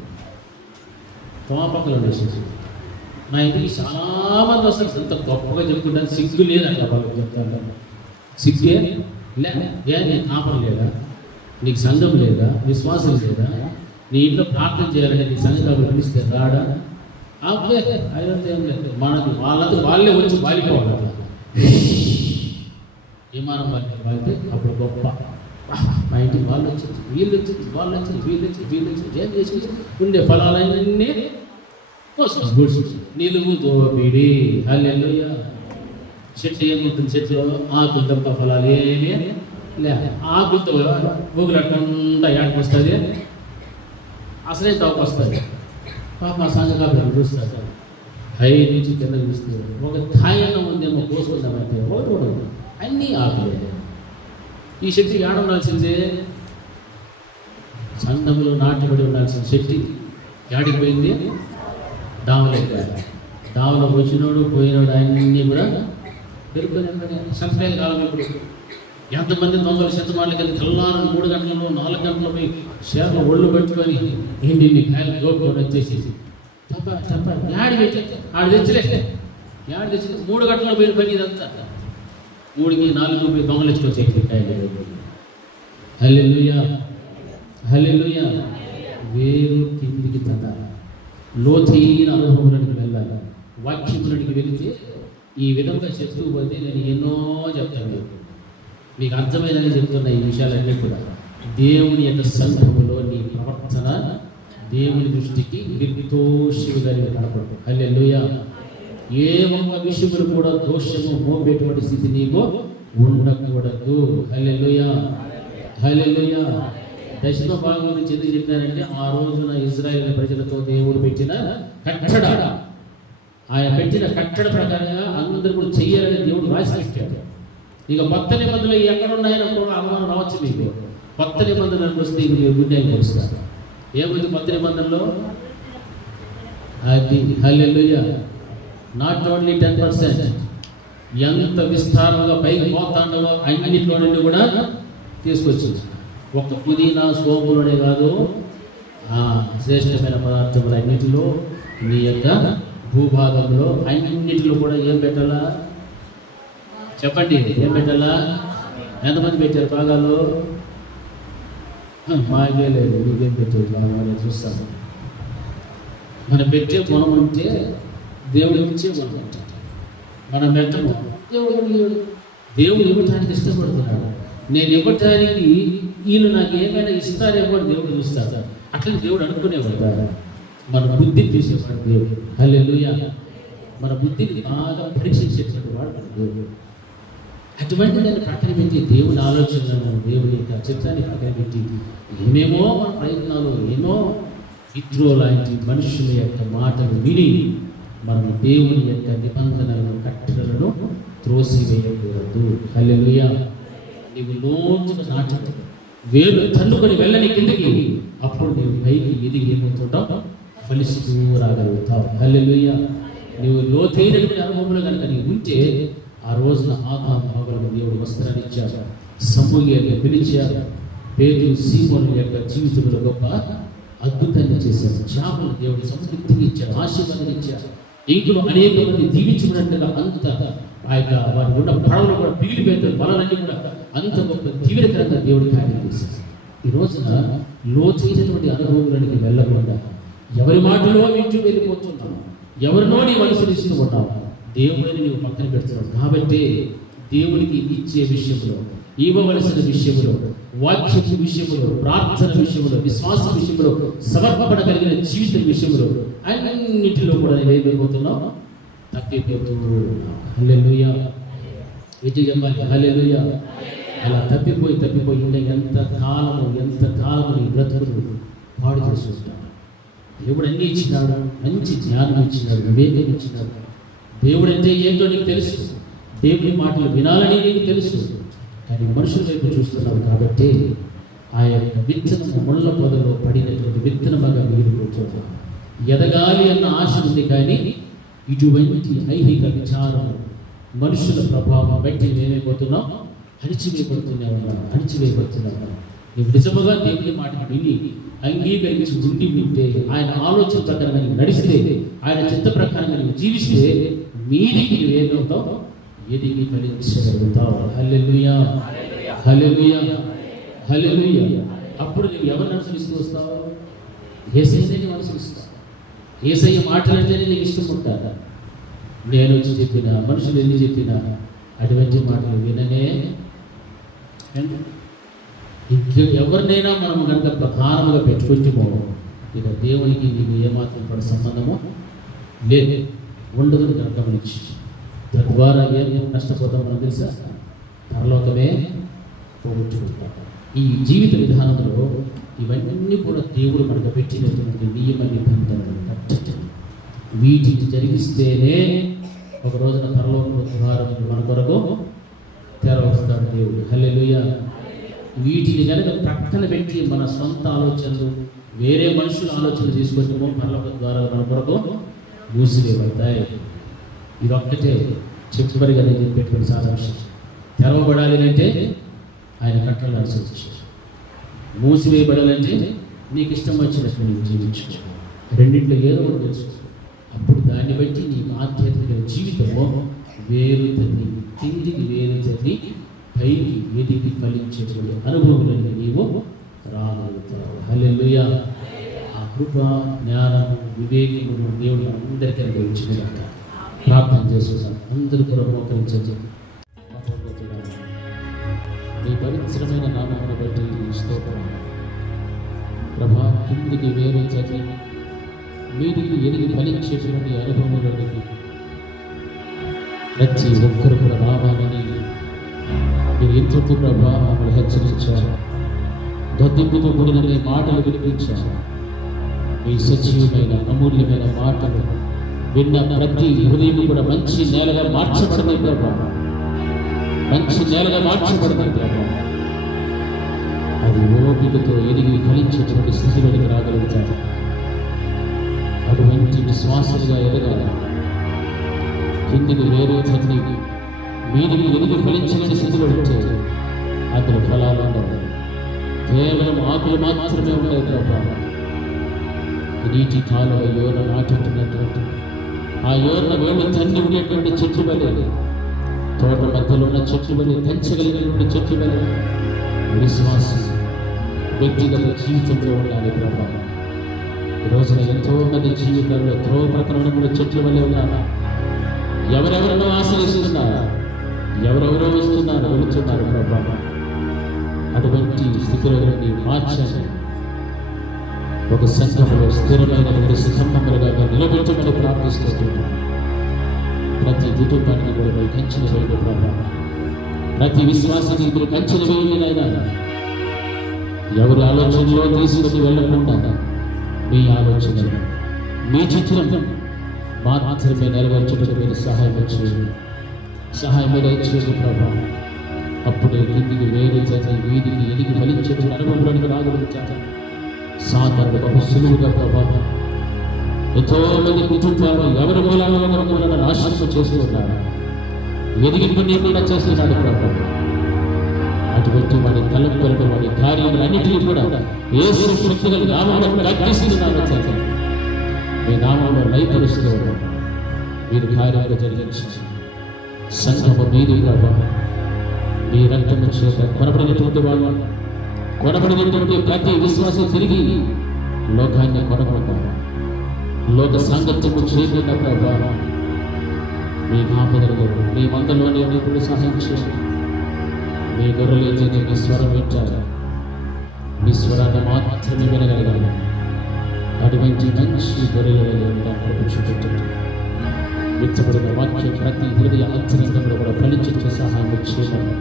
తోపకలు ఉండే చెట్లు నా ఇంటికి చాలా మంది వస్తారు. అంత గొప్పగా చెప్పుకుంటాను. సిగ్గు లేదు అట్లా వాళ్ళకి చెప్తాను. సిగ్గే లే, నేను కాపం లేదా? నీకు సంఘం లేదా? విశ్వాసం లేదా? నీ ఇంట్లో ప్రార్థన చేయాలంటే నీ సంఘాలు పిలిస్తే రాడా? అబ్బే అదంతా ఏం లేదు. మనకి వాళ్ళంతా వాళ్ళే వచ్చి వాలిపోవాలి. విమానం వాలితే అప్పుడు గొప్ప. మా ఇంటికి వాళ్ళు వచ్చింది, వీళ్ళు వచ్చింది, వాళ్ళు వచ్చింది, వీళ్ళు వచ్చింది, వీళ్ళు వచ్చింది, ఏం చేసి ఉండే ఫలాలన్నీ నిలువు దోపిడి. హల్లెలూయా. చెట్టు ఏముంటుంది? చెట్టులో ఆకులు తప్ప ఫలాలు ఏమీ లే. ఆకులతో ఊగులట్టకుండా ఏడకు వస్తుంది, అసలే తోక వస్తుంది. పాప మా సంఘకాలు చూస్తారు, హై నుంచి కింద చూస్తారు. ఒక థాయిలో ఉందేమో కోసుకుందామంటే ఒకటి అన్నీ ఆకులే. ఈ శక్తి ఏడ ఉండాల్సిందే? సంఘంలో నాటబడి ఉండాల్సిన శక్తి ఏడికి పోయింది? దావలేక. దావలో వచ్చినోడు పోయినోడు అన్నీ కూడా పెరుగుతుంది. సంక్రాంతి కాలం ఇప్పుడు ఎంతమంది దొంగలు శతమాటల కింద తెల్లారు 3 గంటలలో 4 గంటల పోయి షేర్లో ఒళ్ళు పెట్టుకొని ఇంటిని కాయలు దోపుకొని వచ్చేసేసి తప్ప తప్ప యాడి పెట్టి ఆడు తెచ్చలే. యాడి తెచ్చి 3 గంటల్లో పోయిన పని ఇదంతా. 3కి 4కి పోయి దొంగలు ఇచ్చుకొచ్చేసి కాయలు. హల్లెలూయా, హల్లెలూయా. వేరు కిందికి తన లోతైన అనుభవంలోకి వెళ్ళాలి. వాక్యంలోకి వెళితే ఈ విధంగా చెప్తూ పోతే నేను ఎన్నో చెప్తాను. మీకు అర్థమైనది చెప్తున్న ఈ విషయాలన్నీ కూడా దేవుని యొక్క సందర్భంలో నీ ప్రవర్తన దేవుని దృష్టికి నిర్దోషులుగా కనపడదు. హల్లెలూయా. ఏ ఒక్క విషయంలో కూడా దోషము మోపేటువంటి స్థితి నీకు ఉండకూడదు. హల్లెలూయా, హల్లెలూయా. దశమ భాగం గురించి ఎందుకు చెప్పారంటే ఆ రోజున ఇజ్రాయేల్ ప్రజలతో దేవుడు పెట్టిన కట్టడ, ఆయన పెట్టిన కట్టడ ప్రకారంగా అందరూ కూడా చెయ్యాలని దేవుడు రాసి పెట్టాడు. ఇక కొత్త నిబంధనలు ఎక్కడ ఉన్నాయని కూడా అనుమానం రావచ్చు మీకు. కొత్త నిబంధనలు వస్తే మీరు గుండెలు తెలుస్తారు. ఏముంది కొత్త నిబంధనలో? అది హల్లెలూయా. నాట్ ఓన్లీ 10%, ఎంత విస్తారంగా పైకి పోతాండవో అన్నింటిలో నుండి కూడా తీసుకొచ్చింది. ఒక్క పుదీనా సోపులోనే కాదు, శ్రేష్టమైన పదార్థములు అన్నింటిలో మీ యొక్క భూభాగంలో అన్నింటిలో కూడా ఏం పెట్టాలా చెప్పండి? ఏం పెట్టాలా? ఎంతమంది పెట్టారు భాగాలు? మాకే లేదు, మీకేం పెట్టారు భాగాలు? చూస్తాము. మనం పెట్టే గుణం ఉంటే దేవుడికి ఇచ్చే గుణం ఉంటుంది. మనం పెట్టము, దేవుడు ఇవ్వటానికి ఇష్టపడుతున్నాడు. నేను ఇవ్వటానికి వీళ్ళు నాకు ఏమైనా ఇస్తారేమో దేవుడు చూస్తాడు. అట్లా దేవుడు అనుకునేవాడు. మన బుద్ధిని చూసేవాడు దేవుడు. హల్లెలూయా. మన బుద్ధిని బాగా పరీక్షించేటువంటి వాడు దేవుడు. అటువంటి దాన్ని పక్కన పెట్టి దేవుని ఆలోచనలను, దేవుని యొక్క చిత్రాన్ని పక్కన పెట్టి ఏమేమో మన ప్రయత్నాలు, ఎన్నో ఇత్రో లాంటి మనుషుల యొక్క మాటలు విని మనం దేవుని యొక్క నిబంధనలను కట్టడలను త్రోసివేయకూడదు. హల్లెలూయా. నీవు లోతుగా నాటుతావు, వేలు తన్నుకొని వెళ్ళని కిందకి, అప్పుడు నీవు పైకి ఎదిగి ఏమవుతుంటావు, ఫలిస్తూ రాగలుగుతావు. హల్లెలూయా. నీవు లోతైనటువంటి అనుభవంలో కనుక నీవు ఉంటే ఆ రోజున ఆదాము దేవుడు వస్త్రాన్ని ఇచ్చాడు, సమూయేలును పిలిచారు, పేతురు సీమోను యొక్క జీవితంలో గొప్ప అద్భుతాన్ని చేశాడు. చేపలు దేవుడు సమృద్ధిగా ఇచ్చాడు, ఆశీర్వాదం ఇచ్చాడు. ఇంట్లో అనేక మంది దీవించినట్టుగా అంత ఆ యొక్క వారు ఉన్న పడవలు కూడా పిగిలిపోతారు, బలాలన్నీ కూడా అంత గొప్ప తీవ్రకరంగా దేవుడి కార్యం చేశాడు. ఈ రోజున లోతైనటువంటి అనుభవంలోనికి వెళ్ళకుండా ఎవరి మాటలో వింటూ వెళ్ళిపోతున్నావు, ఎవరినో నీవు అనుసరిస్తూ ఉన్నావు, దేవుడిని నీవు పక్కన పెడుతున్నావు. కాబట్టి దేవునికి ఇచ్చే విషయంలో, ఇవ్వవలసిన విషయంలో, వాక్యపు విషయంలో, ప్రార్థన విషయంలో, విశ్వాస విషయంలో, సమర్పణ కలిగిన జీవితం విషయంలో అన్నిటిలో కూడా ఏమైపోతున్నావు, తప్పిపోతూ. హల్లెలూయా. విజయ చెప్పాలి. హల్లెలూయా. అలా తప్పిపోయి ఇంకా ఎంత కాలము నీ బ్రతుకులు పాడు చేసుకుంటాడు. దేవుడు అన్నీ ఇచ్చినాడు, మంచి జ్ఞానం ఇచ్చినాడు, వివేకం ఇచ్చినాడు. దేవుడు అంటే ఏంటో నీకు తెలుసు, దేవుని మాటలు వినాలని నీకు తెలుసు. కానీ మనుషుల వైపు చూస్తున్నావు కాబట్టి ఆ యొక్క విత్తనం ముళ్ళ పొదలో పడినటువంటి విత్తనముగా మీరు కూర్చోవాలి. ఎదగాలి అన్న ఆశ ఉంది, కానీ ఇటువంటి ఐహిక విచారం మనుషుల ప్రభావం బట్టి ఏమైపోతున్నాం, అణిచివేయబడుతున్నాం. నీవు నిజముగా దేవుని మాటను విని అంగీకరించి ఉంటే, ఆయన ఆలోచన ప్రకారంగా నీవు నడిస్తే, ఆయన చిత్త ప్రకారంగా నీవు జీవిస్తే, మీదికి నువ్వు ఏమవుతావు, ఎదిగి ఫలించగలుగుతావు. హల్లెలూయా. హల్లెలూయా. హల్లెలూయా. అప్పుడు నువ్వు ఎవరిని అనుసరిస్తూ వస్తావు? యేసయ్యనే నీవు అనుసరిస్తావు. యేసయ్య మాటలంటేనే నీకు ఇష్టం ఉంటారా? నేను వచ్చి చెప్పినా, మనుషులు ఎన్ని చెప్పినా అటువంటి మాటలు విననే. ఎవరినైనా మనం కనుక ప్రధానముగా పెట్టుకుంటామో ఇక దేవునికి నీకు ఏమాత్రం పడ సంబంధమో లేదు, ఉండదు. గమనించి తద్వారా ఏం నష్టపోతాం మనం తెలుసా? పరలోకమే పోగొట్టుకుంటాం. ఈ జీవిత విధానంలో ఇవన్నీ కూడా దేవుడు మనకు పెట్టినటువంటి నియమ నిబంధనలు కట్టడం, వీటిని జరిగిస్తేనే ఒక రోజున పరలోక ద్వారం మన కొరకు తెరవస్తాడు దేవుడు. హల్లెలూయా. వీటిని కనుక ప్రక్కన పెట్టి మన సొంత ఆలోచనలు, వేరే మనుషుల ఆలోచనలు తీసుకొచ్చామో పరలోక ద్వారాలు మన కొరకు మూసివేయబడతాయి. ఇది ఒక్కటే చివరిగా నేను చెప్పేటువంటి సారాంశం. తెరవబడాలి అంటే ఆయన కట్టలు అనుసరించారు, మూసివేయబడాలంటే నీకు ఇష్టం వచ్చినట్టు నీవు జీవించు. రెండింటిలో ఏదో ఒకటి తెలుసుకో. అప్పుడు దాన్ని బట్టి నీకు ఆధ్యాత్మిక జీవితంలో వేరు తల్లి, కిందికి వేరు తల్లి, పైకి ఎదిగి ఫలించేటువంటి అనుభవంలో నీవు రాగలుగుతావు. హల్లెలూయా. ఆ కృప, జ్ఞానము, వివేకము దేవుడు అందరికీ అనుభవించినట్ట ప్రార్థన చేస్తున్నాను. అందరూ కూడా మోకరించండి. నీ పవిత్రమైన నామమును బట్టి స్తోత్రం ప్రభా. కిందికి వేరే చదివి మీదికి ఎదిగి ఫలించేటువంటి అనుభవంలోనికి ప్రతి ఒక్కరు కూడా రావాలని మీరు ఇంతకు ప్రభా మమ్మల్ని హెచ్చరించారు. గద్దింపుతో కూడిన మీ మాటలు వినిపించారు. మీ సజీవమైన అమూల్యమైన మాటలు విన్న ప్రతి హృదయం కూడా మంచి నేలగా మార్చబడింది ప్రభా, మంచి నేలగా మార్చబడింది ప్రభా. అది ఓపికతో ఎదిగి ఫలించేటువంటి స్థితిలోనికి రాగలుగుతారు. అటువంటి విశ్వాసంగా ఎదగాలి. కిందికి వేరే చదివి మీదికి ఎదిగి ఫలించలేని స్థితిలో ఉంటే అతని ఫలాలు ఉండవు, కేవలం ఆకులు మాత్రమే ఉంటాయి ప్రభా. నీటి కాలువ యోన నాటుతున్నటువంటి ఆ యోన వేళ్ళు తన్ని ఉండేటువంటి చెట్టు వలె, తోట మధ్యలో ఉన్న చెట్టు వలె, పెంచగలిగినటువంటి చెట్టు వలె విశ్వాసం వ్యక్తిగత జీవితంలో ఉండాలి ప్రభా. ఈ రోజున ఎంతో మంది జీవితాల్లో త్రోవ ప్రకరణ చెట్ల వల్లే ఉన్నారు. ఎవరెవరినో ఆశ్రయిస్తున్నారు, ఎవరెవరో వస్తున్నారు, వెళుతున్నారు ప్రభా. అటువంటి స్థితిలో నుండి మార్చండి. ఒక సంఘంలో స్థిరమైనటువంటి స్తంభములుగా నిలబెట్టమని ప్రార్థిస్తున్నాను. ప్రతి కుటుంబానికి కూడా మీరు కంచెలు వేయండి ప్రభా. ప్రతి విశ్వాసానికి మీరు కంచెలు వేయండి నాయనా. ఎవరి ఆలోచనలో తీసుకుని వెళ్ళకుండా మీ ఆలోచన, మీ చిత్రం మాత్రమే నెరవేర్చడానికి మీరు సహాయం చేయండి ప్రభా. అప్పుడే కిందికి వేరు చేసి వీధికి ఎదిగి ఫలించడం అనుభవానికి రాగలుగుతాను. సాధారణ బహు సులువుగా ప్రభా ఎంతో మంది కుటుంబాలు ఎవరి మూలాలను నాశనం చేస్తున్నారు, ఎదిగింపు కూడా చేస్తున్నాడు ప్రభా. అటువంటి వాడి తలంపులకు వాడి కార్యాలన్నిటినీ కూడా యేసు శక్తిగా నామంలో ప్రకటిస్తున్నాను. మీ నామంలో లయపరుస్తూ మీరు కార్యాలు జరిగించి సంఘము మీది ప్రభా. మీ రక్తము చేత కొనబడినటువంటి వాళ్ళు, కొనబడినటువంటి ప్రతి విశ్వాసం తిరిగి లోకాన్ని కొనబడతారు. లోక సాంగత్యము చేయకుండా ప్రభా మీ కాపుదలలో మీ మందలోనే ఇప్పుడు సహాయం చేయండి. మీ గొర్రెలు మీ స్వరం వింటారు, మీ స్వరాన్ని మాత్రమే వినగలగాలి. అటువంటి మంచి గొర్రెలలో చూపెట్టండి. విత్తబడిన వాక్యం ప్రతి హృదయ అంతరంగంలో కూడా ఫలించే సహాయం చేయాలి.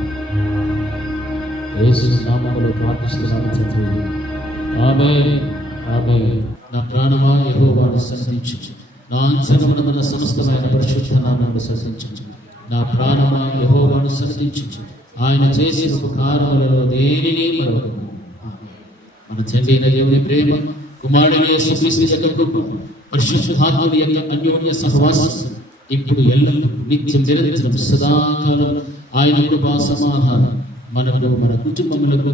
యేసు నామములో ప్రార్థిస్తున్నాను తండ్రి, ఆమేన్, ఆమేన్. నా ప్రాణమా యెహోవాను స్తుతించు, నా అంతరంగమున సమస్తమైన పరిశుద్ధ నామమును స్తుతించు. నా ప్రాణమా యెహోవాను స్తుతించు, ఆయన చేసిన ఉపకారములలో దేనిని మరవకు. మన తండ్రి అయిన దేవుని ప్రేమ, కుమారుడైన యేసుక్రీస్తు యొక్క కృప, పరిశుద్ధాత్మని యొక్క అన్యోన్య సహవాసం ఇప్పుడు ఎల్లప్పుడూ నిత్యం నిరంతరం సదాకాలం ఆయన కృపా సమాధానం మనకు, మన కుటుంబములకు,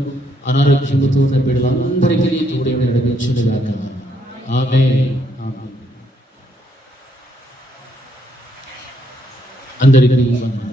అనారోగ్యముతో ఉన్న బిడ్డలందరికీ తోడే నడిపించునుగాక. ఆమేన్. అందరికీ వందనాలు.